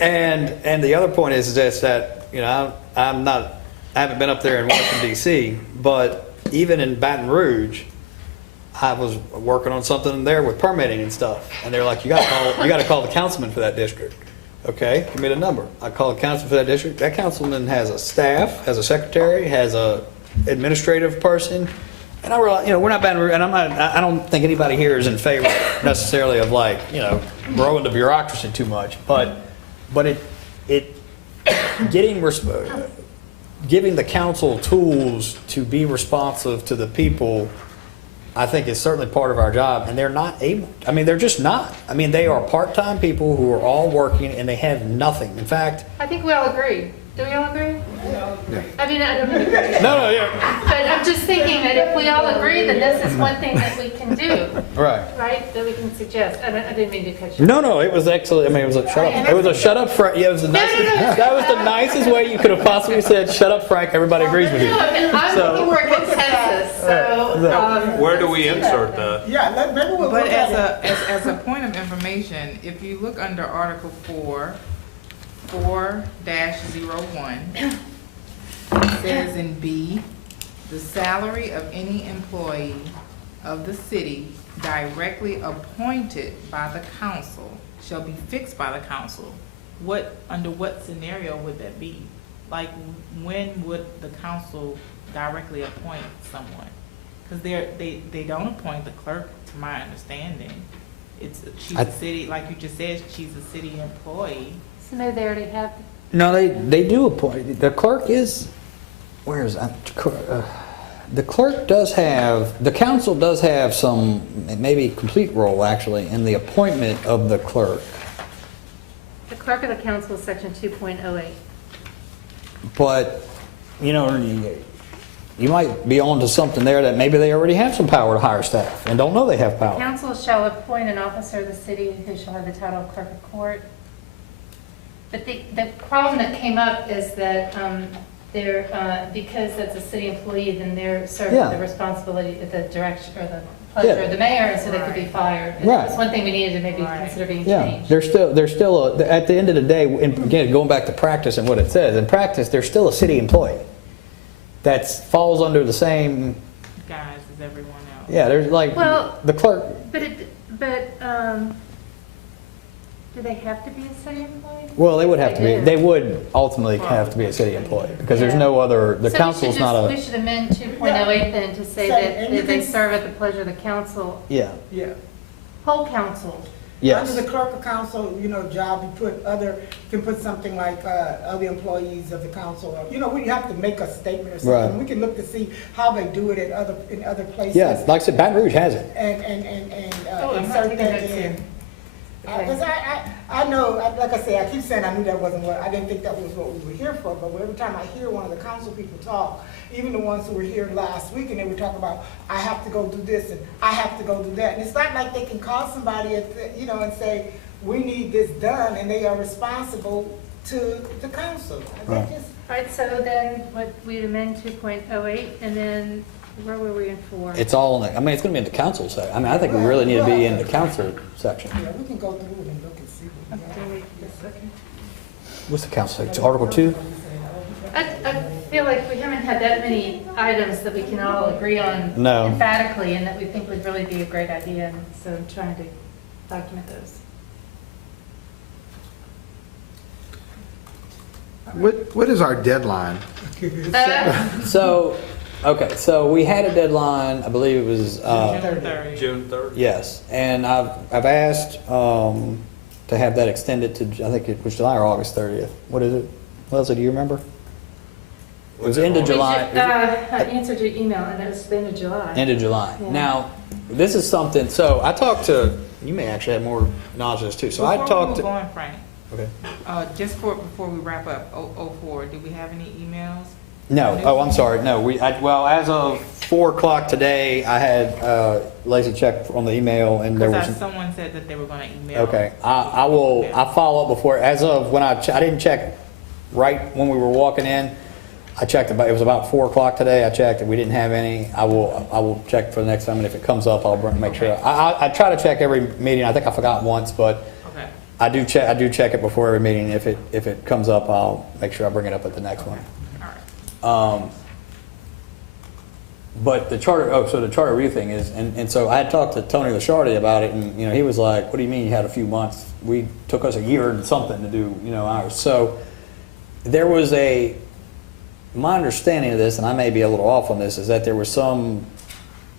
And the other point is that, you know, I haven't been up there in Washington D.C., but even in Baton Rouge, I was working on something there with permitting and stuff, and they're like, you got to call the councilman for that district. Okay, give me the number. I call the councilman for that district. That councilman has a staff, has a secretary, has a administrative person. And I realize, you know, we're not Baton Rouge, and I don't think anybody here is in favor necessarily of, like, you know, growing the bureaucracy too much. But giving the council tools to be responsive to the people, I think is certainly part of our job. And they're not able. I mean, they're just not. I mean, they are part-time people who are all working, and they have nothing. In fact, I think we all agree. Do we all agree? Yeah. I mean, I don't agree. no, yeah, But I'm just thinking that if we all agree, then this is one thing that we can do, right. right? That we can suggest. I didn't mean to cut you. No, it was actually, I mean, it was a shut up. It was a shut up, Frank. Yeah, it was the nicest, that was the nicest way you could have possibly said, shut up, Frank, everybody agrees with you. No, I'm looking for a consensus, so. Where do we insert that? Yeah, maybe we'll But look as at it. as a point of information, if you look under Article 4-01, it says in B, the salary of any employee of the city directly appointed by the council shall be fixed by the council. Under what scenario would that be? Like, when would the council directly appoint someone? Because they don't appoint the clerk, to my understanding. She's a city, like you just said, she's a city employee. So maybe they already have. No, they do appoint. The clerk is, where is that? The clerk does have, the council does have some, maybe complete role actually, in the appointment of the clerk. The clerk of the council is section 2.08. But, you know, you might be on to something there that maybe they already have some power to hire staff and don't know they have power. Council shall appoint an officer of the city who shall have the title of clerk of court. But the problem that came up is that because that's a city employee, then they're served with the responsibility at the direction or the pleasure of the mayor, and so they could be fired. And Right. that's one thing we needed to maybe consider being Yeah, changed. there's still at the end of the day, and again, going back to practice and what it says, in practice, there's still a city employee that falls under the same, Guys, as everyone else. Yeah, there's like, Well- the clerk, Do they have to be a city employee? well, they would have to be, do. they would ultimately have to be a city employee, because there's no other, the council's not We a, should amend 2.08 then to say And you that they can- serve at the pleasure of the council, yeah, Yeah. whole council. yes. Under the clerk of council, job, can put something like, other employees of the council, or, we have to make a statement or something. Right. We can look to see how they do it in other places. Yeah, like I said, Baton Rouge has it. And, Oh, I'm not insert taking that notes in. here. Okay. Because I know, like I say, I keep saying I knew that wasn't I didn't think that was what we were here for, but every time I hear one of the council people talk, even the ones who were here last week, and they were talking about, I have to go do this, and I have to go do that, and it's not like they can call somebody, and say, we need this done, and they are responsible to the council. Right. All right, so then we'd amend 2.08, and then where were we in 4? It's all, in the, I mean, it's gonna be in the council section. I mean, I think we really need to be in the council section. Yeah, we can go through it and look and see what we have. What's the council section? Article 2? I feel like we haven't had that many items that we can all agree on No. emphatically and that we think would really be a great idea, and so I'm trying to document those. What is our deadline? So, okay, so we had a deadline, I believe it was, June 3rd. yes, and I've asked to have that extended to, I think it was July or August 30th. What is it? Leslie, do you remember? It was end of July. I answered your email, and it was the end of July. End of July. Yeah. Now, this is something, so I talked to, you may actually have more knowledge of this too, so I talked Before we to. move on, Frank, Okay. just before we wrap up, 04, do we have any emails? No, oh, I'm sorry, no, well, as of 4 o'clock today, I had Lacey check on the email, and there was. Because someone said that they were gonna email. Okay, I'll follow up before, as of when I didn't check right when we were walking in. I checked about, it was about 4 o'clock today, I checked, and we didn't have any. I will check for the next time, and if it comes up, I'll make sure. I try to check every meeting, I think I forgot once, but Okay. I do check it before every meeting. If it comes up, I'll make sure I bring it up at the next one. All right. But the so the charter review thing is, and so I had talked to Tony Lashardi about it, and, he was like, what do you mean you had a few months? We took us a year and something to do, ours. So there was my understanding of this, and I may be a little off on this, is that there was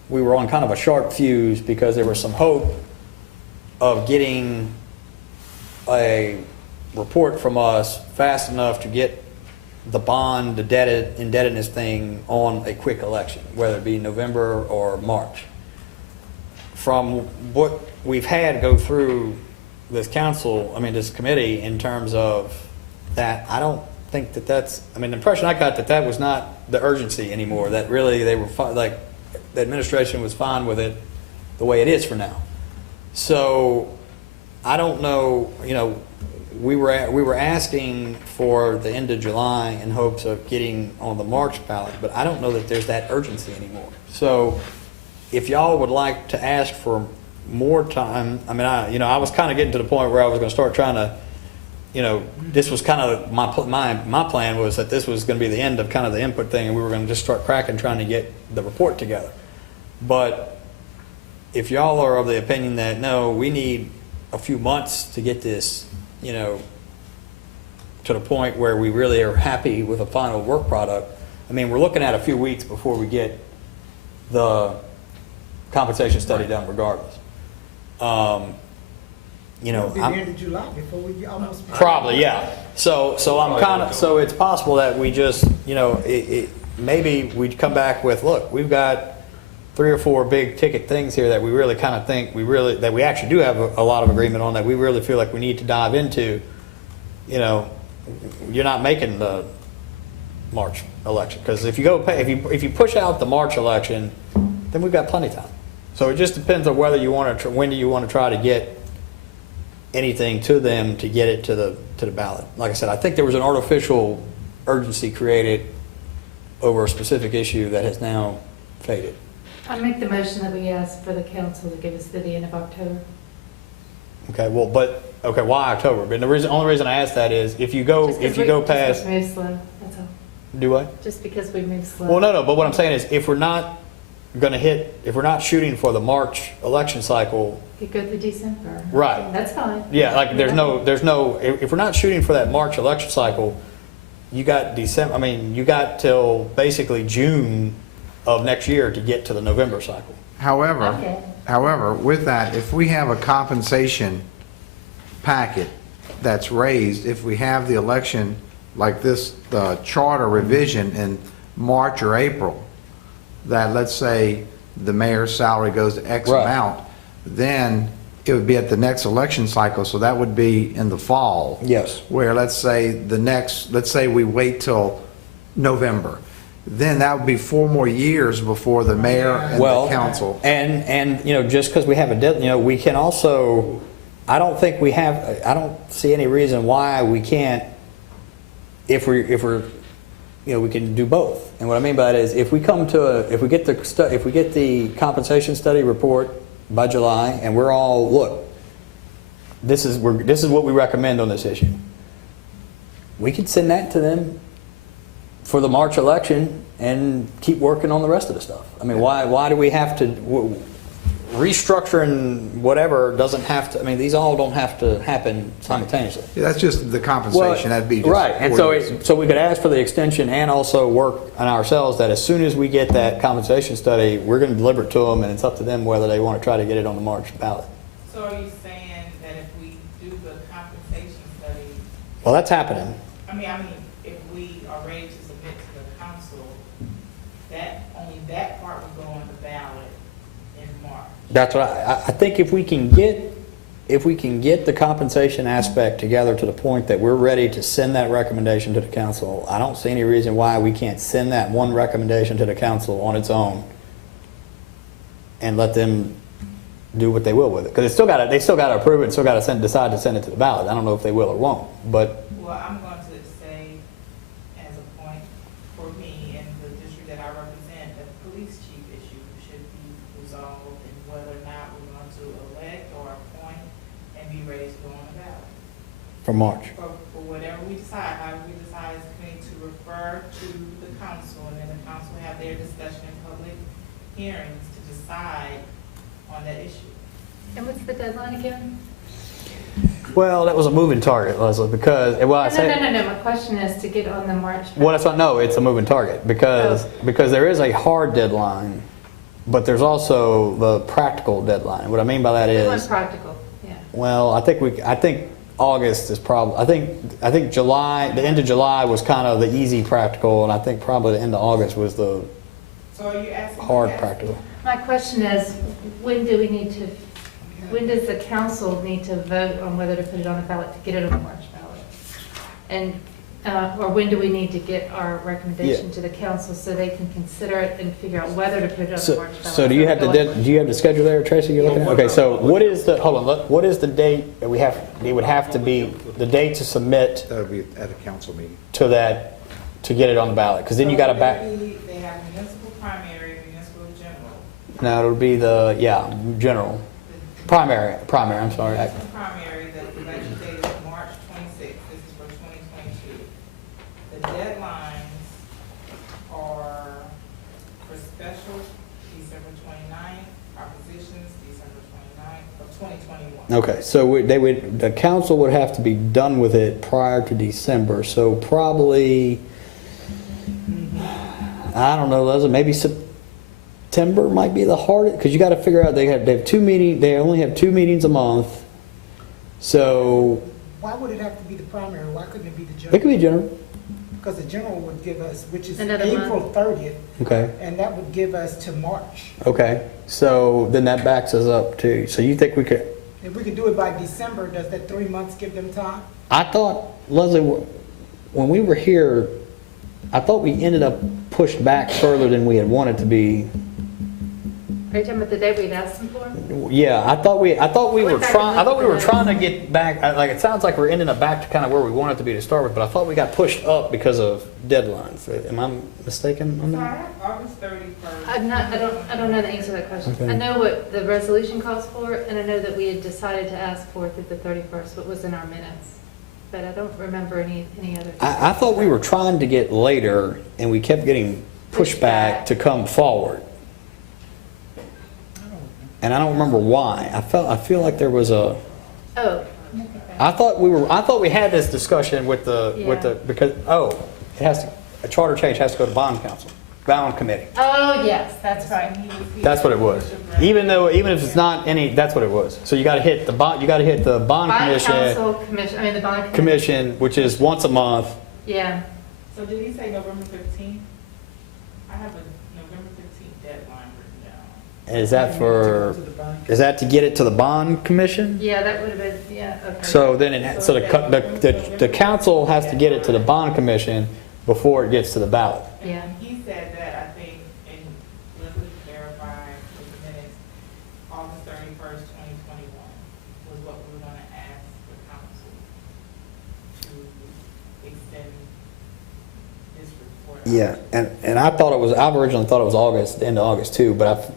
we were on kind of a sharp fuse because there was some hope of getting a report from us fast enough to get the bond, the indebtedness thing on a quick election, whether it be November or March. From what we've had go through this this committee in terms of that, I don't think the impression I got that was not the urgency anymore, that really they were the administration was fine with it the way it is for now. So I don't know, we were asking for the end of July in hopes of getting on the March ballot, but I don't know that there's that urgency anymore. So if y'all would like to ask for more time, I was kind of getting to the point where I was going to start trying to, this was kind of my plan was that this was going to be the end of kind of the input thing, and we were going to just start cracking trying to get the report together. But if y'all are of the opinion that no, we need a few months to get this, to the point where we really are happy with a final work product. We're looking at a few weeks before we get the compensation study done regardless. It'll be the end of July before we get almost. Probably, yeah. So so it's possible that we just, maybe we'd come back with, look, we've got 3 or 4 big ticket things here that we really kind of think that we actually do have a lot of agreement on, that we really feel like we need to dive into. You're not making the March election, because if you push out the March election, then we've got plenty of time. So it just depends on whether when do you want to try to get anything to them to get it to the ballot. Like I said, I think there was an artificial urgency created over a specific issue that has now faded. I make the motion that we ask for the council to give us to the end of October. Okay, well, why October? But the only reason I ask that is if you go past. Just because we move slow, that's all. Do what? Just because we move slow. Well, no, but what I'm saying is if we're not gonna hit, if we're not shooting for the March election cycle, You go through December. Right. That's fine. yeah, like there's no, if we're not shooting for that March election cycle, you got December, I mean, you got till basically June of next year to get to the November cycle. However, Okay. however, with that, if we have a compensation packet that's raised, if we have the election like this, the charter revision in March or April, that let's say the mayor's salary goes to X Right. amount, then it would be at the next election cycle, so that would be in the fall. Yes. Where let's say let's say we wait till November, then that would be 4 more years before the mayor and Well, the council. and, you know, just because we have a dead, you know, we can also, I don't see any reason why we can't, if we're, you know, we can do both. And what I mean by that is, if we get the compensation study report by July, and we're all, look, this is what we recommend on this issue, we could send that to them for the March election and keep working on the rest of the stuff. I mean, why do we have to, restructuring whatever doesn't have to, I mean, these all don't have to happen simultaneously. Yeah, that's just the compensation, that'd be just. Right, and 4 so, years. so we could ask for the extension and also work on ourselves that as soon as we get that compensation study, we're going to deliver it to them, and it's up to them whether they want to try to get it on the March ballot. So are you saying that if we do the compensation study, Well, that's happening. I mean, if we are ready to submit to the council, only that part will go on the ballot in March? That's what I think if we can get the compensation aspect together to the point that we're ready to send that recommendation to the council, I don't see any reason why we can't send that one recommendation to the council on its own and let them do what they will with it. Because they still got to approve it and still got to decide to send it to the ballot. I don't know if they will or won't, but Well, I'm going to say, as a point for me and the district that I represent, the police chief issue should be resolved in whether or not we're going to elect or appoint and be ready to go on the ballot. for March. For whatever we decide, however we decide is going to refer to the council, and then the council have their discussion in public hearings to decide on that issue. And what's the deadline again? Well, that was a moving target, Leslie, because, well, I say. No. My question is to get on the March. Well, that's what, no, it's a moving target because there is a hard deadline, but there's also the practical deadline. What I mean by that The one is, practical, yeah. well, I think August is probably, I think July, the end of July was kind of the easy practical, and I think probably the end of August was the So are you asking? hard practical. My question is, when does the council need to vote on whether to put it on the ballot to get it on the March ballot? And, or when do we need to get our recommendation to the council so they can consider it and figure out whether to put it on the March ballot? So do you have the schedule there, Tracy, you're looking at? Okay, so what is the date that it would have to be, the date to submit That would be at a council meeting. to that, to get it on the ballot? Because then you got to back, They have municipal primary, municipal general. no, it'll be general. Primary, I'm sorry. Municipal primary, the election date is March 26th, this is for 2022. The deadlines are for specials, December 29th, propositions, December 29th of 2021. Okay, so the council would have to be done with it prior to December, so probably, I don't know, Leslie, maybe September might be the hardest, because you got to figure out, they only have 2 meetings a month, so Why would it have to be the primary? Why couldn't it be the it could general? be general, Because the general would give us, which is Another April 30th, okay, and that would give us to March. okay, so then that backs us up too, so you think we could, If we could do it by December, does that 3 months give them time? I thought, Leslie, when we were here, I thought we ended up pushed back further than we had wanted to be. Are you talking about the day we'd asked them for? Yeah, I thought we were back trying. and I thought we looked were at trying to get back. Like it sounds like we're ending up back to kind of where we wanted to be to start with. But I thought we got pushed up because of deadlines. Am I mistaken on So I that? have August 31st. I don't know the answer to that question. Okay. I know what the resolution calls for, and I know that we had decided to ask for it through the 31st, what was in our minutes. But I don't remember any other. I thought we were trying to get later, and we kept getting pushed back to come forward. and I don't remember why. I feel like there was a, Oh, I thought we had this discussion with the, because, it has to, a charter change has to go to bond council, bond committee. oh, yes, that's right. That's what it was. Even if it's not any, that's what it was. So you gotta hit the bond Bond commission, council commission, I mean, the bond commission, which is once a month. Yeah, So did he say November 15th? I have a November 15th deadline written down. Is that for, is that to get it to the bond commission? yeah, that would have been, yeah, okay. So then the council has to get it to the bond commission before it gets to the ballot. Yeah. And he said that, I think, and Leslie verified with the minutes, August 31st, 2021 was what we were gonna ask the council to extend this report. Yeah, and I originally thought it was August, the end of August too, but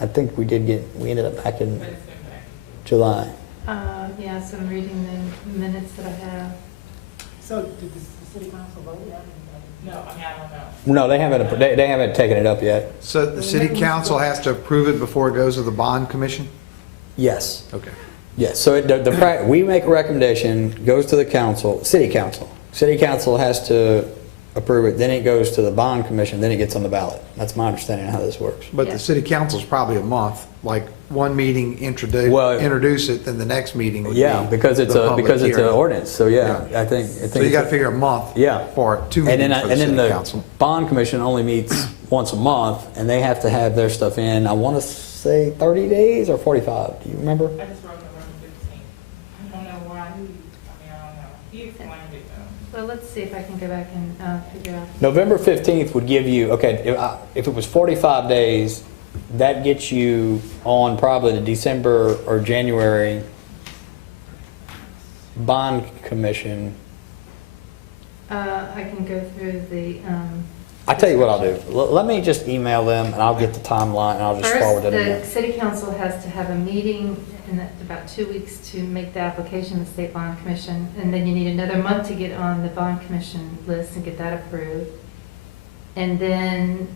I think we ended up back in But it's been back. July. Yeah, so I'm reading the minutes that I have. So did the city council vote? No, I mean, I don't know. No, they haven't taken it up yet. So the city council has to approve it before it goes to the bond commission? Yes. Okay. Yes, so we make a recommendation, goes to the council, city council. City council has to approve it, then it goes to the bond commission, then it gets on the ballot. That's my understanding of how this works. But Yeah. the city council's probably a month, like one meeting Well- introduce it, then the next meeting would be Yeah, because it's the an public hearing. ordinance, so yeah, I think. So you gotta figure a month Yeah. for two And then, meetings for the and then city the council. bond commission only meets once a month, and they have to have their stuff in, I want to say 30 days or 45, do you remember? I just wrote November 15th. I don't know why, I don't know. He explained it though. Well, let's see if I can go back and figure out. November 15th would give you, okay, if it was 45 days, that gets you on probably the December or January bond commission. I can go through the, I tell you what I'll do. Let me just email them and I'll get the timeline and I'll just forward first, it in the city council has to have a meeting in about 2 weeks to make the application to the state bond commission. And then you need another month to get on the bond commission list and get that approved. And then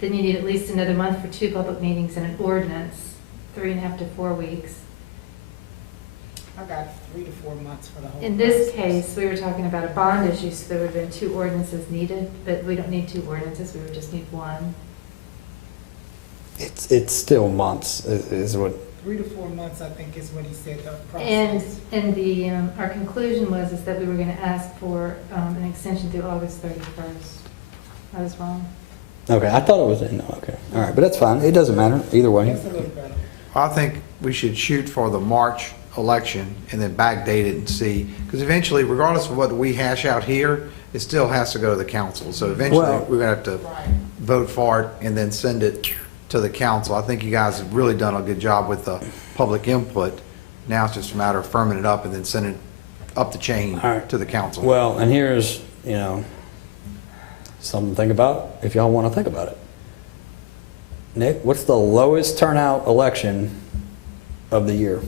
you need at least another month for 2 public meetings and an ordinance, 3.5 to 4 weeks. I got 3 to 4 months for the whole. In this process. case, we were talking about a bond issue, so there would have been 2 ordinances needed, but we don't need 2 ordinances, we would just need 1. It's still months is what. 3 to 4 months, I think is what he said, the And, process. and the, our conclusion was is that we were gonna ask for an extension through August 31st. I was wrong. Okay, I thought it was in, okay. All right, but that's fine. It doesn't matter either way. That's a little better. I think we should shoot for the March election and then backdate it and see, because eventually, regardless of what we hash out here, it still has to go to the council. So eventually, Well- we're gonna have to Right. vote for it and then send it to the council. I think you guys have really done a good job with the public input. Now it's just a matter of firming it up and then sending it up the chain All right. to the council. Well, and here's, something to think about if y'all want to think about it. Nick, what's the lowest turnout election of the year?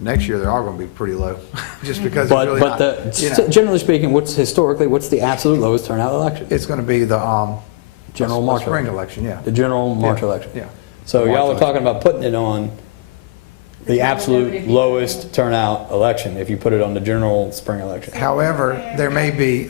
Next year, they're all gonna be pretty low, just because it's really But not, you know, generally speaking, what's the absolute lowest turnout election? it's gonna be the, General the March spring election. election, yeah. The general March Yeah, election. Yeah. So March y'all are election. talking about putting it on the absolute lowest turnout election if you put it on the general spring election. However, there may be,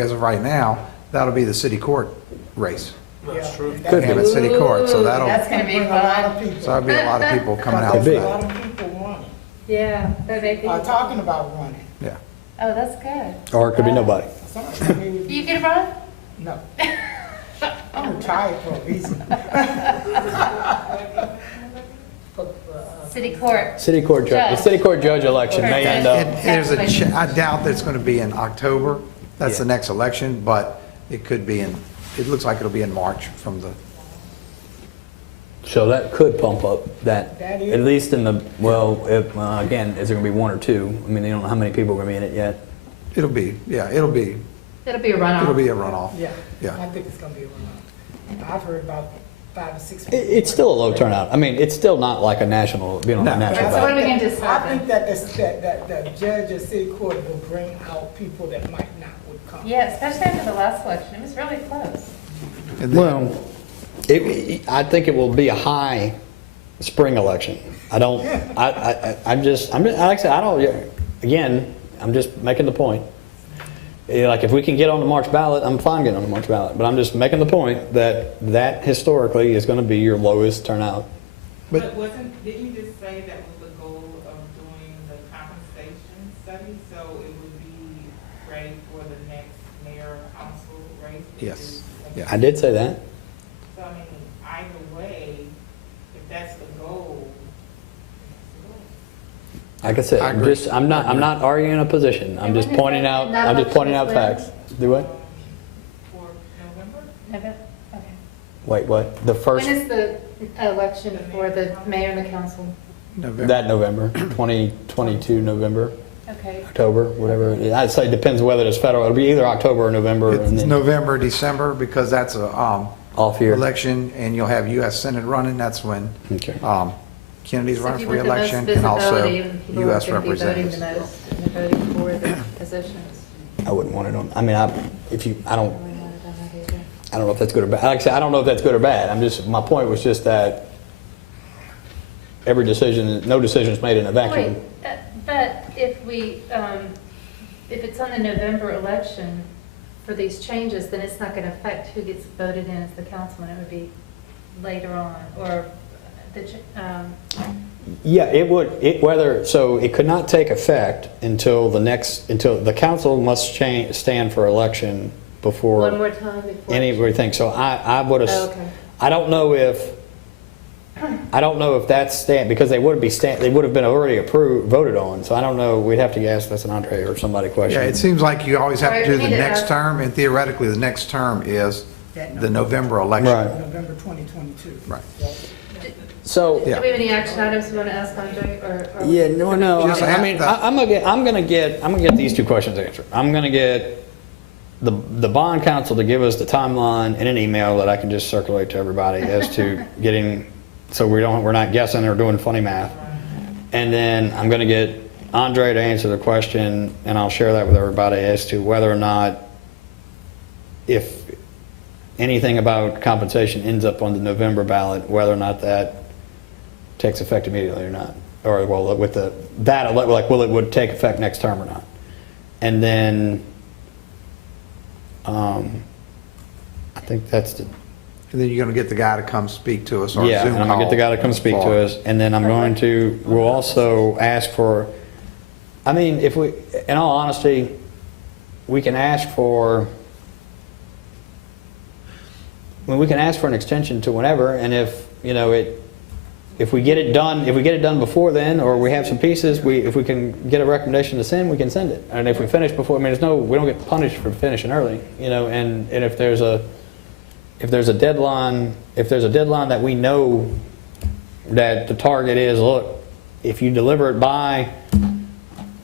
as of right now, that'll be the city court race. That's true. Could be. Hammond City Court, so that'll, That's gonna be Bring a lot of fun. people. so that'll be a lot of people coming out Could for be. A that. lot of people running, Yeah, that may be. talking about running. Yeah. Oh, that's good. Or it could be nobody. Some maybe- You can run? No. I'm retired for a reason. City court. City court judge, the city court judge election may end And up, there's I doubt that it's gonna be in October, that's the next election, but it could be in, it looks like it'll be in March from the, so that could pump up that, That is- at least in the, well, if, again, is there gonna be 1 or 2? I mean, they don't know how many people are gonna be in it yet. it'll be a runoff. It'll be a runoff. It'll be a runoff. Yeah. Yeah. I think it's gonna be a runoff. I've heard about 5 or 6 It, people. it's still a low turnout. I mean, it's still not like a national, No. national So what ballot. are we gonna decide I then? think that the judge of city court will bring out people that might not would come. Yeah, especially after the last election. It was really close. And then- Well, I think it will be a high spring election. I don't, I'm like I said, I don't, again, I'm just making the point. Like, if we can get on the March ballot, I'm fine getting on the March ballot, but I'm just making the point that historically is gonna be your lowest turnout. But didn't you just say that was the goal of doing the compensation study? So it would be ready for the next mayor council race? which Yes. is- Yeah. I did say that. So I mean, either way, if that's the goal, Like I said, I agree. I'm not arguing a position. I'm And just when is pointing that- out, that I'm just pointing out election is facts. Do what? for November? Okay. Wait, what? The first, When is the election for the mayor and the council? November. that November, 2022 November, Okay. October, whatever. I'd say it depends whether it's federal. It'll be either October or November, and It's then November, December, because that's a off year. election, and you'll have U.S. Senate running. That's when Okay. Kennedy's So running if for you want the most re-election, and also visibility, then people are U.S. gonna be voting representatives. the most, and they're voting for the positions. I wouldn't want it on, I mean, I don't, I really wanted that either. I don't know if that's good or bad. Like I said, I don't know if that's good or bad. My point was just that every decision, no decision is made in a Wait, vacuum. but if we, if it's on the November election for these changes, then it's not going to affect who gets voted in as the councilman. It would be later on, or Yeah, it would, so it could not take effect until until the council must stand for election before one more time before. anything. So I would Oh, have, okay. I don't know if that's because they would have been already voted on. So I don't know, we'd have to ask, that's an Andre or somebody question. Yeah, it seems like you always have to Right, do we the need to next ask- term, and theoretically, the next term is the November election. Right. November 2022. Right. So. Do we have any action items you want to ask Andre, or? Yeah, no. Just I mean, ask I'm gonna get these two questions answered. I'm gonna get the bond council to give us the timeline in an email that I can just circulate to everybody as to getting, so we're not guessing or doing funny math. And then I'm gonna get Andre to answer the question, and I'll share that with everybody as to whether or not, if anything about compensation ends up on the November ballot, whether or not that takes effect immediately or not, or well, with will it would take effect next term or not, and then I think that's the And then you're going to get the guy to come speak to us, or yeah, Zoom and I'm gonna get the guy to come speak to us, and then we'll also ask for. I mean, if we, in all honesty, we can ask for. We can ask for an extension to whenever, and if we get it done before then, or we have some pieces, if we can get a recommendation to send, we can send it. And if we finish before, I mean, we don't get punished for finishing early, and if there's a deadline, that we know that the target is, look, if you deliver it by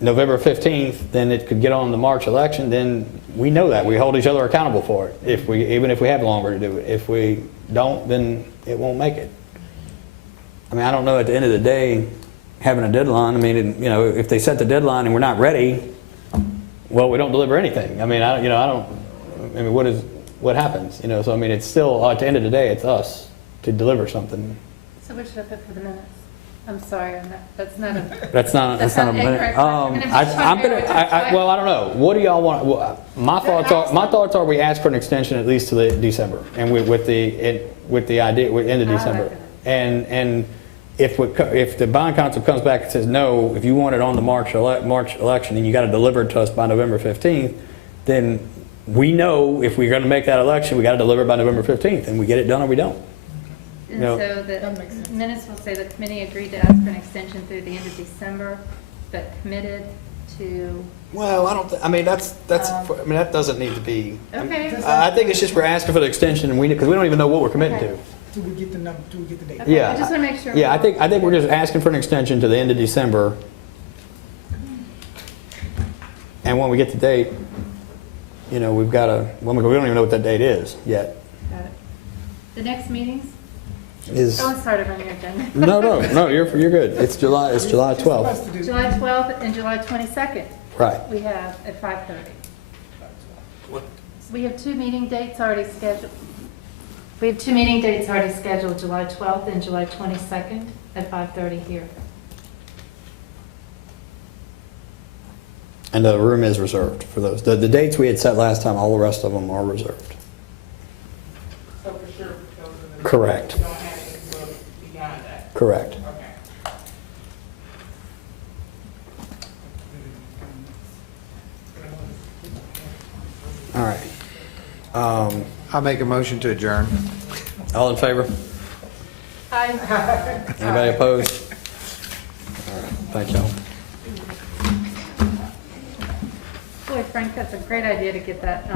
November 15th, then it could get on the March election, then we know that. We hold each other accountable for it, even if we have longer to do it. If we don't, then it won't make it. I mean, I don't know, at the end of the day, having a deadline, I mean, if they set the deadline and we're not ready, well, we don't deliver anything. I mean, what happens? So I mean, it's still, at the end of the day, it's us to deliver something. So what should I put for the minutes? I'm sorry, that's not a. That's not a minute. incorrect. Well, I don't know. What do y'all want? Well, my thoughts are we ask for an extension at least to the December, and with the idea end of December, and if the bond council comes back and says no, if you want it on the March election and you got to deliver it to us by November 15th, then we know if we're going to make that election, we got to deliver it by November 15th, and we get it done or we don't. And No. so the minutes will say the committee agreed to ask for an extension through the end of December, but committed to. Well, I don't. I mean, that doesn't need to be. Okay. I think it's just we're asking for the extension, and because we don't even know what we're committing to. Do we get the number, do we get the date? Okay, Yeah. I just want to make sure. Yeah, I think we're just asking for an extension to the end of December, and when we get the date, we've got to. We don't even know what that date is yet. Got it. The next meetings? Is Oh, it's started on your agenda. no, you're good. It's July 12th. Supposed to do- July 12th and July 22nd, Right. we have at 5:30. What? We have 2 meeting dates already scheduled. We have two meeting dates already scheduled, July 12th and July 22nd at 5:30 here. And the room is reserved for those. The dates we had set last time, all the rest of them are reserved. So for sure, those are the. Correct. You don't have to look beyond that. Correct. Okay. All right. I'll make a motion to adjourn. All in favor? Hi. Anybody opposed? All right, thank y'all. Boy, Frank, that's a great idea to get that